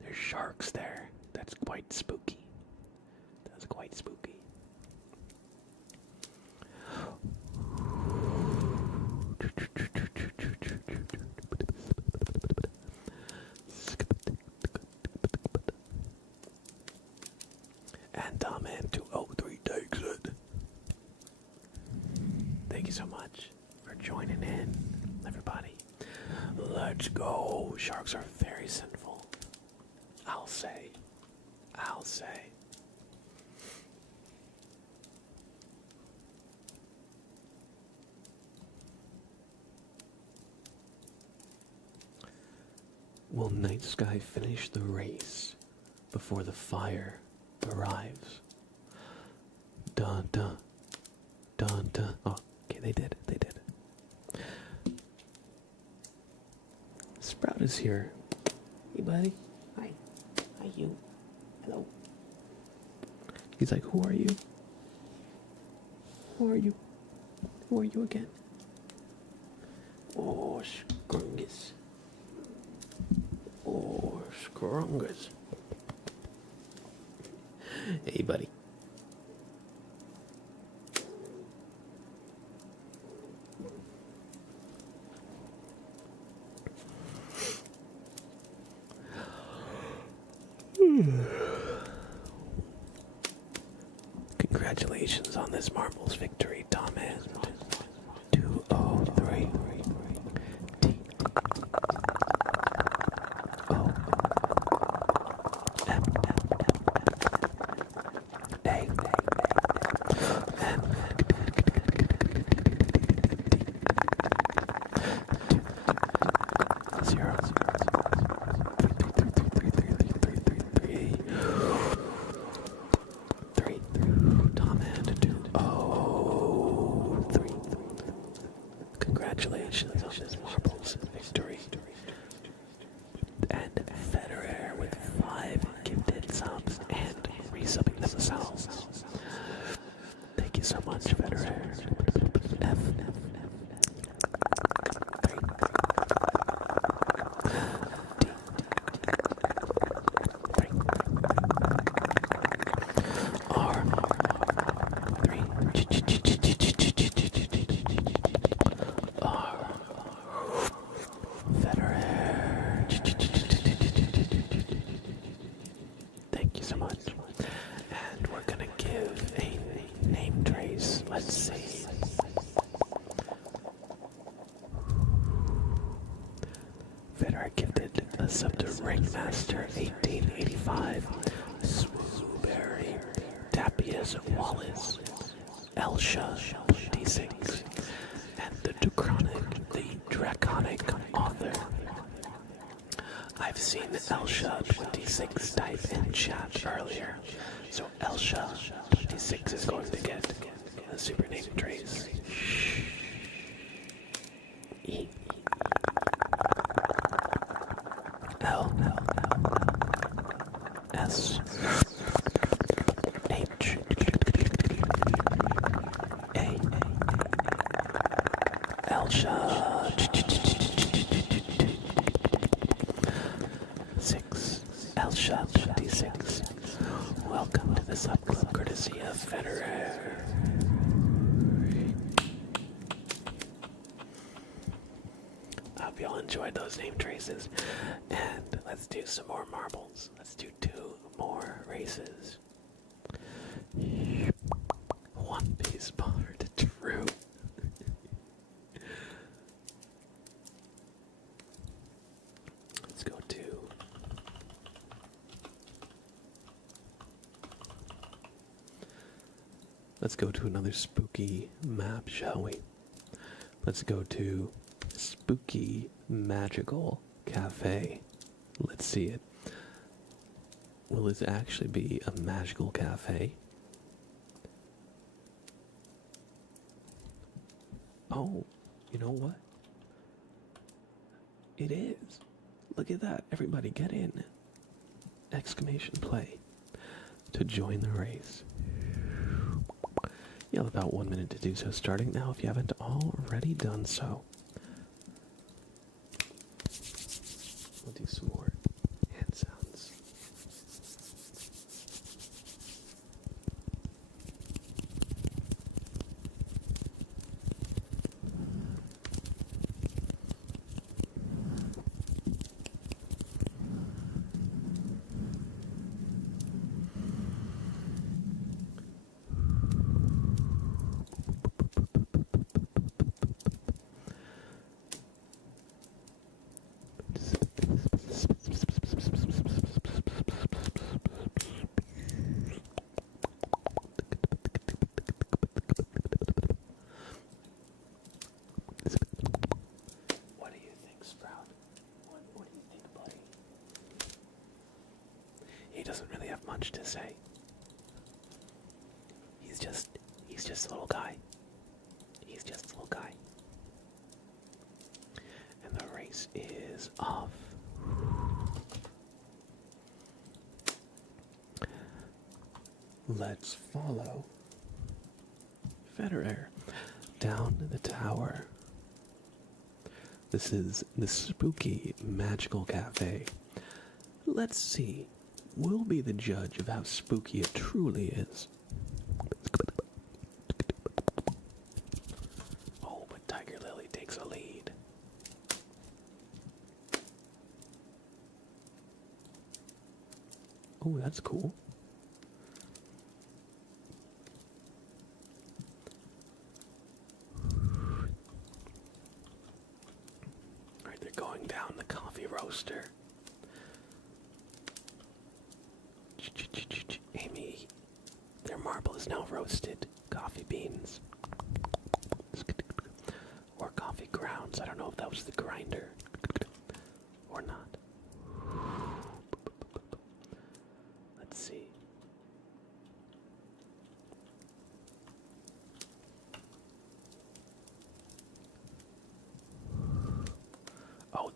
There's sharks there. That's quite spooky. That's quite spooky. And man 203 takes it. Thank you so much for joining in, everybody. Let's go. Sharks are very sinful. I'll say. Will Night Sky finish the race before the fire arrives? Dun dun. Dun dun. Oh, okay, they did. Sprout is here. Hey, buddy. Hi. Hi, you. Hello. He's like, who are you? Who are you? Who are you again? Oh, Scrungus. Oh, Scrungus. Hey, buddy. Congratulations on this marbles victory, Tom and 203. Congratulations on this marbles victory. And Federer with 5 gifted subs and resubbing themselves. Thank you so much, Federer. F. Thank you so much. And we're gonna give a name trace. Let's see. Federer gifted a sub to Ringmaster 1885, Swooberry, Tapias Wallace, Elsha D6, and the Draconic, author. I've seen Elsha 26 type in chat earlier, so Elsha 26 is going to get a super name trace. E L S H A Elsha 6 Elsha 26. Welcome to the sub club courtesy of Federer. I hope y'all enjoyed those name traces. And let's do some more marbles. Let's do 2 more races. One Piece Bard, true. Let's go to Let's go to another spooky map, shall we? Let's go to Spooky Magical Cafe. Let's see it. Will this actually be a magical cafe? Oh, you know what? It is. Look at that. Everybody get in. Exclamation play to join the race. You have about 1 minute to do so, starting now if you haven't already done so. We'll do some more hand sounds. Doesn't really have much to say. He's just a little guy. He's just a little guy. And the race is off. Let's follow Federer down the tower. This is the Spooky Magical Cafe. Let's see. We'll be the judge of how spooky it truly is. Oh, but Tiger Lily takes a lead. Oh, that's cool. Alright, they're going down the coffee roaster. Amy, their marble is now roasted. Coffee beans. Or coffee grounds. I don't know if that was the grinder or not. Let's see.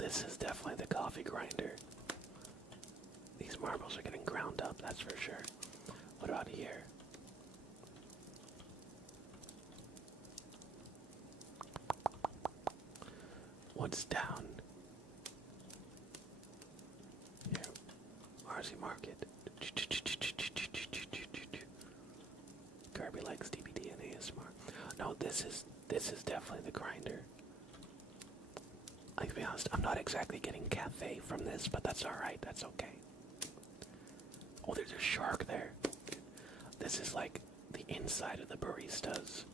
this is definitely the coffee grinder. These marbles are getting ground up, that's for sure. What about here? What's down? Here, Marcy Market. Kirby likes DVD and ASMR. No, this is definitely the grinder. I'll be honest, I'm not exactly getting cafe from this, but that's alright, that's okay. Oh, there's a shark there. This is like the inside of the baristas.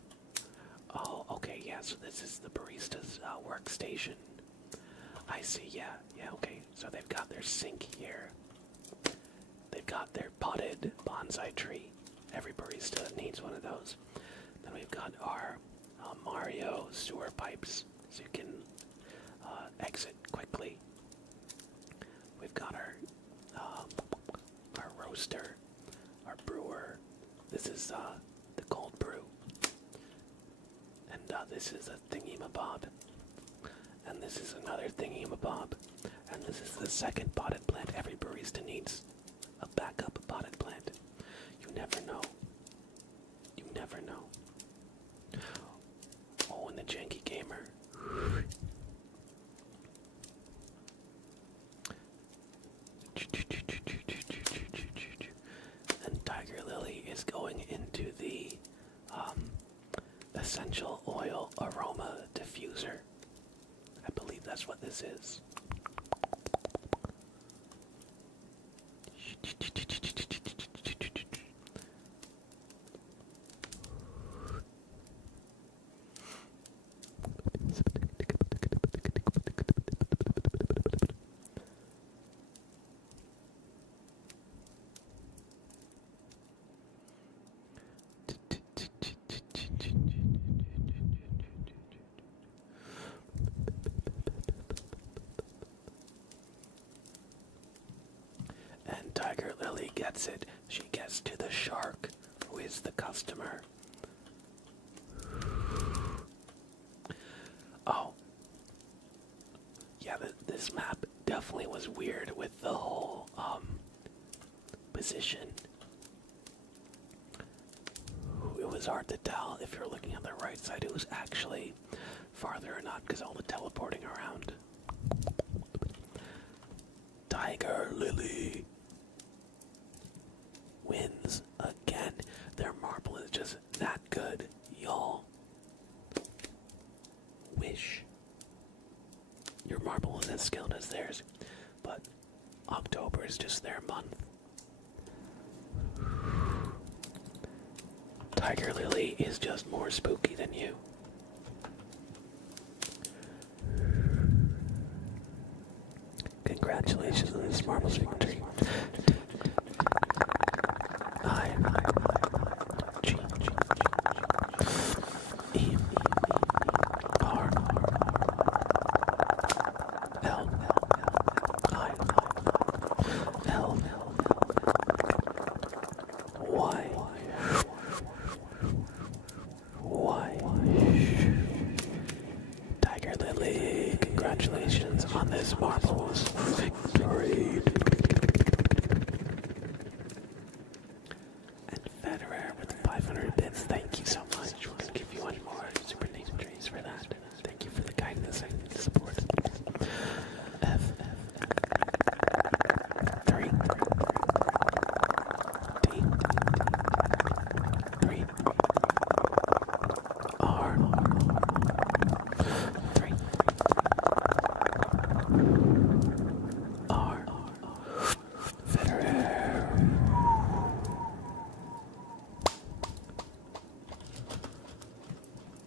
Oh, okay, yeah, so this is the barista's workstation. I see, yeah, okay. So they've got their sink here. They've got their potted bonsai tree. Every barista needs one of those. Then we've got our Mario sewer pipes, so you can exit quickly. We've got our roaster, our brewer. This is the cold brew. And this is a thingy-mabob. And this is another thingy-mabob. And this is the second potted plant. Every barista needs a backup potted plant. You never know. You never know. Oh, and the janky gamer. And Tiger Lily is going into the essential oil aroma diffuser. I believe that's what this is. And Tiger Lily gets it. She gets to the shark, who is the customer. Oh. Yeah, this map definitely was weird with the whole, position. It was hard to tell if you're looking on the right side. It was actually farther or not because all the teleporting around. Tiger Lily wins again. Their marble is just that good, y'all. Wish your marble was as skilled as theirs, but October is just their month. Tiger Lily is just more spooky than you. Congratulations on this marvelous victory. G E R L I L Y Tiger Lily, congratulations on this marvelous victory. And Federer with 500 bits, thank you so much. We'll give you one more super name trees for that. Thank you for the kindness and support. F 3 D 3 R 3 R Federer.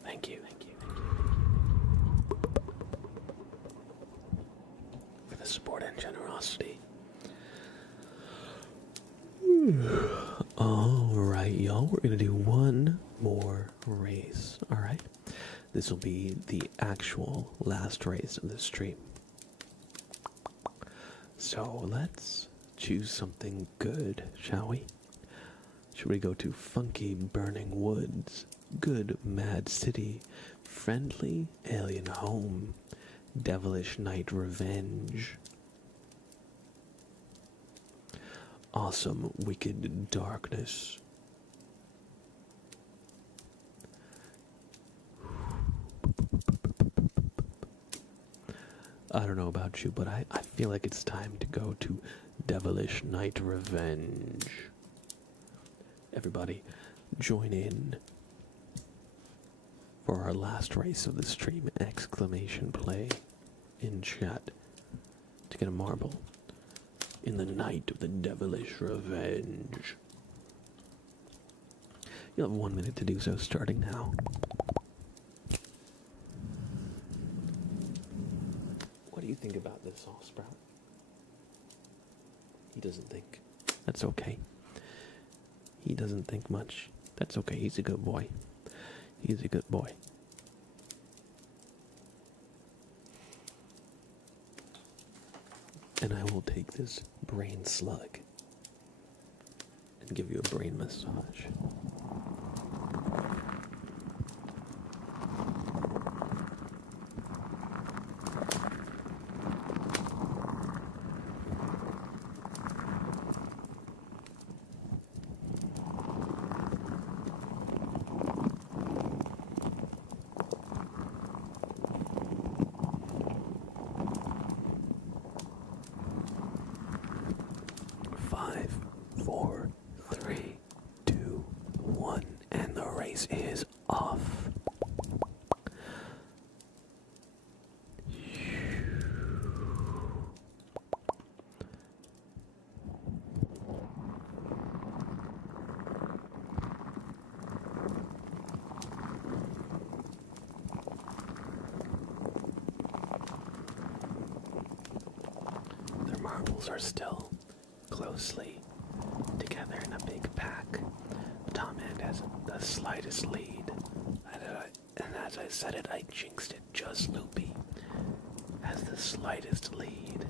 Thank you for the support and generosity. Alright, y'all, we're gonna do one more race, alright? This will be the actual last race of the stream. So let's choose something good, shall we? Should we go to funky burning woods, good mad city, friendly alien home, Devilish Night Revenge. Awesome Wicked Darkness. I don't know about you, but I feel like it's time to go to Devilish Night Revenge. Everybody, join in for our last race of the stream! Exclamation play in chat to get a marble in the night of the Devilish Revenge. You'll have 1 minute to do so, starting now. What do you think about this, All Sprout? He doesn't think. That's okay. He doesn't think much. That's okay. He's a good boy. He's a good boy. And I will take this brain slug and give you a brain massage. Five, four, three, two, one, and the race is off. Their marbles are still closely together in a big pack. Tom Hand has the slightest lead. And as I said it, I jinxed it. Just Loopy has the slightest lead.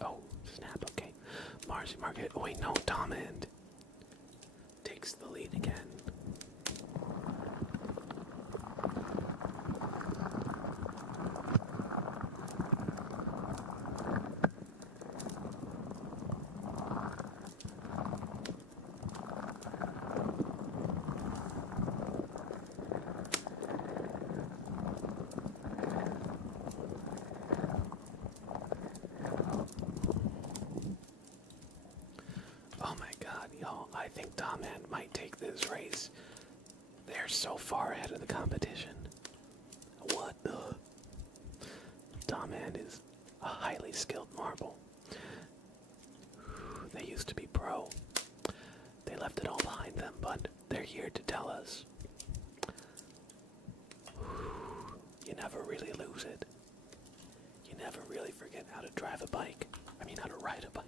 Oh, snap, okay. Marcy Market. Oh, wait, no, Tom Hand takes the lead again. Oh my god, y'all, I think Tom Hand might take this race. They're so far ahead of the competition. What the? Tom Hand is a highly skilled marble. They used to be pro. They left it all behind them, but they're here to tell us. You never really lose it. You never really forget how to drive a bike. I mean, how to ride a bike.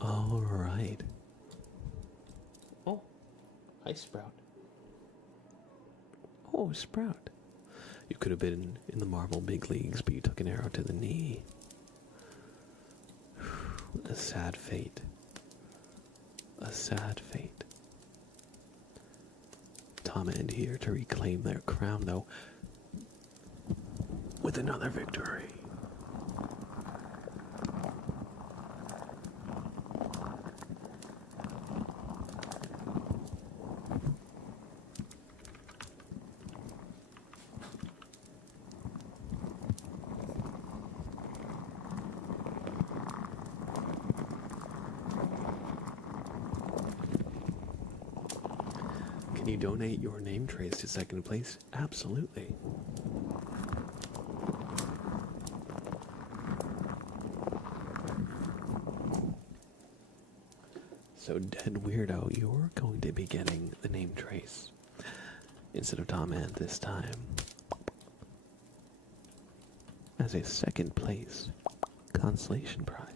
All right. Oh, hi, Sprout. Oh, Sprout. You could have been in the Marvel big leagues, but you took an arrow to the knee. A sad fate. A sad fate. Tom and here to reclaim their crown, though, with another victory. Can you donate your name trace to second place? Absolutely. So, Dead Weirdo, you're going to be getting the name Trace instead of Tom Ant this time as a second place consolation prize.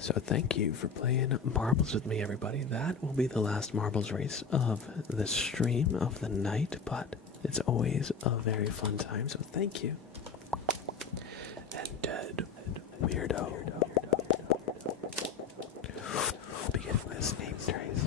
So thank you for playing marbles with me, everybody. That will be the last marbles race of the stream of the night, but it's always a very fun time, so thank you. And Dead Weirdo. Begin this name trace.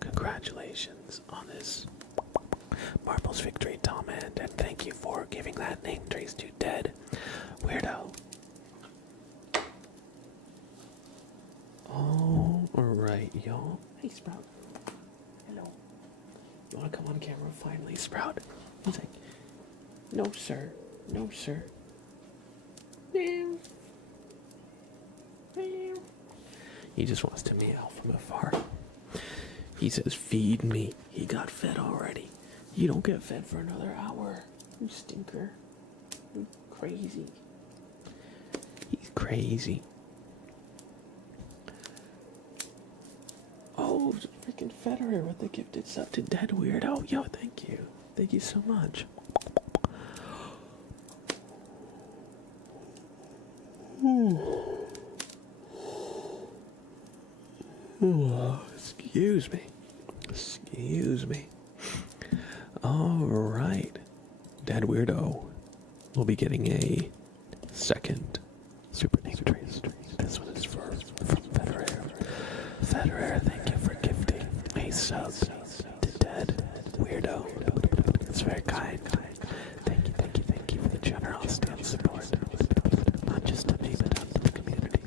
Congratulations on this marbles victory, Tom Ant, and thank you for giving that name trace to Dead Weirdo. Oh, alright, y'all. Hey, Sprout. Hello. You wanna come on camera finally, Sprout? He's like, no, sir. No, sir. He just wants to meow from afar. He says, feed me. He got fed already. You don't get fed for another hour. You stinker. You crazy. He's crazy. Oh, freaking Federer with the gifted sub to Dead Weirdo. Yo, thank you. Thank you so much. Excuse me. Excuse me. Alright. Dead Weirdo will be getting a second super name trace. This one is from Federer. Federer, thank you for gifting a sub to Dead Weirdo. It's very kind. Thank you for the generosity and support. Not just to me, but to the community.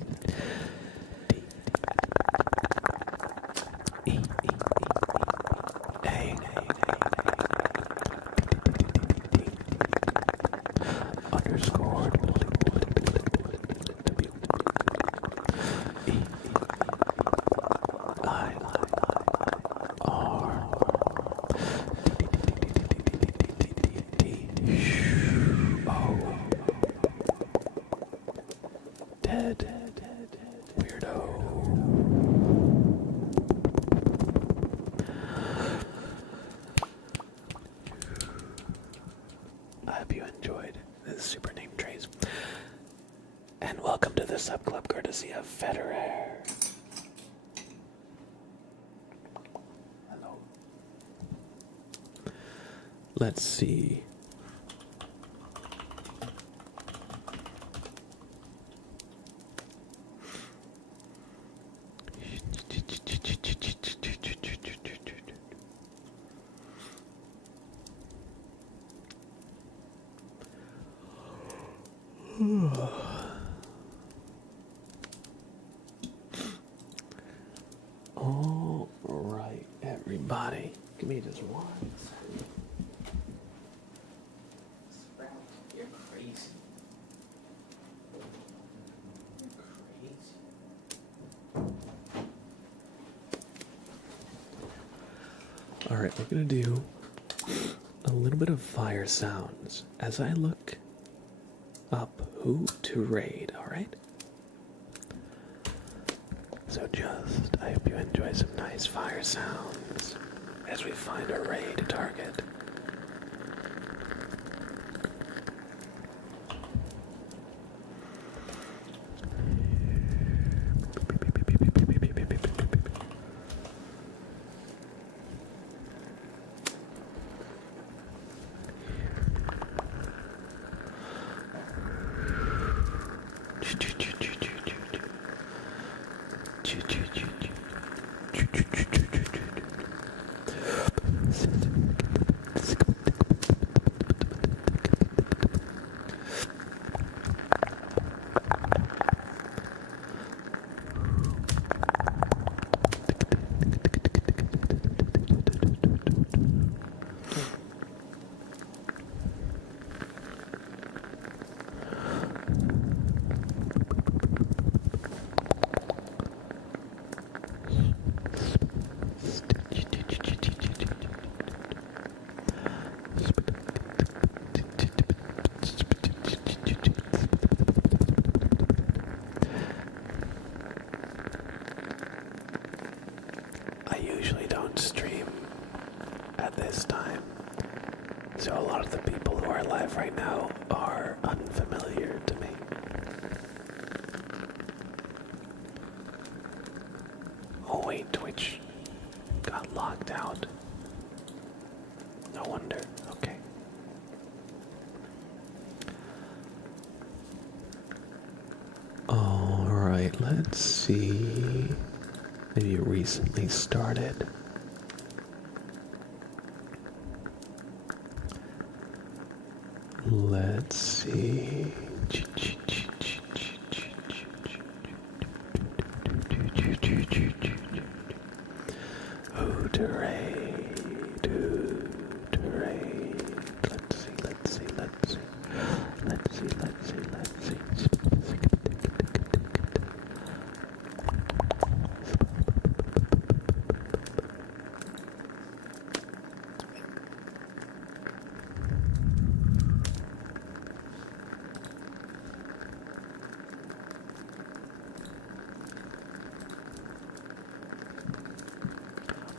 Super name trace. And welcome to the sub club courtesy of Federer. Hello. Let's see. All right, everybody. Give me just one second. Sprout, you're crazy. You're crazy. All right, we're gonna do a little bit of fire sounds as I look up who to raid, alright? So I hope you enjoy some nice fire sounds as we find a raid target. Alright, let's see. Maybe you recently started. Let's see. Hooteray, hooteray. Let's see, let's see, let's see. Let's see, let's see, let's see.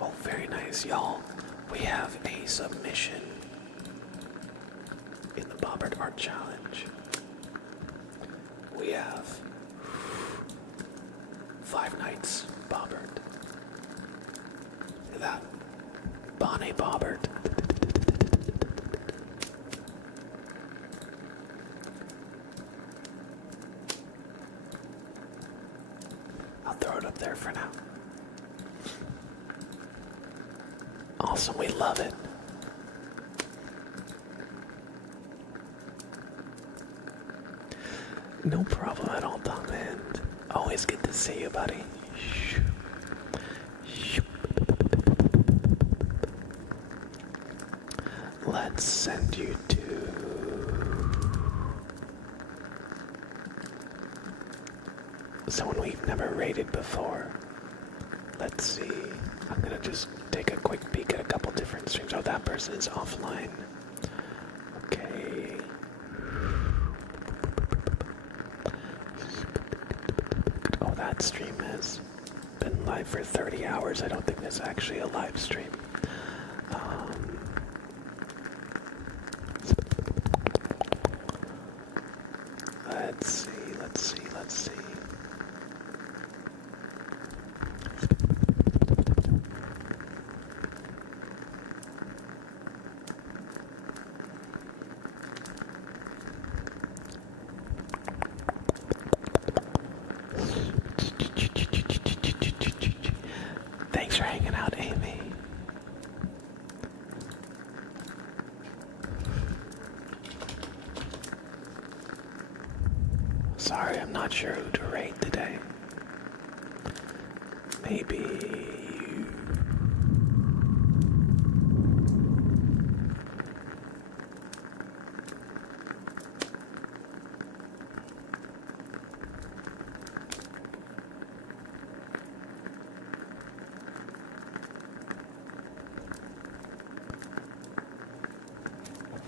Oh, very nice, y'all. We have a submission in the Bobbert Art Challenge. We have 5 Nights Bobbert. Look at that. Bonnie Bobbert. I'll throw it up there for now. Awesome, we love it. No problem at all, Tom, and always good to see you, buddy. Let's send you to someone we've never rated before. Let's see. I'm gonna just take a quick peek at a couple different streams. Oh, that person is offline. Okay. Oh, that stream has been live for 30 hours. I don't think that's actually a live stream. Let's see, let's see, let's see. Thanks for hanging out, Amy. Sorry, I'm not sure who to rate today. Maybe...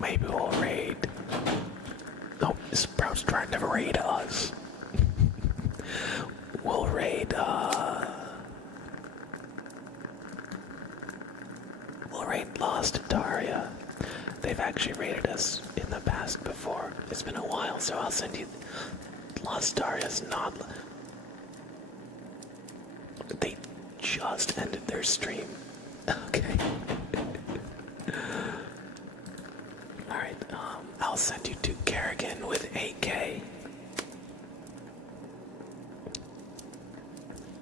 Maybe we'll raid. No, Sprout's trying to raid us. We'll raid, we'll raid Lost Daria. They've actually raided us in the past before. It's been a while, so I'll send you Lost Daria's not... They just ended their stream. Okay. Alright, I'll send you to Kerrigan with 8K.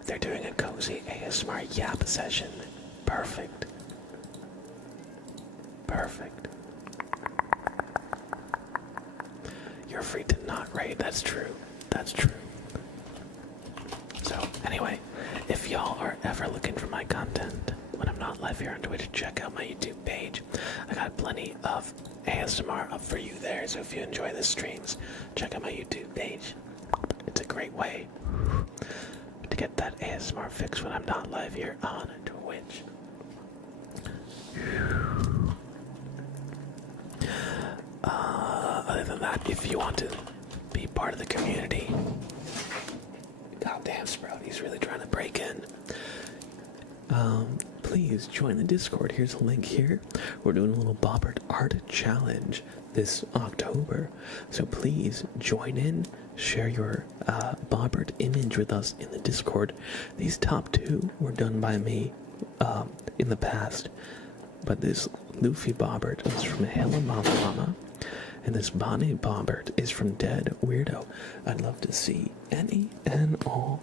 They're doing a cozy ASMR yap session. Perfect. Perfect. You're free to not raid, that's true. That's true. So, anyway, if y'all are ever looking for my content when I'm not live here on Twitch, check out my YouTube page. I got plenty of ASMR up for you there, so if you enjoy the streams, check out my YouTube page. It's a great way to get that ASMR fix when I'm not live here on Twitch. Other than that, if you want to be part of the community, goddamn Sprout, he's really trying to break in. Please join the Discord. Here's a link here. We're doing a little Bobbert Art Challenge this October, so please join in. Share your Bobbert image with us in the Discord. These top 2 were done by me in the past, but this Luffy Bobbert was from Hella Mama Mama, And this Bonnie Bobbert is from Dead Weirdo. I'd love to see any and all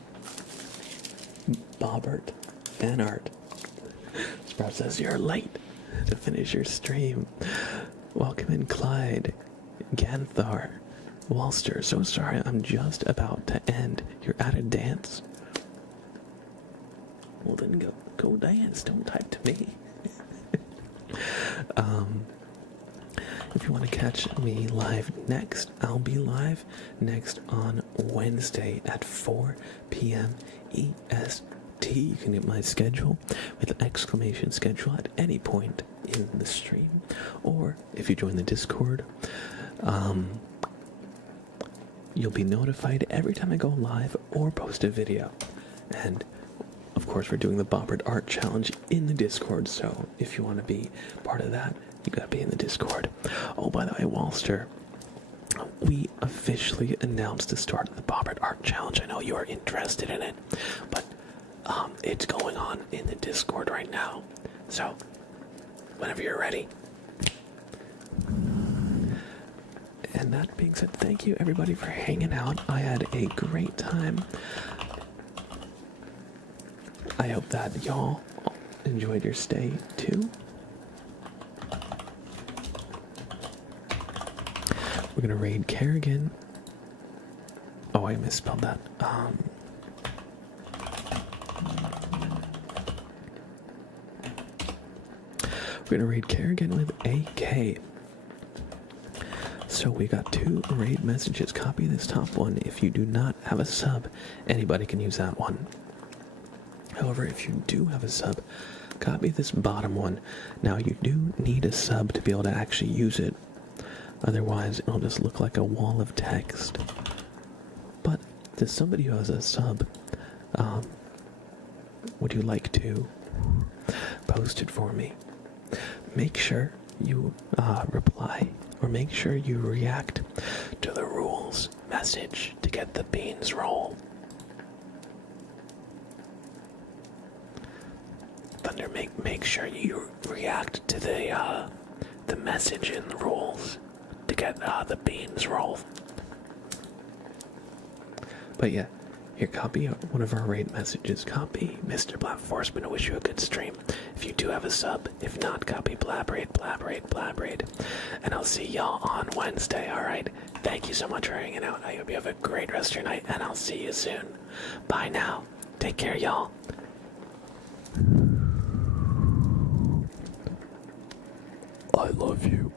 Bobbert fan art. Sprout says you're late to finish your stream. Welcome in, Clyde, Ganthar, Walster. So sorry, I'm just about to end. You're at a dance. Well then go dance. Don't type to me. If you want to catch me live next, I'll be live next on Wednesday at 4 p.m. EST. You can get my schedule with exclamation schedule at any point in the stream. Or if you join the Discord, you'll be notified every time I go live or post a video. And of course, we're doing the Bobbert Art Challenge in the Discord, so if you want to be part of that, you gotta be in the Discord. Oh, by the way, Walster, we officially announced the start of the Bobbert Art Challenge. I know you are interested in it, but it's going on in the Discord right now. So, whenever you're ready. And that being said, thank you everybody for hanging out. I had a great time. I hope that y'all enjoyed your stay too. We're gonna raid Kerrigan. Oh, I misspelled that. We're gonna raid Kerrigan with AK. So we got 2 raid messages. Copy this top one. If you do not have a sub, anybody can use that one. However, if you do have a sub, copy this bottom one. Now, you do need a sub to be able to actually use it. Otherwise, it'll just look like a wall of text. But to somebody who has a sub, would you like to post it for me? Make sure you reply, or make sure you react to the rules message to get the beans roll. Thunder, make sure you react to the message in the rules to get the beans roll. But yeah, here, copy one of our raid messages. Copy Mr. Black Forceman to wish you a good stream. If you do have a sub, if not, copy Blabrate. And I'll see y'all on Wednesday, alright? Thank you so much for hanging out. I hope you have a great rest of your night, and I'll see you soon. Bye now. Take care, y'all. I love you.